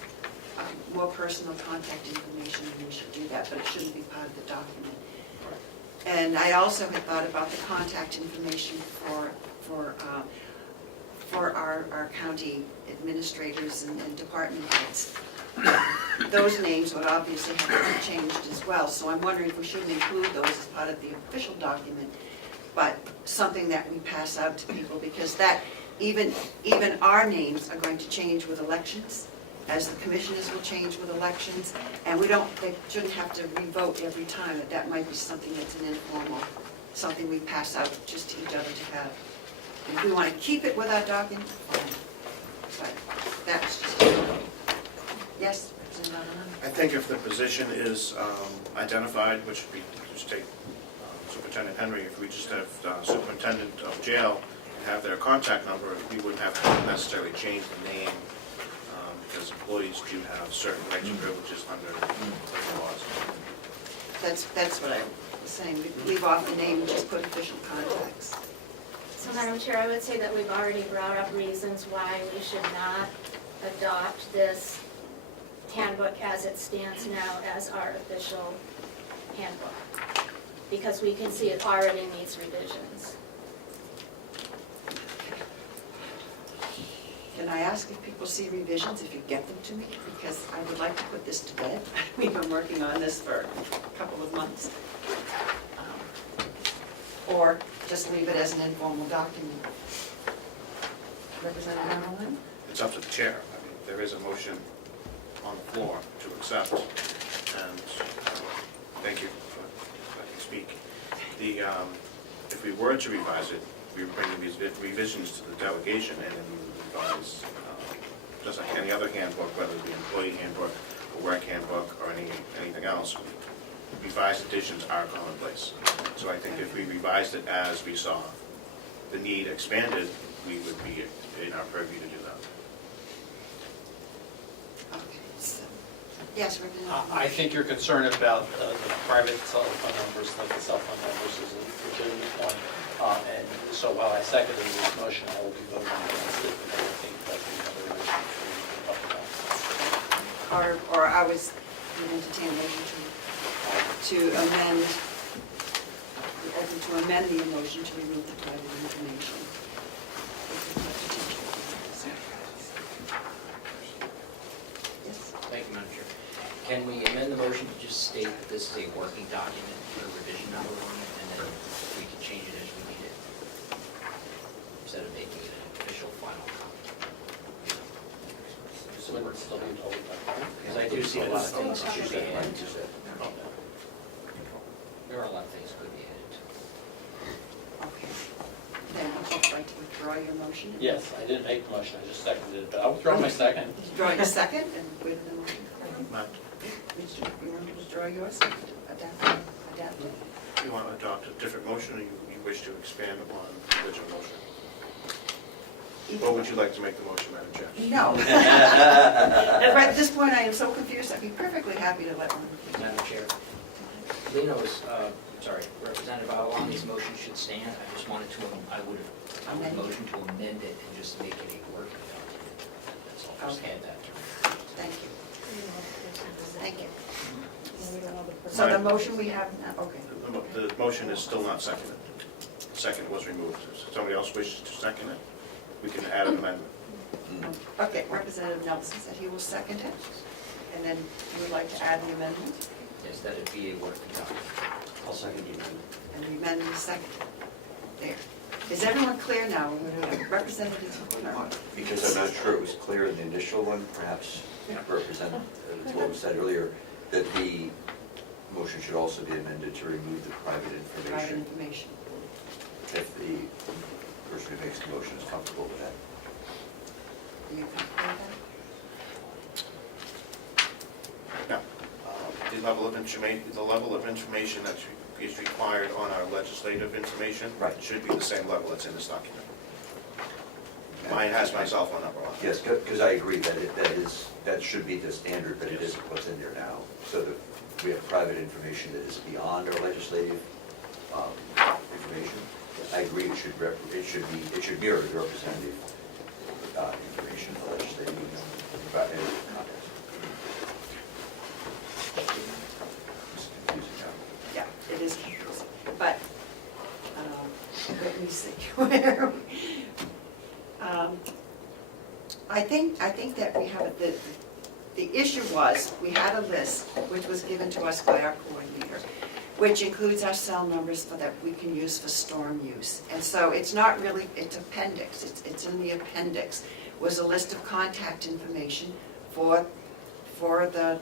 more personal contact information, then we should do that, but it shouldn't be part of the document. And I also had thought about the contact information for our county administrators and department heads. Those names would obviously have to be changed as well, so I'm wondering if we shouldn't include those as part of the official document, but something that we pass out to people, because that, even our names are going to change with elections, as the commissioners will change with elections, and they shouldn't have to re-vote every time. That might be something that's an informal, something we pass out just to each other to have. And if we want to keep it with our document, fine. But that's just, yes? I think if the position is identified, which we just take Superintendent Henry, if we just have Superintendent of Jail and have their contact number, we wouldn't have to necessarily change the name, because employees do have certain rights and privileges under the laws. That's what I was saying. We leave off the name and just put official contacts. So Madam Chair, I would say that we've already brought up reasons why we should not adopt this handbook as it stands now as our official handbook, because we can see it already needs revisions. Can I ask if people see revisions, if you get them to me? Because I would like to put this to bed. We've been working on this for a couple of months. Or just leave it as an informal document. Representative Carroll? It's up to the chair. I mean, there is a motion on the floor to accept, and thank you for letting me speak. if we were to revise it, we would bring these revisions to the delegation and then we would revise, just like any other handbook, whether it be employee handbook, or work handbook, or anything else, revised editions are commonplace. So I think if we revised it as we saw the need expanded, we would be in our purview to do that. Okay, so, yes, we're going I think you're concerned about the private telephone numbers, like the cell phone numbers is a legitimate point. And so while I seconded this motion, I will be voting against it, because I think that we have a relationship to or I was entertain a motion to amend, the motion to remove the private information. Yes. Thank you, Madam Chair. Can we amend the motion to just state that this is a working document for revision number 1, and then we can change it as we need it, instead of making it an official final copy? So it's still being told by. Because I do see a lot of things that should be added to it. There are a lot of things that could be added to it. Okay. Then would you like to withdraw your motion? Yes, I didn't make the motion, I just seconded it, but I'll withdraw my second. Withdraw your second and with the motion. Matt, You want to withdraw yours? Adapt it. you want to adopt a different motion, or you wish to expand upon the original motion? Or would you like to make the motion, Madam Chair? No. At this point, I am so confused, I'd be perfectly happy to let one. Madam Chair, Leno's, Representative Avaloni's motion should stand. I just wanted to, I would motion to amend it and just make it a working document. That's all, just add that to it. Thank you. Thank you. So the motion we have now, okay. The motion is still not seconded. Second was removed. If somebody else wishes to second it, we can add an amendment. Okay, Representative Nelson said he will second it. And then you would like to add the amendment? Yes, that it be a working document. I'll second the amendment. And the amendment is seconded. There. Is everyone clear now? Representative Knirk? Because I'm not sure it was clear in the initial one, perhaps represent what was said earlier, that the motion should also be amended to remove the private Private information. information. If the person who makes the motion is comfortable with that. Are you comfortable with that? Now, the level of information that is required on our legislative information should be the same level that's in this document. Mine has my cell phone number on it. Yes, because I agree that that should be the standard, but it isn't what's in there now. So that we have private information that is beyond our legislative information. I agree it should mirror the representative information of the legislative context. It's confusing now. Yeah, it is confusing. But, let me see where. I think that we have, the issue was, we had a list which was given to us by our coordinator, which includes our cell numbers that we can use for storm use. And so it's not really, it's appendix, it's in the appendix, was a list of contact information for the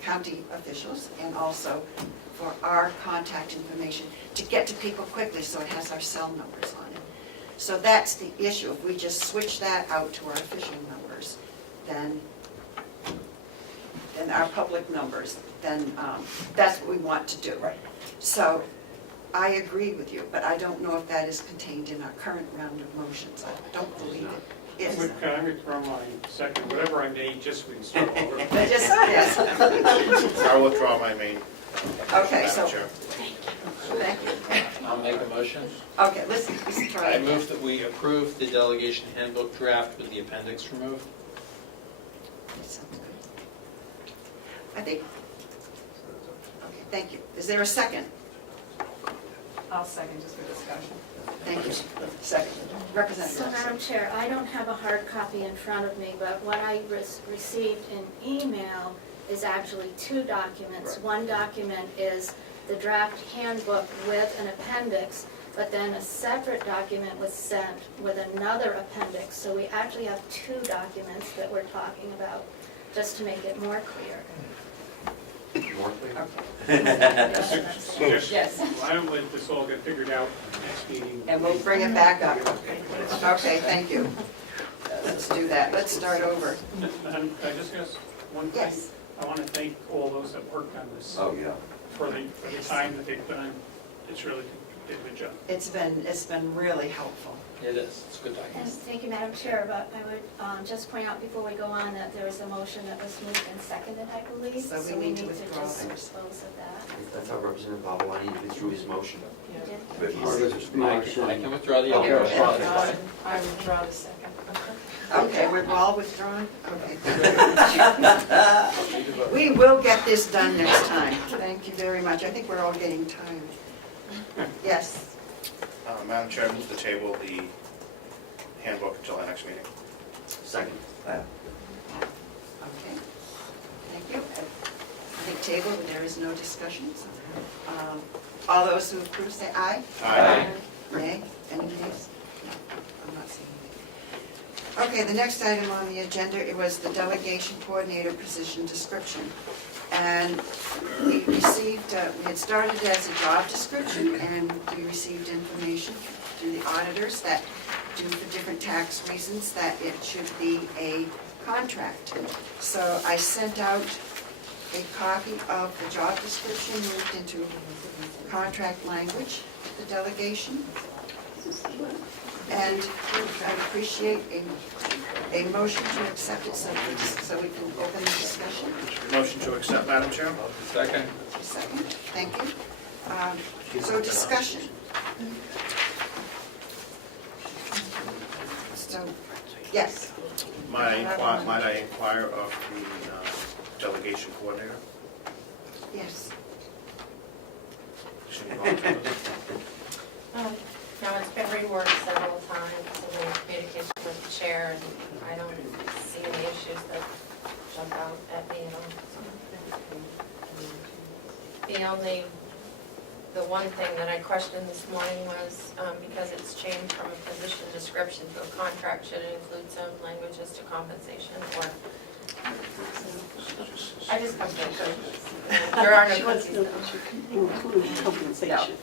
county officials and also for our contact information to get to people quickly, so it has our cell numbers on it. So that's the issue. If we just switch that out to our official numbers, then our public numbers, then that's what we want to do. Right. So I agree with you, but I don't know if that is contained in our current round of motions. I don't believe it is. Can I withdraw my second, whatever I made, just we can start over? Yes. I will withdraw my main. Okay, so, Madam Chair. thank you. I'll make a motion. Okay, let's try I it. move that we approve the delegation handbook draft with the appendix removed. That sounds good. I think, okay, thank you. Is there a second? I'll second just for discussion. Thank you. Second. Representative So, Nelson. Madam Chair, I don't have a hard copy in front of me, but what I received in email is actually two documents. One document is the draft handbook with an appendix, but then a separate document was sent with another appendix. So we actually have two documents that we're talking about, just to make it more clear. More clear? Yes. Why don't we let this all get figured out next meeting? And we'll bring it back up. Okay, thank you. Let's do that. Let's start over. Madam, can I just ask one thing? Yes. I want to thank all those that worked on this. Oh, yeah. For the time that they've done. It's really did a good job. It's been really helpful. It is, it's a good And document. thank you, Madam Chair, but I would just point out before we go on that there was a motion that was moved and seconded, I believe. So we need to just withdraw dispose those. of that. I thought Representative Babalani withdrew his motion. You did? I can withdraw the Okay. other. I withdraw the second. Okay, we're all withdrawn? Okay. We will get this done next time. Thank you very much. I think we're all getting tired. Yes. Madam Chair, I move to table the handbook until our next meeting. Second. Okay. Thank you. I think table, but there is no discussion. All those who approve say aye. Aye. Nay? Any nays? No, I'm not seeing any. Okay, the next item on the agenda, it was the delegation coordinator position description. And we received, we had started as a job description, and we received information through the auditors that due for different tax reasons, that it should be a contract. So I sent out a copy of the job description moved into contract language, the delegation. And I'd appreciate a motion to accept it so we can open the discussion. Motion to accept, Madam Chair? Second. Second, thank you. So discussion. So, yes. Might I inquire of the delegation coordinator? Yes. Should we go on to this? No, it's been reworked several times in the communication with the chair, and I don't see any issues that jump out at me at all. The one thing that I questioned this morning was, because it's changed from a position description to a contract, should it include some language as to compensation, or? I just come to there are no She wants to know cookies. if you can include compensation.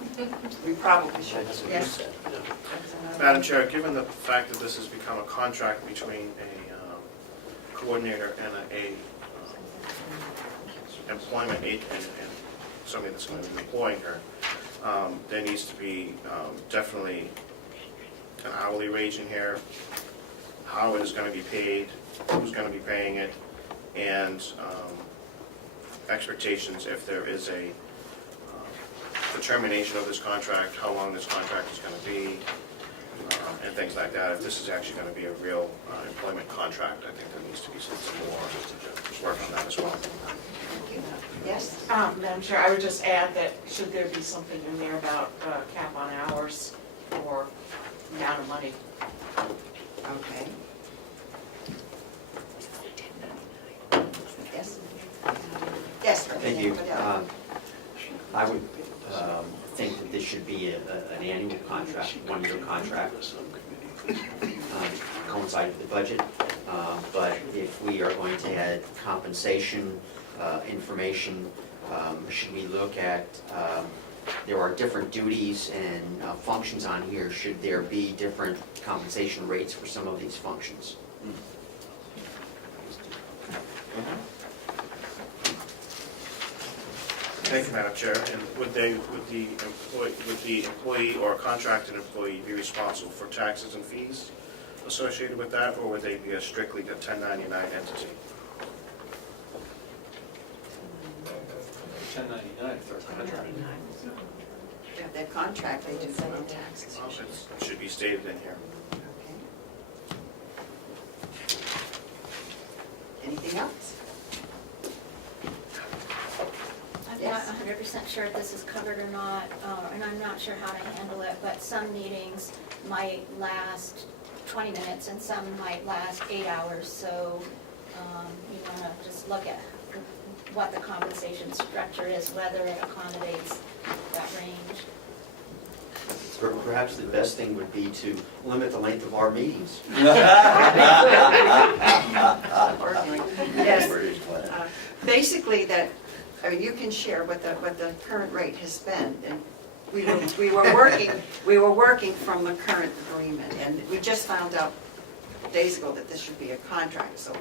We probably should, yes. Madam Chair, given the fact that this has become a contract between a coordinator and a employment agent and somebody that's going to be employing her, there needs to be definitely an hourly wage in here, how it is going to be paid, who's going to be paying it, and expectations if there is a determination of this contract, how long this contract is going to be, and things like that. If this is actually going to be a real employment contract, I think there needs to be some more work on that as well. Yes? Madam Chair, I would just add that should there be something in there about cap on hours or amount of money? Okay. Yes? Yes. Thank you. Representative Cordelli. I would think that this should be an annual contract, one-year contract, coincide with the budget. But if we are going to add compensation information, should we look at, there are different duties and functions on here. Should there be different compensation rates for some of these functions? Thank you, Madam Chair. And would the employee or contracted employee be responsible for taxes and fees associated with that, or would they be a strictly a 1099 entity? 1099 if they're a contract. Yeah, their contract, they do their own taxes. Well, it should be stated in here. Okay. Anything else? I'm not 100% sure if this is covered or not, and I'm not sure how to handle it, but some meetings might last 20 minutes and some might last 8 hours, so you want to just look at what the compensation structure is, whether it accommodates that range. Perhaps the best thing would be to limit the length of our meetings. Yes. Basically, that I mean, you can share what the current rate has been, and we were working from the current agreement, and we just found out days ago that this should be a contract, so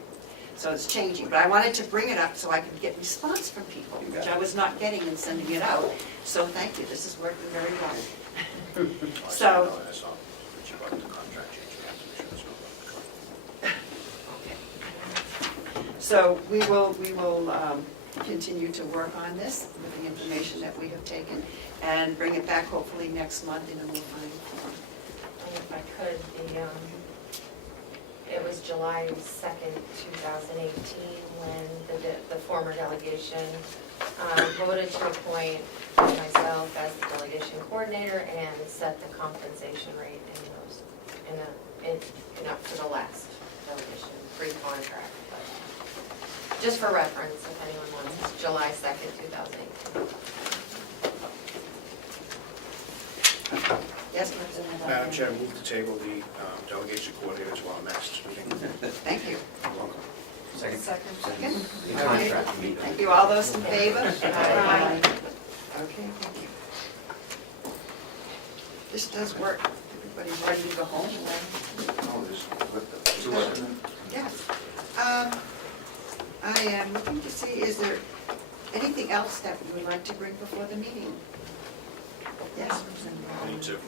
it's changing. But I wanted to bring it up so I could get response from people, which I was not getting in sending it out. So thank you, this is working very well. So, so we will continue to work on this with the information that we have taken and bring it back hopefully next month in a more final form. And if I could, it was July 2nd, 2018, when the former delegation voted to appoint myself as the delegation coordinator and set the compensation rate for the last delegation, pre-contract. But just for reference, if anyone wants, it's July 2nd, 2018. Yes, Representative. Madam Chair, move to table the delegation coordinator to our next meeting. Thank you. You're welcome. Second. Second. The Okay. contract meeting. Thank you. All those in favor? Aye. Okay, thank you. This does work. Everybody's ready to go home. Oh, there's two other. Yes. I am looking to see, is there anything else that you would like to bring before the meeting? Yes. We need to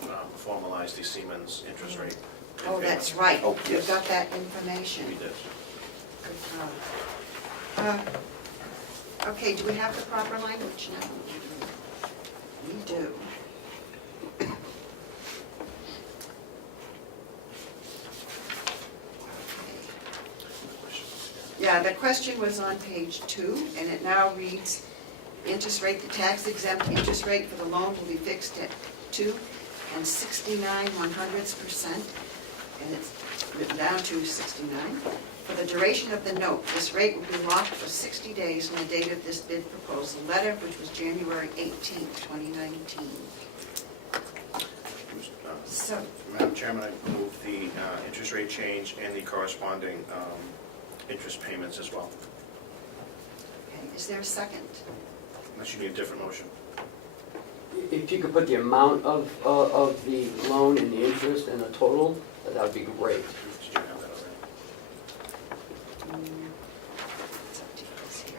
formalize the Siemens interest rate. Oh, that's right. Oh, You yes. got that information. We did. Good job. Okay, do we have the proper language now? We do. Yeah, the question was on page 2, and it now reads, interest rate, the tax exempt interest rate for the loan will be fixed at 2 69/100%, and it's written down to 69. For the duration of the note, this rate will be locked for 60 days from the date of this bid proposal letter, which was January 18th, 2019. So, Madam Chairman, I move the interest rate change and the corresponding interest payments as well. okay, is there a second? Unless you need a different motion. If you could put the amount of the loan and the interest and the total, that would be great. Did you have that already? It's up to you guys here.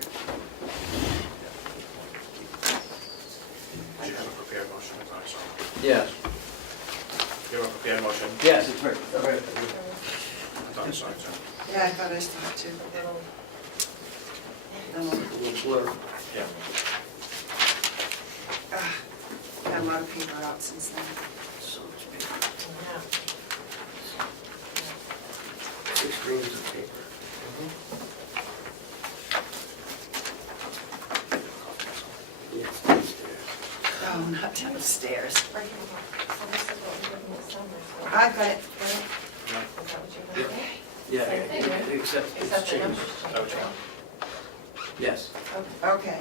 Did you have a prepared motion? I thought so. Yes. You have a prepared motion? Yes, it's right. I thought I saw it, too. Yeah, I thought I saw it too. A little blur. Yeah. Got a lot of paper out since then. So much paper. Yeah. 6 reams of paper. Yes, downstairs. Oh, not downstairs. So this is what we did in the summer, so. I've got it. Is that what you're gonna do? Yeah, Same thing, right? except it's Except the changed. numbers Is that what you want? Yes. Okay.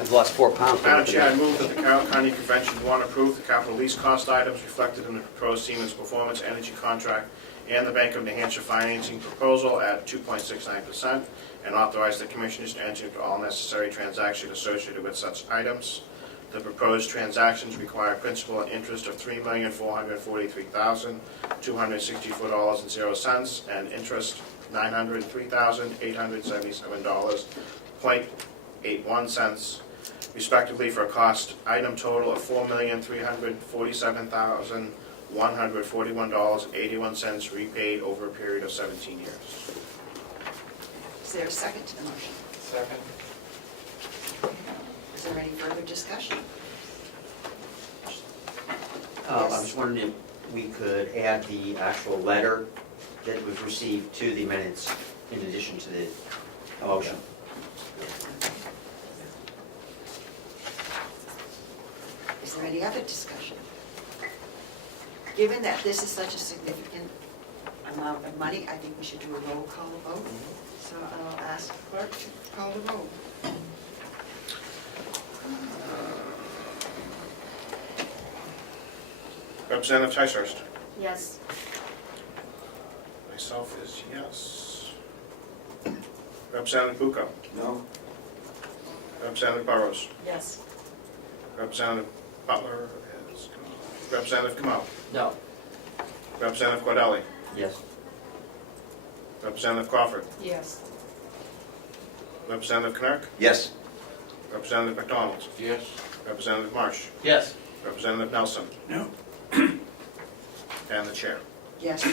I've lost 4 pounds. Madam Chair, I move that the Carroll County Convention 1 approve the capital lease cost items reflected in the proposed Siemens Performance Energy contract and the Bank of New Hampshire financing proposal at 2.69%, and authorize the commissioners to enter into all necessary transactions associated with such items. The proposed transactions require principal and interest of $3,443,264.00 and interest $903,877.81 respectively, for a cost item total of $4,347,141.81 repaid over a period of 17 years. Is there a second to the motion? Second. Is there any further discussion? I was wondering if we could add the actual letter that was received to the minutes in addition to the motion. Is there any other discussion? Given that this is such a significant amount of money, I think we should do a roll call vote. So I'll ask the clerk to call the roll. Representative Ticehurst. Yes. Myself is yes. Representative Bucco. No? Representative Burrows. Yes. Representative Butler is gone. Representative Comeau. No. Representative Cordelli. Yes. Representative Crawford. Yes. Representative Knirk. Yes. Representative MacDonald. Yes. Representative Marsh. Yes. Representative Nelson. No. And the chair. Yes.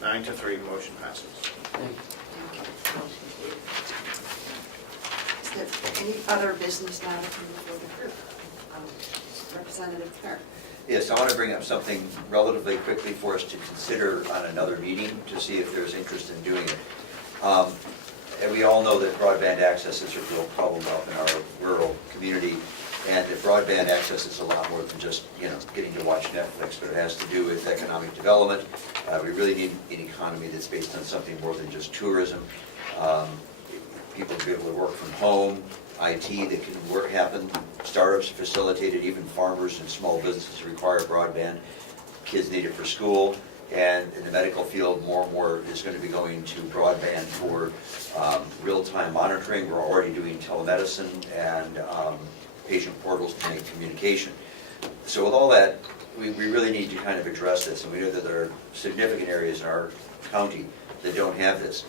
9-3, motion passes. Is there any other business now to come before the group? Representative Knirk. Yes, I want to bring up something relatively quickly for us to consider on another meeting to see if there's interest in doing it. And we all know that broadband access is a real problem out in our rural community, and that broadband access is a lot more than just, getting to watch Netflix, but it has to do with economic development. We really need an economy that's based on something more than just tourism. People to be able to work from home, IT that can happen, startups facilitated, even farmers and small businesses require broadband. Kids need it for school, and in the medical field, more and more is going to be going to broadband for real-time monitoring. We're already doing telemedicine and patient portals to make communication. So with all that, we really need to kind of address this, and we know that there are significant areas in our county that don't have this.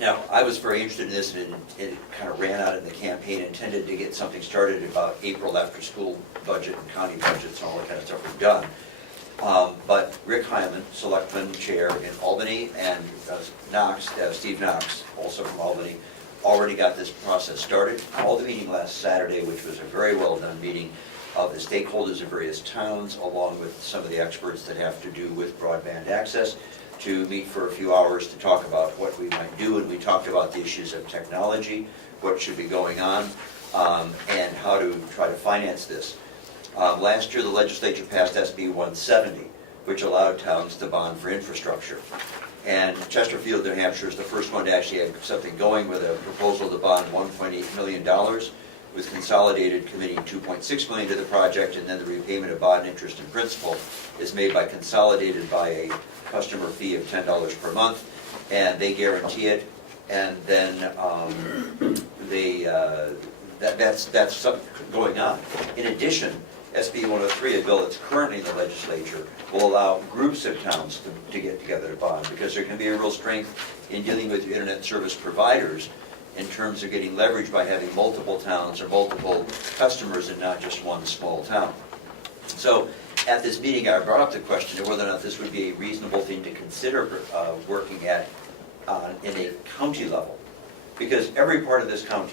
Now, I was very interested in this, and it kind of ran out in the campaign, intended to get something started about April after school budget and county budgets and all that kind of stuff were done. But Rick Hyman, Selectman Chair in Albany, and Steve Knox, also from Albany, already got this process started. Called the meeting last Saturday, which was a very well-done meeting of the stakeholders of various towns, along with some of the experts that have to do with broadband access, to meet for a few hours to talk about what we might do, and we talked about the issues of technology, what should be going on, and how to try to finance this. Last year, the legislature passed SB 170, which allowed towns to bond for infrastructure. And Chesterfield, New Hampshire is the first one to actually have something going with a proposal to bond $1.8 million, with Consolidated committing $2.6 million to the project, and then the repayment of bond interest and principal is made by Consolidated by a customer fee of $10 per month, and they guarantee it, and then that's something going on. In addition, SB 103, a bill that's currently in the legislature, will allow groups of towns to get together to bond, because there can be a real strength in dealing with internet service providers in terms of getting leverage by having multiple towns or multiple customers and not just one small town. So at this meeting, I brought up the question of whether or not this would be a reasonable thing to consider working at in a county level. Because every part of this county,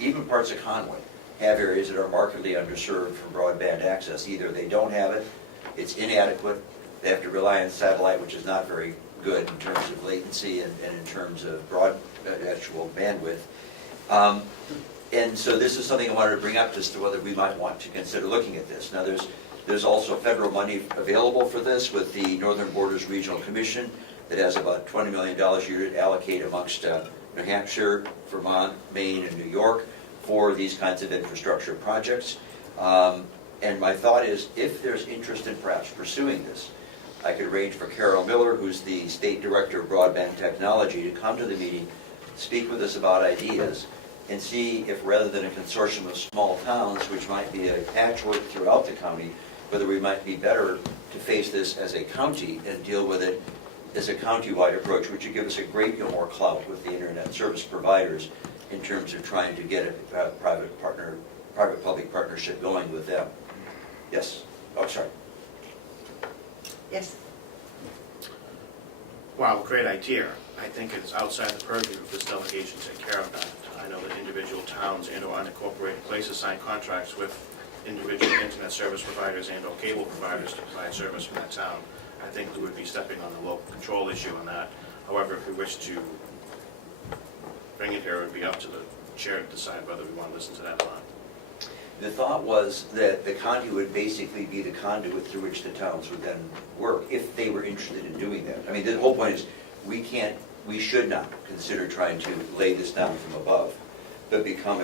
even parts of Conway, have areas that are markedly underserved for broadband access. Either they don't have it, it's inadequate, they have to rely on satellite, which is not very good in terms of latency and in terms of actual bandwidth. And so this is something I wanted to bring up as to whether we might want to consider looking at this. Now there's also federal money available for this with the Northern Borders Regional Commission that has about $20 million a year to allocate amongst New Hampshire, Vermont, Maine, and New York for these kinds of infrastructure projects. And my thought is, if there's interest in perhaps pursuing this, I could arrange for Carol Miller, who's the State Director of Broadband Technology, to come to the meeting, speak with us about ideas, and see if rather than a consortium of small towns, which might be a patchwork throughout the county, whether we might be better to face this as a county and deal with it as a county-wide approach, which would give us a great deal more clout with the internet service providers in terms of trying to get a private-public partnership going with them. Yes? Oh, sorry. Yes. Wow, great idea. I think it's outside the purview of this delegation to take care of that. I know that individual towns and or unincorporated places sign contracts with individual internet service providers and or cable providers to provide service from that town. I think we would be stepping on the local control issue on that. However, if we wish to bring it here, it would be up to the chair to decide whether we want to listen to that or not. The thought was that the county would basically be the conduit through which the towns would then work, if they were interested in doing that. I mean, the whole point is, we should not consider trying to lay this down from above, but become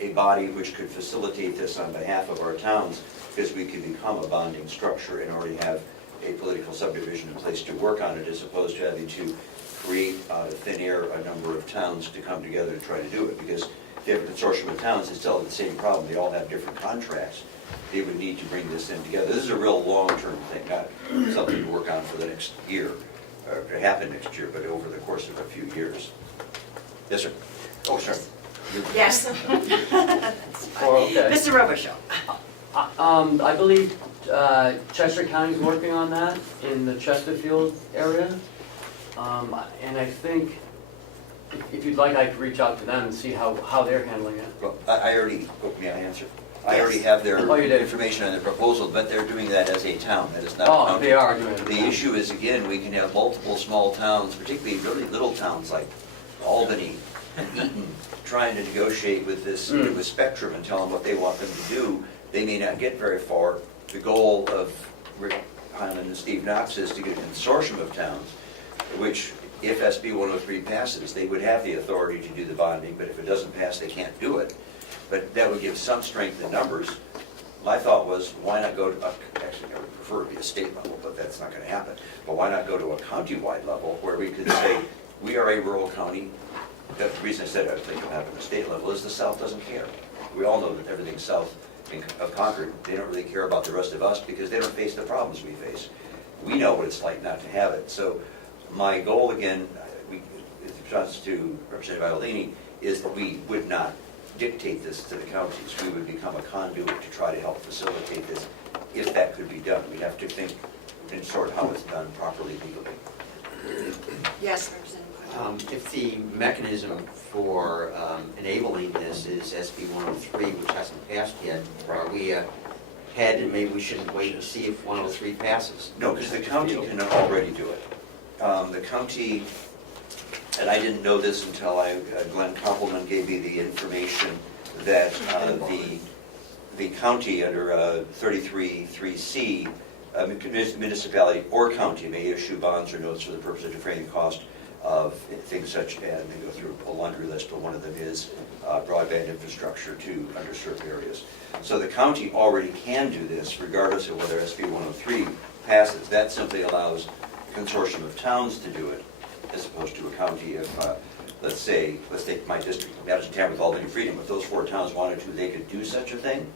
a body which could facilitate this on behalf of our towns, because we could become a bonding structure and already have a political subdivision in place to work on it, as opposed to having to create out of thin air a number of towns to come together to try to do it. Because if you have a consortium of towns, they still have the same problem. They all have different contracts. They would need to bring this in together. This is a real long-term thing, not something to work on for the next year, or to happen next year, but over the course of a few years. Yes, sir. Oh, sorry. Yes. That's fine. Oh, okay. Mr. Robichaud. I believe Chester County's working on that in the Chesterfield area. And I think if you'd like, I could reach out to them and see how they're handling it. Well, I already, may I answer? I already have their information on their proposal, but they're doing that as a town, that is not a county. Oh, they are doing it. The issue is, again, we can have multiple small towns, particularly really little towns like Albany and Eaton, trying to negotiate with this, with Spectrum and tell them what they want them to do. They may not get very far. The goal of Rick Highland and Steve Knox is to get a consortium of towns, which, if SB 103 passes, they would have the authority to do the bonding, but if it doesn't pass, they can't do it. But that would give some strength in numbers. My thought was, why not go to, actually I would prefer to be a state level, but that's not going to happen. But why not go to a county-wide level where we could say, we are a rural county. The reason I said I think it'll happen at the state level is the South doesn't care. We all know that everything south of Concord, they don't really care about the rest of us because they don't face the problems we face. We know what it's like not to have it. So my goal, again, in response to Representative Iolini, is that we would not dictate this to the counties. We would become a conduit to try to help facilitate this, if that could be done. We'd have to think and sort how it's done properly legally. Yes, Representative. If the mechanism for enabling this is SB 103, which hasn't passed yet, are we ahead and maybe we shouldn't wait and see if 103 passes? No, because the county can already do it. The county, and I didn't know this until Glenn Koppelman gave me the information that the county under 33(3)C, municipality or county may issue bonds or notes for the purpose of defraying the cost of things such as, they go through a laundry list, but one of them is broadband infrastructure to underserved areas. So the county already can do this regardless of whether SB 103 passes. That simply allows a consortium of towns to do it, as opposed to a county. If, let's take my district, Madison, Tamworth, Albany, Freedom. If those four towns wanted to, they could do such a thing.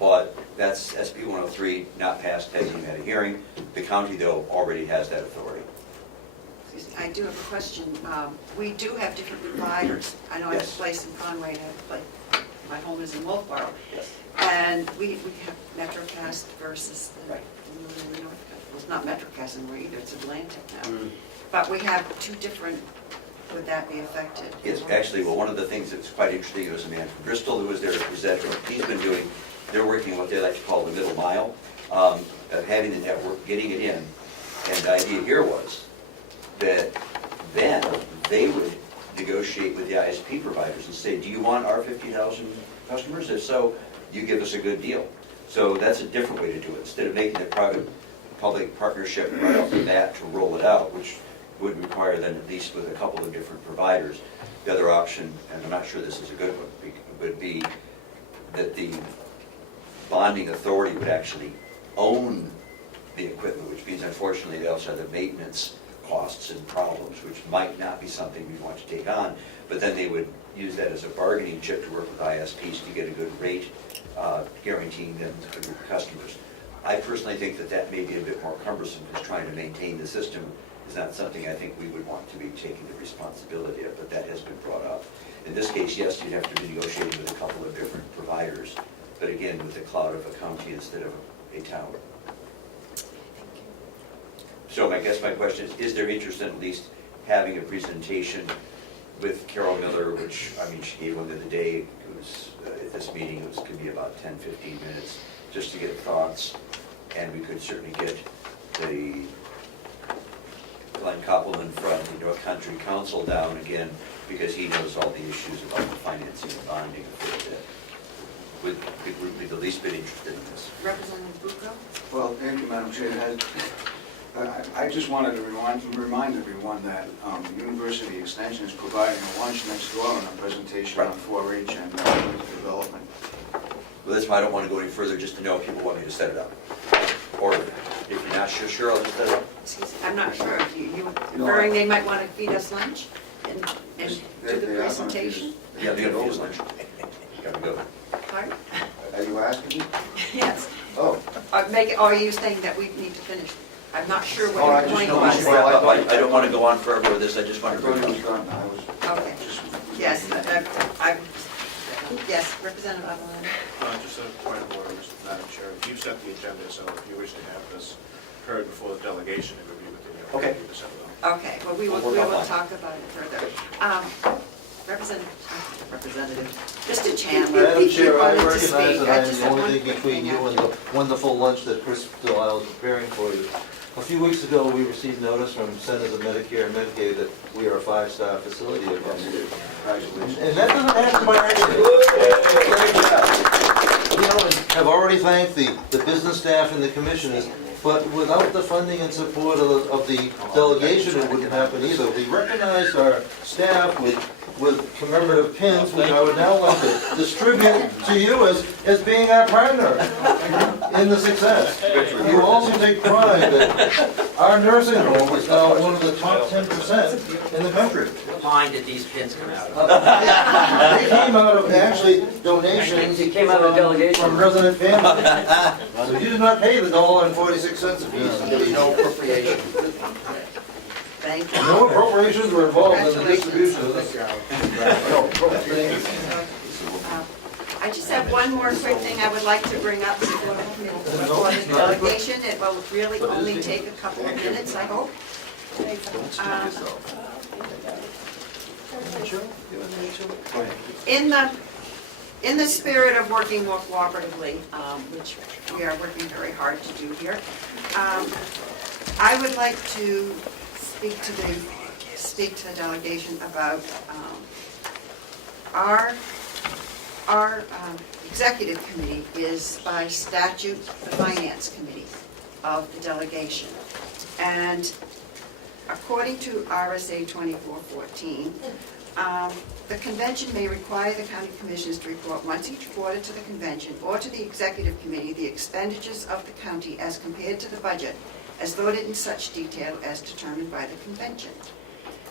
But that's SB 103, not passed, hasn't even had a hearing. The county, though, already has that authority. I do have a question. We do have different providers. I know I have a place in Conway, and I have, like, my home is in Wolfboro. Yes. And we have MetroCast versus, Right. well, it's not MetroCast anymore either, it's Atlantic now. But we have two different, would that be affected? Yes, actually, well, one of the things that's quite interesting, there was a man from Bristol who was there to present what he's been doing. They're working what they like to call the middle mile, of having the network, getting it in. And the idea here was that then they would negotiate with the ISP providers and say, do you want our 50,000 customers? If so, you give us a good deal. So that's a different way to do it. Instead of making a private-public partnership right off the bat to roll it out, which would require then at least with a couple of different providers. The other option, and I'm not sure this is a good one, would be that the bonding authority would actually own the equipment, which means unfortunately they also have the maintenance costs and problems, which might not be something we want to take on, but then they would use that as a bargaining chip to work with ISPs to get a good rate, guaranteeing them to customers. I personally think that that may be a bit more cumbersome, because trying to maintain the system is not something I think we would want to be taking the responsibility of, but that has been brought up. In this case, yes, you'd have to be negotiating with a couple of different providers, but again, with the clout of a county instead of a town. So I guess my question is there interest in at least having a presentation with Carol Miller, which, I mean, she gave one the other day. It was, at this meeting, it could be about 10, 15 minutes, just to get thoughts. And we could certainly get the Glenn Koppelman from the North Country Council down again, because he knows all the issues about the financing and bonding of it. Would the least bit interested in this? Representative Bucco? Well, thank you, Madam Chair. I just wanted to remind everyone that the University Extension is providing a lunch next door and a presentation on 4-H and community development. Well, that's why I don't want to go any further, just to know if people want me to set it up. Or if you're not sure, I'll just set it up. I'm not sure, you referring they might want to feed us lunch and do the presentation? Yeah, they're going to feed us lunch. Gotta go. Pardon? Are you asking me? Yes. Oh. Or are you saying that we need to finish? I'm not sure Oh, I what just you're don't going want to on. wrap up. I don't want to go on forever with this, I just want to bring it up. Okay, yes, yes, Representative Avalon. Just a point of order, Madam Chair. If you set the agenda, so if you wish to have this heard before the delegation, it would be within your Okay. purview to set it up. Okay, well, we will talk about it further. Representative, Mr. Chandler, Madam you Chair, I wanted to recognize speak. that I I'm just the have only one thing quick between thing you and the wonderful lunch that Chris Delisle is preparing for you. A few weeks ago, we received notice from Centers of Medicare and Medicaid that we are a 5-star facility across the state. And that doesn't happen by accident. You know, and I've already thanked the business staff and the commissioners, but without the funding and support of the delegation, it wouldn't happen either. We recognized our staff with commemorative pins, which I would now like to distribute to you as being our partner in the success. You also take pride that our nursing home is now one of the top 10% in the country. Mind that these pins come out. They came out of actually donations It came out of delegation. from resident families. So you did not pay the $1.46 a piece. There was no appropriation. Thank you. No appropriations were involved in the distribution of this. I just have one more quick thing I would like to bring up before the delegation. It will really only take a couple of minutes, I hope. In the spirit of working more cooperatively, which we are working very hard to do here, I would like to speak to the delegation about our executive committee is by statute the finance committee of the delegation. And according to RSA 2414, the convention may require the county commissioners to report once each quarter to the convention or to the executive committee the expenditures of the county as compared to the budget as voted in such detail as determined by the convention.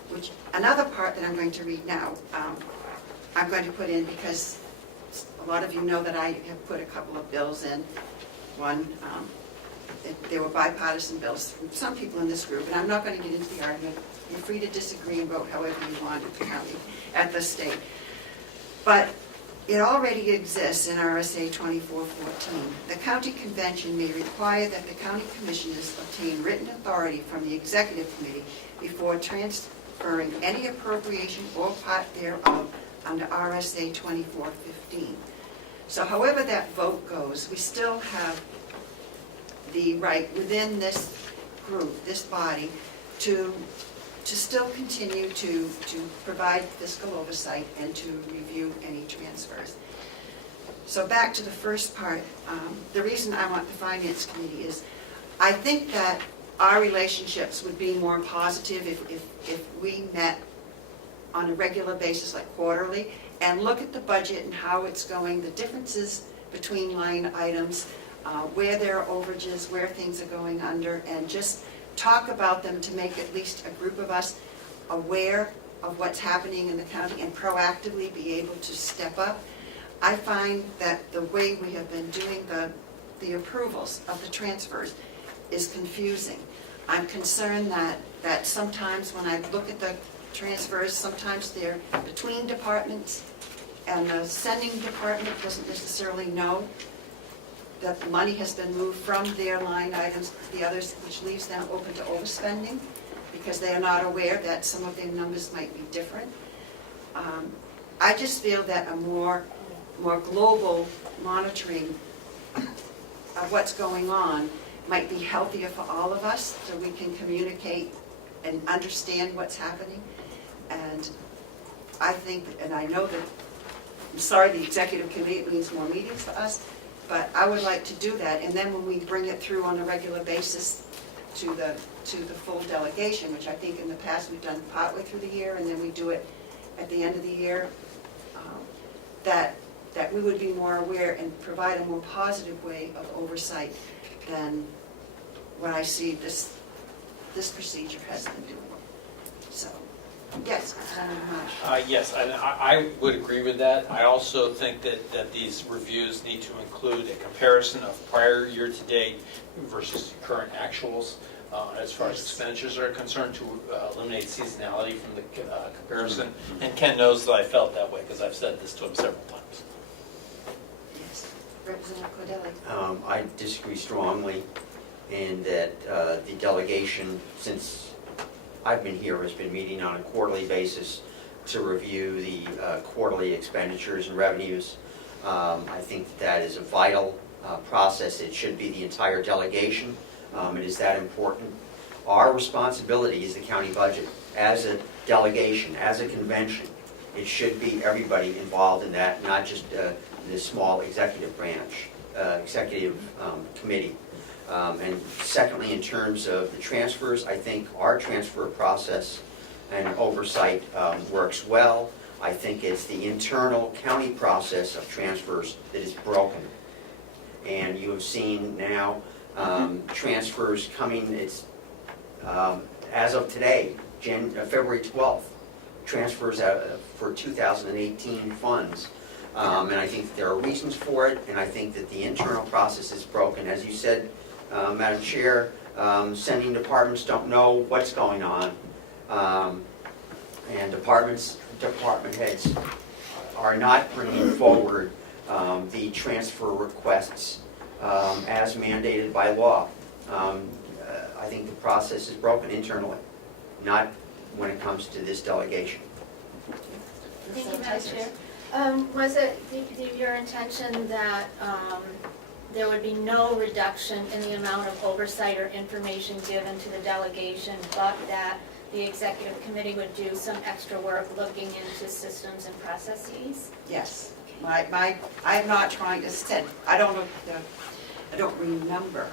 Which, another part that I'm going to read now, I'm going to put in because a lot of you know that I have put a couple of bills in. One, they were bipartisan bills from some people in this group, and I'm not going to get into the argument. You're free to disagree and vote however you want at the county, at the state. But it already exists in RSA 2414. The county convention may require that the county commissioners obtain written authority from the executive committee before transferring any appropriation or part thereof under RSA 2415. So however that vote goes, we still have the right within this group, this body, to still continue to provide fiscal oversight and to review any transfers. So back to the first part, the reason I want the Finance Committee is I think that our relationships would be more positive if we met on a regular basis, like quarterly, and look at the budget and how it's going, the differences between line items, where there are overages, where things are going under, and just talk about them to make at least a group of us aware of what's happening in the county and proactively be able to step up. I find that the way we have been doing the approvals of the transfers is confusing. I'm concerned that sometimes when I look at the transfers, sometimes they're between departments and the sending department doesn't necessarily know that the money has been moved from their line items to the others, which leaves them open to overspending because they are not aware that some of their numbers might be different. I just feel that a more global monitoring of what's going on might be healthier for all of us so we can communicate and understand what's happening. And I think, and I know that, I'm sorry, the executive committee means more meetings for us, but I would like to do that, and then when we bring it through on a regular basis to the full delegation, which I think in the past we've done partway through the year and then we do it at the end of the year, that we would be more aware and provide a more positive way of oversight than what I see this procedure has been doing. So, yes, Senator Marsh. Yes, and I would agree with that. I also think that these reviews need to include a comparison of prior year-to-date versus current actuals as far as expenditures are concerned, to eliminate seasonality from the comparison. And Ken knows that I felt that way because I've said this to him several times. Yes, Representative Cordelli. I disagree strongly in that the delegation, since I've been here, has been meeting on a quarterly basis to review the quarterly expenditures and revenues. I think that is a vital process. It should be the entire delegation. It is that important. Our responsibility is the county budget. As a delegation, as a convention, it should be everybody involved in that, not just the small executive branch, executive committee. And secondly, in terms of the transfers, I think our transfer process and oversight works well. I think it's the internal county process of transfers that is broken. And you have seen now transfers coming, it's as of today, February 12th, transfers for 2018 funds. And I think that there are reasons for it, and I think that the internal process is broken. As you said, Madam Chair, sending departments don't know what's going on, and department heads are not bringing forward the transfer requests as mandated by law. I think the process is broken internally, not when it comes to this delegation. Thank you, Madam Chair. Was it your intention that there would be no reduction in the amount of oversight or information given to the delegation, but that the executive committee would do some extra work looking into systems and processes? Yes. I'm not trying to set, I don't remember,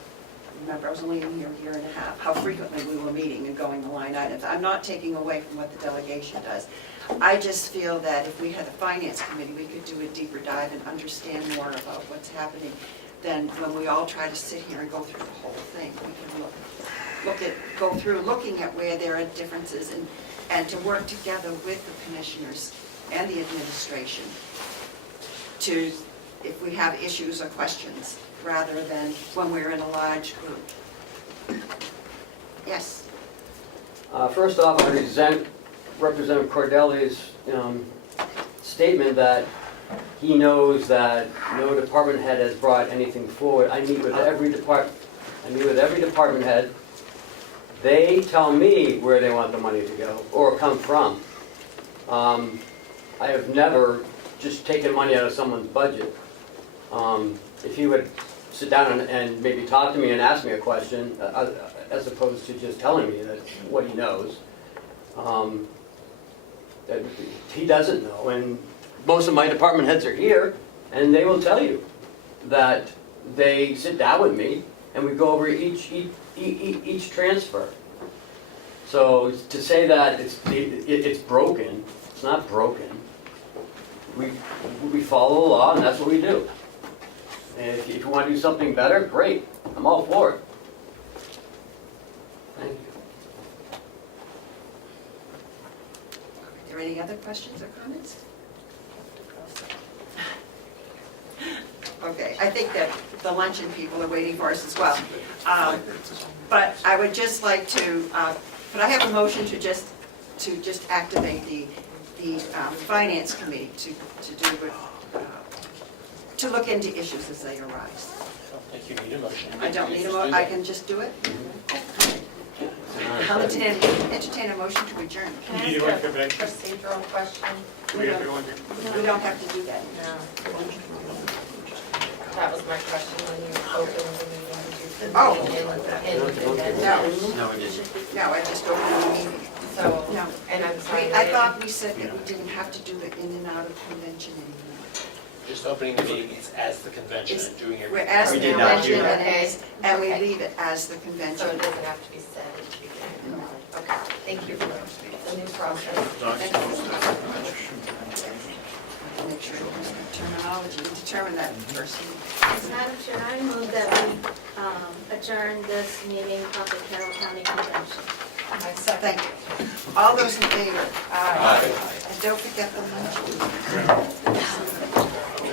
I was only in here a year and a half, how frequently we were meeting and going to line items. I'm not taking away from what the delegation does. I just feel that if we had a finance committee, we could do a deeper dive and understand more about what's happening than when we all try to sit here and go through the whole thing. We can go through looking at where there are differences and to work together with the commissioners and the administration to, if we have issues or questions, rather than when we're in a large group. Yes? First off, I resent Representative Cordelli's statement that he knows that no department head has brought anything forward. I meet with every department head. They tell me where they want the money to go or come from. I have never just taken money out of someone's budget. If he would sit down and maybe talk to me and ask me a question, as opposed to just telling me that what he knows. That he doesn't know, and most of my department heads are here, and they will tell you that they sit down with me and we go over each transfer. So to say that it's broken, it's not broken. We follow the law, and that's what we do. And if you want to do something better, great. I'm all for it. Thank you. Are there any other questions or comments? Okay, I think that the luncheon people are waiting for us as well. But I would just like to, but I have a motion to just activate the finance committee to look into issues as they arise. I don't think you need a motion. I don't need a motion, I can just do it? I'll entertain a motion to adjourn. Can I ask a procedural question? We don't have to do that. No. That was my question when you opened the meeting. Did you Oh. put it in the No, we didn't. No, I just opened the meeting. So, No. and I'm sorry. I thought we said that we didn't have to do the in and out of convention anymore. Just opening the meeting is as the convention and doing We're everything. as We the did not do convention, that. and we Okay. leave it as the So convention. it doesn't have to be said at the beginning. Okay, thank you for the new process. Make sure we use the terminology, determine that first. Madam Chair, I move that we adjourn this meeting of the Carroll County Convention. Thank you. All those in favor? Aye. And don't forget the lunch.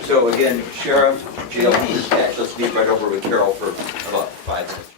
So again, Sheriff, jail, he's, let's meet right over with Carol for about 5 minutes.